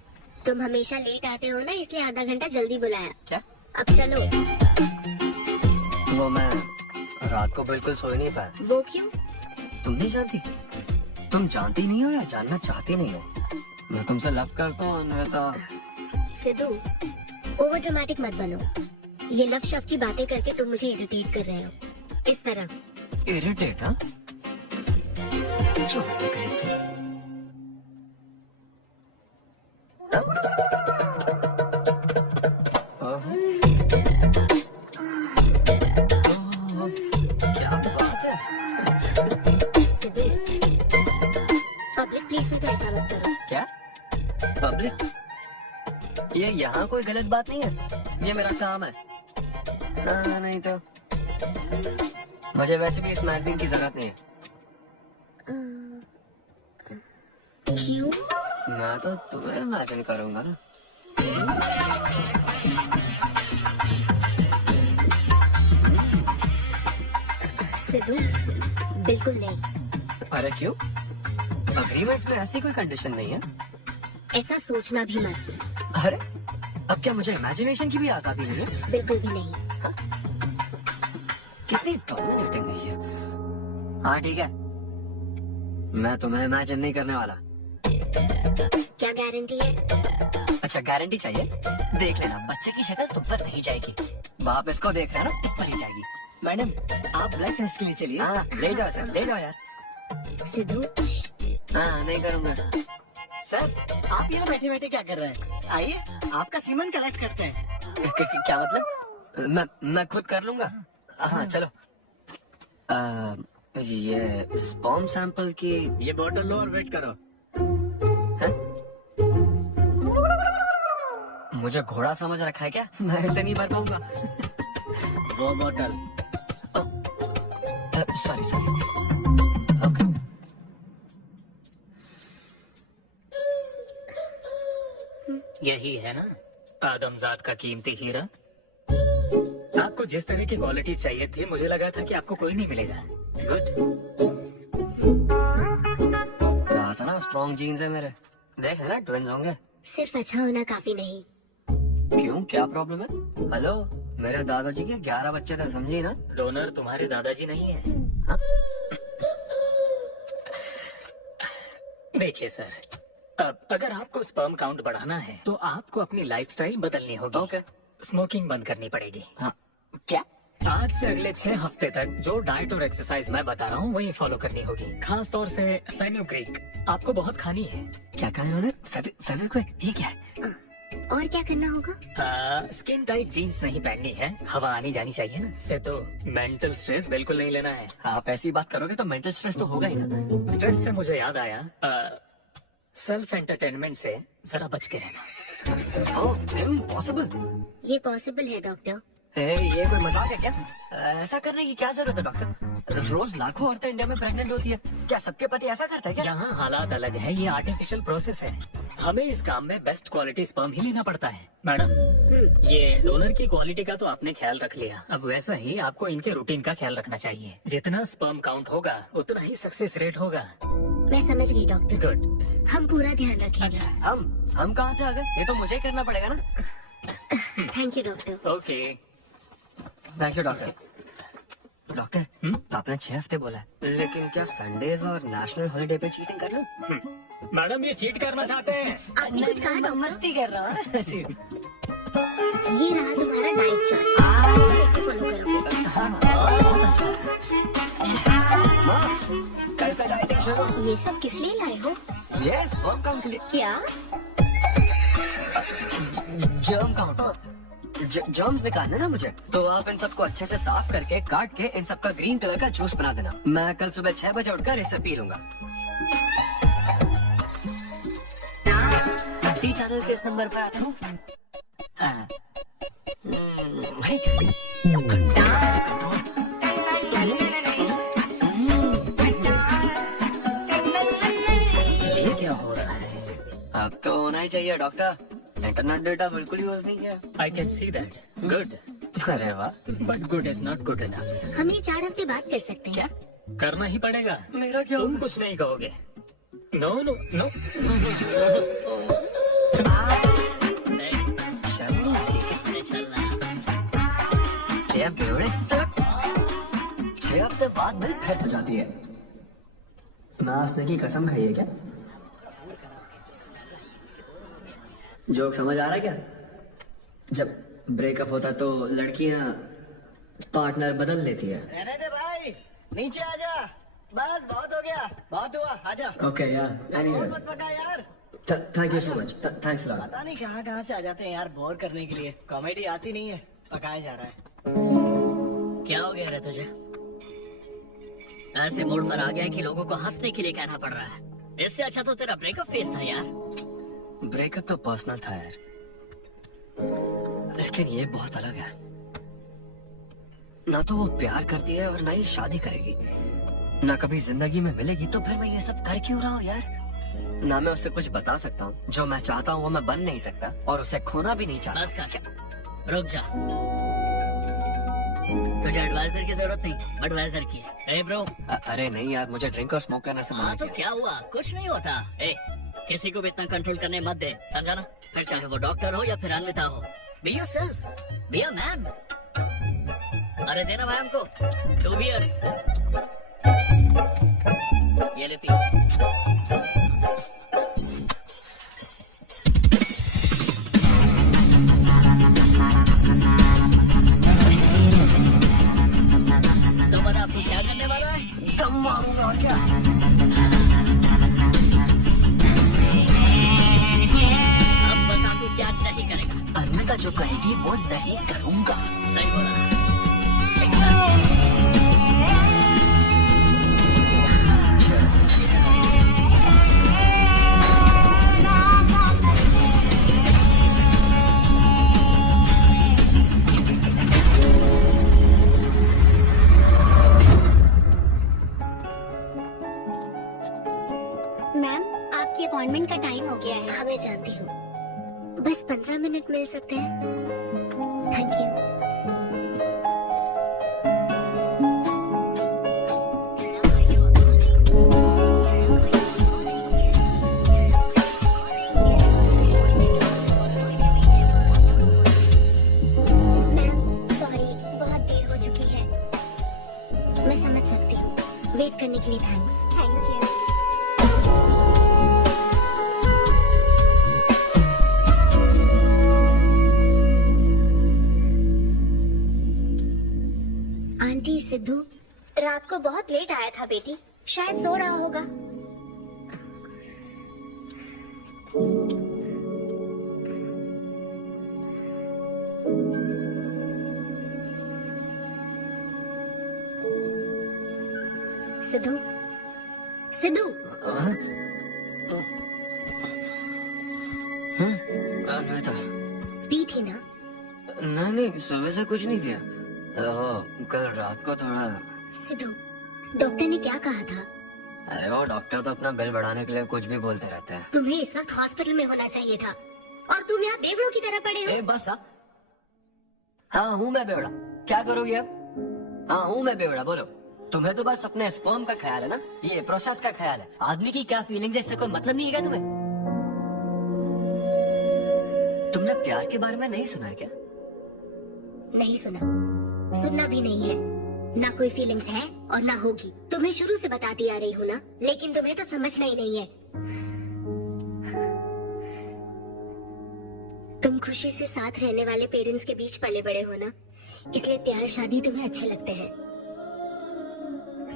तुम हमेशा लेट आते हो ना, इसलिए आधा घंटा जल्दी बुलाया। क्या? अब चलो। वो मैं रात को बिल्कुल सो ही नहीं पाया। वो क्यों? तुम नहीं जानती? तुम जानती नहीं हो या जानना चाहती नहीं हो? मैं तुमसे लव करता हूँ अन्वेता। सिद्धू, ओवर ड्रामेटिक मत बनो। ये लव शब्द की बातें करके तुम मुझे इरिटेट कर रहे हो। इस तरह इरिटेट? हाँ, क्या बात है? सिद्धू, पब्लिक प्लेस में तो ऐसा मत करो। क्या पब्लिक? ये यहाँ कोई गलत बात नहीं है, ये मेरा काम है। हाँ, नहीं तो मुझे वैसे भी इस मैगजीन की जरूरत नहीं है। क्यों? मैं तो तुम्हें इमेजिन करूंगा ना। सिद्धू, बिल्कुल नहीं। अरे क्यों? अग्रीमेंट में ऐसी कोई कंडीशन नहीं है। ऐसा सोचना भी मत। अरे अब क्या मुझे इमेजिनेशन की भी आजादी नहीं है? बिल्कुल भी नहीं। कितनी डोमिनेटिंग है ये। हाँ ठीक है, मैं तुम्हें इमेजिन नहीं करने वाला। क्या गारंटी है? अच्छा, गारंटी चाहिए? देख लेना, बच्चे की शक्ल तुम पर नहीं जाएगी। बाप इसको देख रहा है ना, इस पर ही जाएगी। मैडम, आप ब्लड टेस्ट के लिए चलिए। हाँ, ले जाओ सर, ले जाओ यार। सिद्धू, हाँ, नहीं करूँगा। सर, आप यहाँ बैठे बैठे क्या कर रहे हैं? आइए, आपका सीमन कलेक्ट करते हैं। क्या मतलब? मैं खुद कर लूंगा। हाँ चलो। ये स्पर्म सैंपल की ये बोतल लो और वेट करो। है? मुझे घोड़ा समझ रखा है क्या? मैं ऐसे नहीं भर पाऊंगा। वो बोतल। Sorry sorry. ओके। यही है ना आदमजात का कीमती हीरा। आपको जिस तरह की क्वालिटी चाहिए थी, मुझे लगा था कि आपको कोई नहीं मिलेगा। गुड। कहा था ना, स्ट्रॉन्ग जीन्स है मेरे। देख है ना, ट्विंस होंगे। सिर्फ अच्छा होना काफी नहीं। क्यों, क्या प्रॉब्लम है? हेलो, मेरे दादाजी के 11 बच्चे थे, समझी ना? डोनर तुम्हारे दादाजी नहीं है। हाँ? देखिए सर, अब अगर आपको स्पर्म काउंट बढ़ाना है तो आपको अपनी लाइफस्टाइल बदलनी होगी। ओके। स्मोकिंग बंद करनी पड़ेगी। हाँ, क्या? आज से अगले 6 हफ्ते तक जो डाइट और एक्सरसाइज मैं बता रहा हूँ वही फॉलो करनी होगी। खास तौर से फेनुग्रीक आपको बहुत खानी है। क्या कहा इन्होंने? फेविक्विक? ये क्या है? और क्या करना होगा? स्किन टाइट जीन्स नहीं पहननी है, हवा आनी जानी चाहिए ना। से तो मेंटल स्ट्रेस बिल्कुल नहीं लेना है। आप ऐसी बात करोगे तो मेंटल स्ट्रेस तो होगा ही ना। स्ट्रेस से मुझे याद आया, सेल्फ एंटरटेनमेंट से जरा बच के रहना। ओह, इम्पॉसिबल। ये पॉसिबल है डॉक्टर। ये कोई मजाक है क्या? ऐसा करने की क्या जरूरत है डॉक्टर? रोज लाखों औरतें इंडिया में प्रेग्नेंट होती है, क्या सबके पति ऐसा करते हैं क्या? यहाँ हालात अलग है, ये आर्टिफिशियल प्रोसेस है। हमें इस काम में बेस्ट क्वालिटी स्पर्म ही लेना पड़ता है। मैडम, ये डोनर की क्वालिटी का तो आपने ख्याल रख लिया, अब वैसा ही आपको इनके रूटीन का ख्याल रखना चाहिए। जितना स्पर्म काउंट होगा उतना ही सक्सेस रेट होगा। मैं समझ गई डॉक्टर, गुड। हम पूरा ध्यान रखेंगे। अच्छा, हम कहाँ से आ गए? ये तो मुझे ही करना पड़ेगा ना। Thank you doctor. Okay. Thank you doctor. Doctor, तो आपने 6 हफ्ते बोला है, लेकिन क्या संडेज और नेशनल हॉलिडे पे चीटिंग कर लो? मैडम, ये चीट करना चाहते हैं। आपने कुछ कहा डॉक्टर? मस्ती कर रहा हूँ। ये रहा तुम्हारा डाइट चार्ट, इसे फॉलो करोगे। माँ, कल से डाइटिंग शुरू। ये सब किस लिए लाए हो? ये स्पर्म काउंट के लिए। क्या? Germ count. जर्म्स निकालने ना मुझे, तो आप इन सबको अच्छे से साफ करके काट के इन सबका ग्रीन कलर का जूस बना देना। मैं कल सुबह 6 बजे उठकर इसे पी लूंगा। टी चैनल के इस नंबर पर आता हूँ। ये क्या हो रहा है? अब तो होना ही चाहिए डॉक्टर, इंटरनेट डेटा बिल्कुल यूज नहीं किया। I can see that. Good, अरे वाह। But good is not good enough. हम ये 4 हफ्ते बाद कर सकते हैं। क्या? करना ही पड़ेगा। मेरा क्या तुम कुछ नहीं कहोगे। No no no. छह हफ्ते बाद मिल फिर हो जाती है। नाचने की कसम खाई है क्या? जोक समझ आ रहा है क्या? जब ब्रेकअप होता तो लड़कियां पार्टनर बदल लेती है। रहने दे भाई, नीचे आ जा। बस बहुत हो गया, बहुत हुआ, आजा। ओके यार, एनीवे, मत पका यार। Thank you so much, thanks lot. पता नहीं कहाँ से आ जाते हैं यार बोर करने के लिए। कॉमेडी आती नहीं है, पकाया जा रहा है। क्या हो गया रे तुझे? ऐसे मूड पर आ गया कि लोगों को हंसने के लिए कहना पड़ रहा है। इससे अच्छा तो तेरा ब्रेकअप फेस था यार। ब्रेकअप तो पर्सनल था यार, लेकिन ये बहुत अलग है। ना तो वो प्यार करती है और ना ही शादी करेगी, ना कभी जिंदगी में मिलेगी, तो फिर मैं ये सब कर क्यों रहा हूँ यार? ना मैं उसे कुछ बता सकता हूँ, जो मैं चाहता हूँ वो मैं बन नहीं सकता, और उसे खोना भी नहीं चाहता। बस का क्या, रुक जा। तुझे एडवाइजर की जरूरत नहीं, एडवाइजर की है। ए ब्रो। अरे नहीं यार, मुझे ड्रिंक और स्मोक करने से हाँ मना तो किया। क्या हुआ, कुछ नहीं होता। ए, किसी को भी इतना कंट्रोल करने मत दे, समझा ना? फिर चाहे वो डॉक्टर हो या फिर अन्विता हो। Be yourself, be a man. अरे देना भाई हमको 2 बियर्स। ये ले पी। तो बता आपको क्या करने वाला है? दम मारूंगा और क्या। अब बता तू क्या नहीं करेगा। अन्विता जो कहेगी वो नहीं करूंगा। सही बोला। मैम, आपकी अपॉइंटमेंट का टाइम हो गया है। हाँ मैं जानती हूँ, बस 15 मिनट मिल सकते हैं? Thank you. मैम सॉरी, बहुत देर हो चुकी है। मैं समझ सकती हूँ। वेट करने के लिए thanks. Thank you. Aunty Sidhu रात को बहुत लेट आया था बेटी, शायद सो रहा होगा। सिद्धू, सिद्धू, अन्विता। पी थी ना? नहीं, सुबह से कुछ नहीं किया। कल रात को थोड़ा। सिद्धू, डॉक्टर ने क्या कहा था? अरे वो डॉक्टर तो अपना बिल बढ़ाने के लिए कुछ भी बोलते रहते हैं। तुम्हें इस वक्त हॉस्पिटल में होना चाहिए था और तुम यहाँ बेवड़ों की तरह पड़े हो। बस हाँ हूँ मैं बेवड़ा। क्या करोगी अब? हाँ हूँ मैं बेवड़ा, बोलो। तुम्हें तो बस अपने स्पर्म का ख्याल है ना, ये प्रोसेस का ख्याल है। आदमी की क्या फीलिंग्स है इससे कोई मतलब नहीं है क्या तुम्हें? तुमने प्यार के बारे में नहीं सुना है क्या? नहीं सुना, सुनना भी नहीं है। ना कोई फीलिंग्स है और ना होगी। तुम्हें शुरू से बताती आ रही हूँ ना, लेकिन तुम्हें तो समझना ही नहीं है। तुम खुशी से साथ रहने वाले पेरेंट्स के बीच पले बड़े हो ना, इसलिए प्यार शादी तुम्हें अच्छे लगते हैं।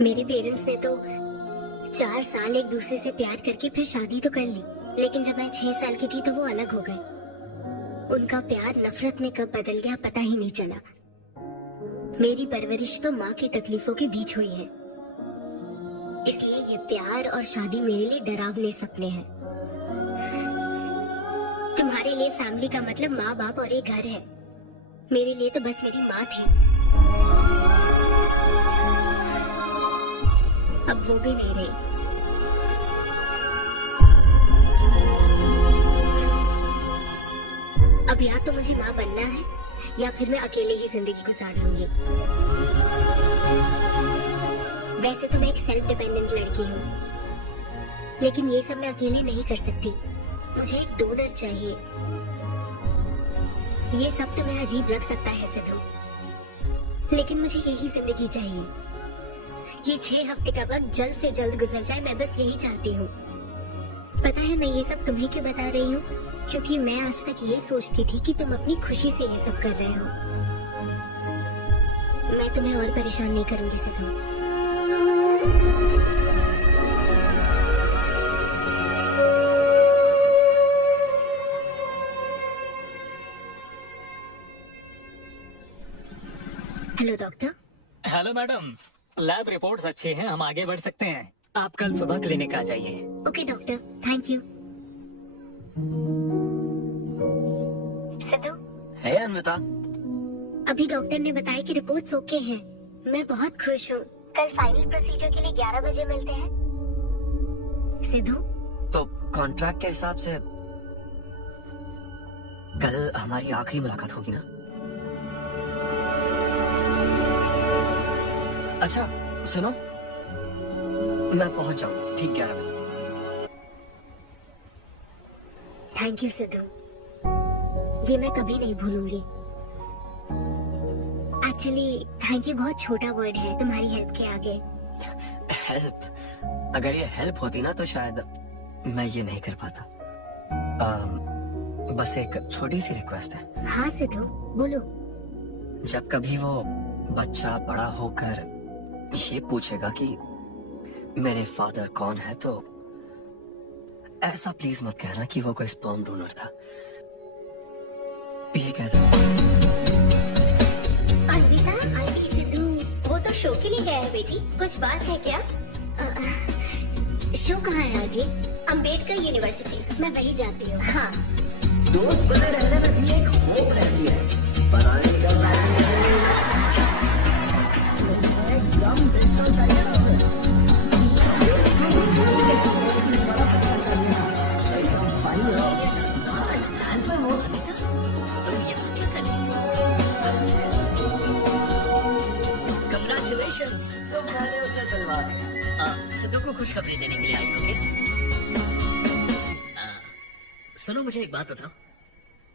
मेरे पेरेंट्स ने तो 4 साल एक दूसरे से प्यार करके फिर शादी तो कर ली, लेकिन जब मैं 6 साल की थी तो वो अलग हो गए। उनका प्यार नफरत में कब बदल गया पता ही नहीं चला। मेरी परवरिश तो माँ की तकलीफों के बीच हुई है, इसलिए ये प्यार और शादी मेरे लिए डरावने सपने हैं। तुम्हारे लिए फैमिली का मतलब माँ बाप और एक घर है। मेरे लिए तो बस मेरी माँ थी, अब वो भी नहीं रही। अब या तो मुझे माँ बनना है या फिर मैं अकेले ही जिंदगी गुजार लूंगी। वैसे तो मैं एक सेल्फ डिपेंडेंट लड़की हूँ, लेकिन ये सब मैं अकेले नहीं कर सकती। मुझे एक डोनर चाहिए। ये सब तुम्हें अजीब लग सकता है सिद्धू, लेकिन मुझे यही जिंदगी चाहिए। ये 6 हफ्ते का वक्त जल्द से जल्द गुजर जाए, मैं बस यही चाहती हूँ। पता है मैं ये सब तुम्हें क्यों बता रही हूँ? क्योंकि मैं आज तक ये सोचती थी कि तुम अपनी खुशी से ये सब कर रहे हो। मैं तुम्हें और परेशान नहीं करूंगी Sidhu. Hello doctor. Hello madam, lab reports अच्छी हैं, हम आगे बढ़ सकते हैं। आप कल सुबह क्लिनिक आ जाइए। Okay doctor, thank you. Sidhu, है अनविता? अभी डॉक्टर ने बताया कि रिपोर्ट्स ओके हैं। मैं बहुत खुश हूँ। कल फाइनल प्रोसीजर के लिए 11 बजे मिलते हैं। सिद्धू, तो कॉन्ट्रैक्ट के हिसाब से कल हमारी आखिरी मुलाकात होगी ना? अच्छा सुनो, मैं पहुंच जाऊँ ठीक 11 बजे। थैंक यू सिद्धू, ये मैं कभी नहीं भूलूंगी। एक्चुअली थैंक यू बहुत छोटा वर्ड है तुम्हारी हेल्प के आगे। हेल्प? अगर ये हेल्प होती ना तो शायद मैं ये नहीं कर पाता। बस एक छोटी सी रिक्वेस्ट है। हाँ सिद्धू, बोलो। जब कभी वो बच्चा बड़ा होकर ये पूछेगा कि मेरे फादर कौन है, तो ऐसा प्लीज मत कहना कि वो कोई स्पर्म डोनर था। ये कह दो। अनविता, आंटी सिद्धू वो तो शो के लिए गया है बेटी, कुछ बात है क्या? शो कहाँ है आंटी? अम्बेडकर यूनिवर्सिटी। मैं वही जाती हूँ। हाँ, दोस्त बने रहने में भी एक होप रहती है, पता नहीं कब एकदम बिल्कुल चाहिए ना उसे। जैसे क्वालिटीज वाला बच्चा चाहिए ना, जो एकदम फनी हो, स्मार्ट, हैंडसम हो। कंग्रेचुलेशंस, तो मैंने उसे चलवा दिया। सिद्धू को खुशखबरी देने के लिए आई हो क्या? सुनो, मुझे एक बात बताओ,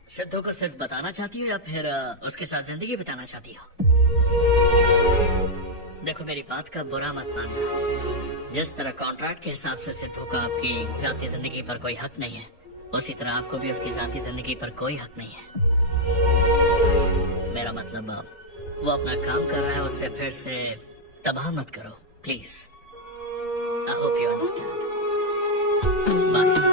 सिद्धू को सिर्फ बताना चाहती हो या फिर उसके साथ जिंदगी बिताना चाहती हो? देखो, मेरी बात का बुरा मत मानना। जिस तरह कॉन्ट्रैक्ट के हिसाब से सिद्धू का आपकी जाती जिंदगी पर कोई हक नहीं है, उसी तरह आपको भी उसकी जाती जिंदगी पर कोई हक नहीं है। मेरा मतलब वो अपना काम कर रहा है, उसे फिर से तबाह मत करो please. I hope you understand. Bye.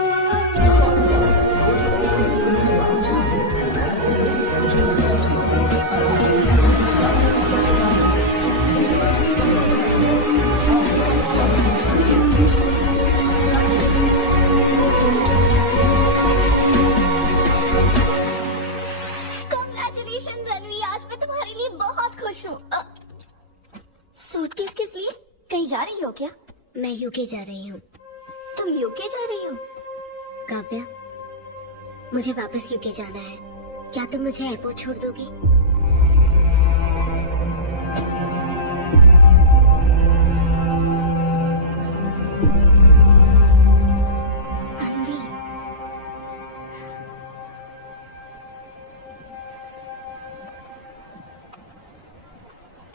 Congratulations, कहीं जा रही हो क्या? मैं यूके जा रही हूँ। तुम यूके जा रही हो? काव्या, मुझे वापस यूके जाना है। क्या तुम मुझे एयरपोर्ट छोड़ दोगी? अन्वी,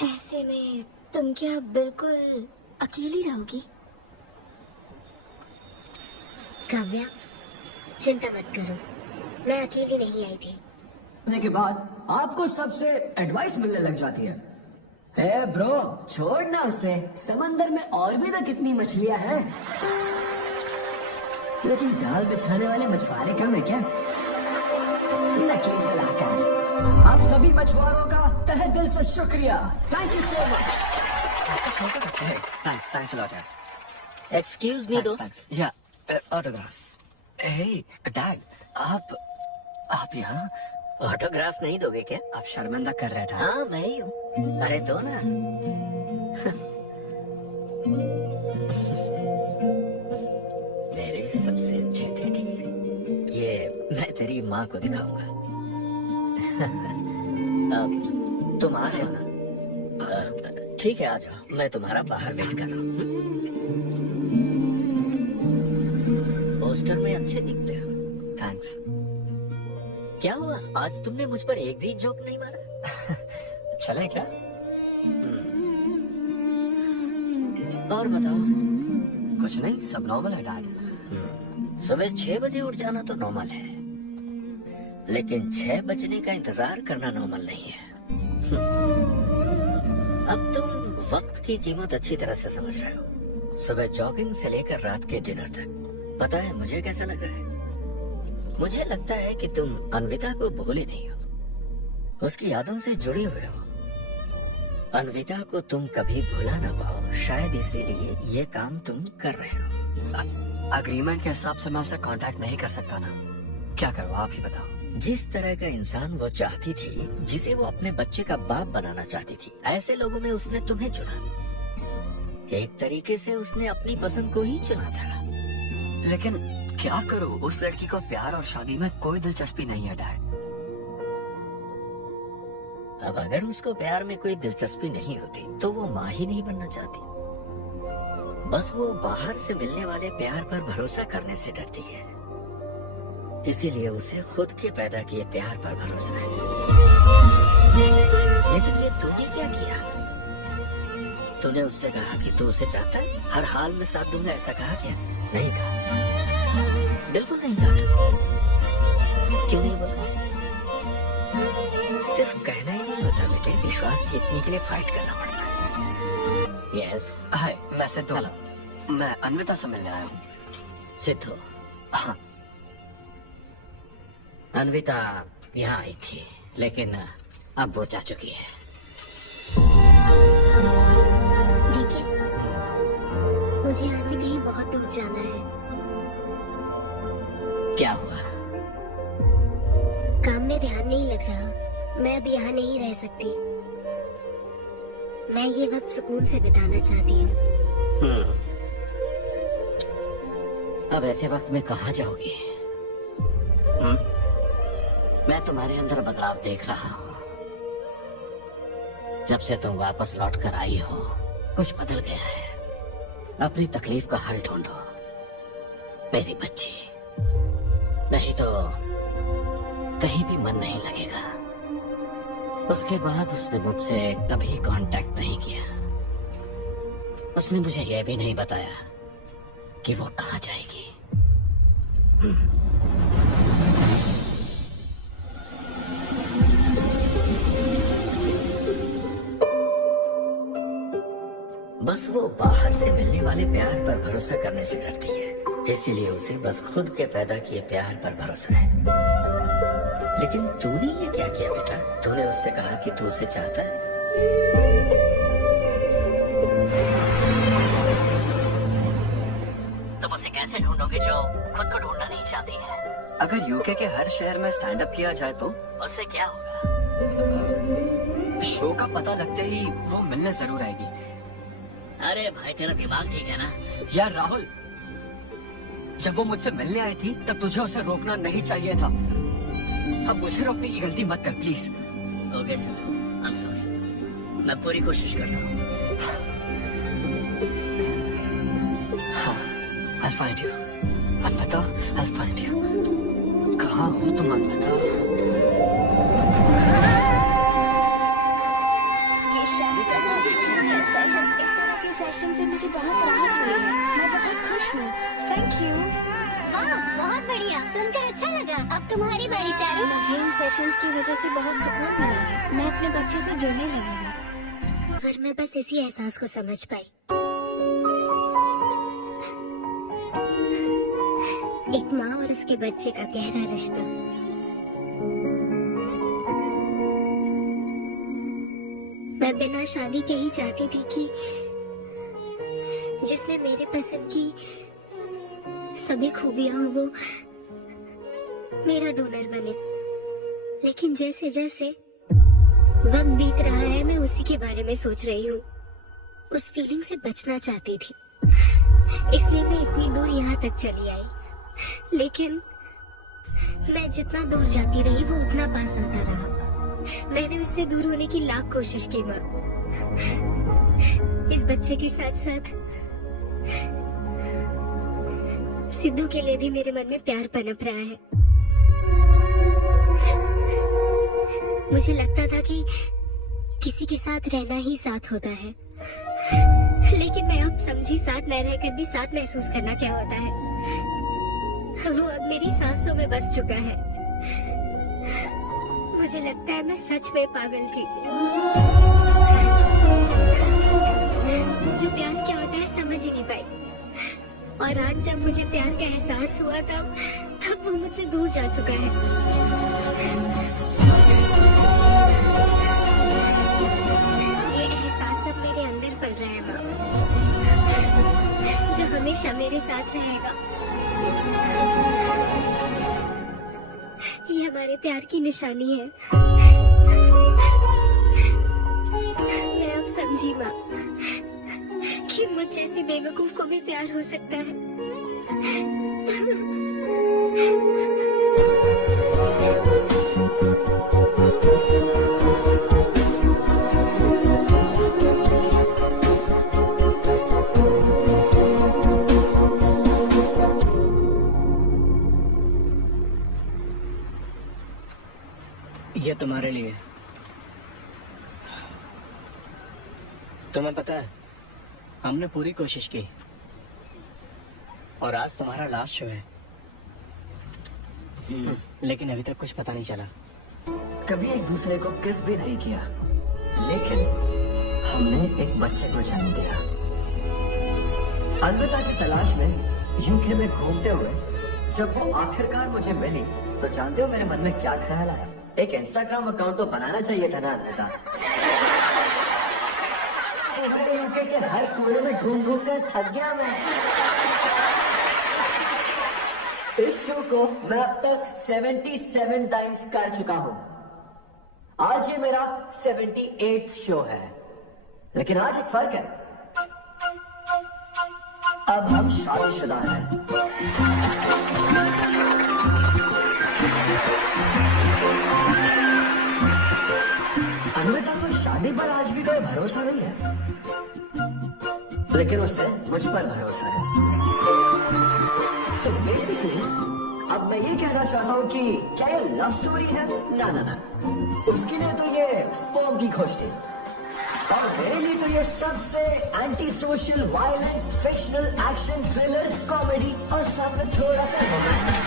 ऐसे में तुम क्या बिल्कुल अकेली रहोगी? काव्या, चिंता मत करो, मैं अकेली नहीं आई थी। होने के बाद आपको सबसे एडवाइस मिलने लग जाती है। हे ब्रो, छोड़ना उसे, समंदर में और भी तो कितनी मछलियां हैं। लेकिन जाल बिछाने वाले मछुआरे कम है क्या? नकली सलाहकार। आप सभी मछुआरों का तहे दिल से शुक्रिया। Thank you so much. Thanks a lot यार। एक्सक्यूज मी दोस्त। या ऑटोग्राफ। हे डैड, आप यहाँ ऑटोग्राफ नहीं दोगे क्या? आप शर्मिंदा कर रहे थे। हाँ मैं ही हूँ। अरे दो ना। मेरे सबसे अच्छे डैडी, ये मैं तेरी माँ को दिखाऊंगा। अब तुम आ रहे हो ना? ठीक है, आ जाओ, मैं तुम्हारा बाहर वेट कर रहा हूँ। पोस्टर में अच्छे दिखते हो। थैंक्स। क्या हुआ, आज तुमने मुझ पर एक भी जोक नहीं मारा? चले क्या? और बताओ। कुछ नहीं, सब नॉर्मल है डैड। सुबह 6 बजे उठ जाना तो नॉर्मल है, लेकिन 6 बजने का इंतजार करना नॉर्मल नहीं है। अब तुम वक्त की कीमत अच्छी तरह से समझ रहे हो। सुबह जॉगिंग से लेकर रात के डिनर तक। पता है मुझे कैसा लग रहा है? मुझे लगता है कि तुम अन्विता को भूले नहीं हो, उसकी यादों से जुड़े हुए हो। अन्विता को तुम कभी भुला ना पाओ, शायद इसीलिए ये काम तुम कर रहे हो। अग्रीमेंट के हिसाब से मैं उसे कांटेक्ट नहीं कर सकता ना। क्या करूँ आप ही बताओ। जिस तरह का इंसान वो चाहती थी, जिसे वो अपने बच्चे का बाप बनाना चाहती थी, ऐसे लोगों में उसने तुम्हें चुना। एक तरीके से उसने अपनी पसंद को ही चुना था। लेकिन क्या करूं, उस लड़की को प्यार और शादी में कोई दिलचस्पी नहीं है डैड। अब अगर उसको प्यार में कोई दिलचस्पी नहीं होती तो वो माँ ही नहीं बनना चाहती। बस वो बाहर से मिलने वाले प्यार पर भरोसा करने से डरती है, इसीलिए उसे खुद के पैदा किए प्यार पर भरोसा है। लेकिन ये तूने क्या किया? तूने उससे कहा कि तू उसे चाहता है, हर हाल में साथ दूंगा, ऐसा कहा क्या? नहीं कहा, बिल्कुल नहीं कहा। क्यों नहीं बोला? सिर्फ कहना ही नहीं होता बेटे, विश्वास जीतने के लिए फाइट करना पड़ता है। यस। हाय, मैं सिद्धू। मैं अन्विता से मिलने आया हूँ। सिद्धू? हाँ। अन्विता यहाँ आई थी, लेकिन अब वो जा चुकी है। ठीक है, मुझे यहाँ से कहीं बहुत दूर जाना है। क्या हुआ? काम में ध्यान नहीं लग रहा, मैं अब यहाँ नहीं रह सकती। मैं ये वक्त सुकून से बिताना चाहती हूँ। अब ऐसे वक्त में कहाँ जाओगी? मैं तुम्हारे अंदर बदलाव देख रहा हूँ। जब से तुम वापस लौट कर आई हो, कुछ बदल गया है। अपनी तकलीफ का हल ढूंढो मेरी बच्ची, नहीं तो कहीं भी मन नहीं लगेगा। उसके बाद उसने मुझसे कभी कांटेक्ट नहीं किया। उसने मुझे यह भी नहीं बताया कि वो कहाँ जाएगी। बस वो बाहर से मिलने वाले प्यार पर भरोसा करने से डरती है, इसीलिए उसे बस खुद के पैदा किए प्यार पर भरोसा है। लेकिन तूने ये क्या किया बेटा? तूने उससे कहा कि तू उसे चाहता है। तुम उसे कैसे ढूंढोगे जो खुद को ढूंढना नहीं चाहती है? अगर यूके के हर शहर में स्टैंड अप किया जाए तो उससे क्या होगा? शो का पता लगते ही वो मिलने जरूर आएगी। अरे भाई तेरा दिमाग ठीक है ना? यार राहुल, जब वो मुझसे मिलने आई थी तब तुझे उसे रोकना नहीं चाहिए था। अब मुझे रोकने की गलती मत कर please. Okay Sidhu, I am sorry. मैं पूरी कोशिश करता हूँ। हाँ, I'll find you। मत बता, I'll find you। कहाँ हो तुम मत बता। ये शाम सच में अच्छा है। इस तरह के सेशन से मुझे बहुत राहत मिली है। मैं बहुत खुश हूँ। Thank you. वाह, बहुत बढ़िया, सुनकर अच्छा लगा। अब तुम्हारी बारी चारू। मुझे इन सेशंस की वजह से बहुत सुकून मिला है। मैं अपने बच्चे से जुड़ने लगी हूँ। पर मैं बस इसी एहसास को समझ पाई। एक माँ और उसके बच्चे का गहरा रिश्ता। मैं बिना शादी के ही चाहती थी कि जिसमें मेरे पसंद की सभी खूबियां हो वो मेरा डोनर बने। लेकिन जैसे जैसे वक्त बीत रहा है मैं उसी के बारे में सोच रही हूँ। उस फीलिंग से बचना चाहती थी, इसलिए मैं इतनी दूर यहाँ तक चली आई। लेकिन मैं जितना दूर जाती रही वो उतना पास आता रहा। मैंने उससे दूर होने की लाख कोशिश की माँ। इस बच्चे के साथ साथ सिद्धू के लिए भी मेरे मन में प्यार पनप रहा है। मुझे लगता था कि किसी के साथ रहना ही साथ होता है, लेकिन मैं अब समझी साथ न रहकर भी साथ महसूस करना क्या होता है। वो अब मेरी सांसों में बस चुका है। मुझे लगता है मैं सच में पागल थी। जो प्यार क्या होता है समझ ही नहीं पाई। और आज जब मुझे प्यार का एहसास हुआ तब वो मुझसे दूर जा चुका है। ये एहसास अब मेरे अंदर पल रहा है माँ, जो हमेशा मेरे साथ रहेगा। ये हमारे प्यार की निशानी है। मैं अब समझी माँ कि मुझ जैसे बेवकूफ को भी प्यार हो सकता है। ये तुम्हारे लिए। तुम्हें पता है हमने पूरी कोशिश की और आज तुम्हारा लास्ट शो है। लेकिन अभी तक कुछ पता नहीं चला। कभी एक दूसरे को किस भी नहीं किया, लेकिन हमने एक बच्चे को जन्म दिया। अन्विता की तलाश में यूके में घूमते हुए जब वो आखिरकार मुझे मिली तो जानते हो मेरे मन में क्या ख्याल आया? एक इंस्टाग्राम अकाउंट तो बनाना चाहिए था ना अन्विता। पूरे यूके के हर कोने में ढूंढ ढूंढ कर थक गया मैं। इस शो को मैं अब तक 77 टाइम्स कर चुका हूं। आज ये मेरा 78th शो है, लेकिन आज एक फर्क है। अब हम शादीशुदा हैं। अन्विता को शादी पर आज भी कोई भरोसा नहीं है, लेकिन उसे मुझ पर भरोसा है। तो बेसिकली अब मैं ये कहना चाहता हूँ कि क्या ये लव स्टोरी है? ना ना ना, उसके लिए तो ये स्पर्म की खोज थी, और मेरे लिए तो ये सबसे anti social, violent, fictional, action, thriller, comedy और साथ में थोड़ा सा रोमांस।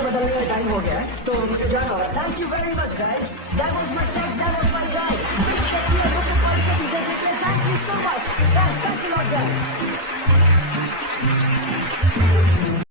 बदलने का टाइम हो गया है तो मुझे जाना होगा। Thank you very much guys, that was my set, that was my time. देखने के लिए thank you so much. Thanks a lot guys.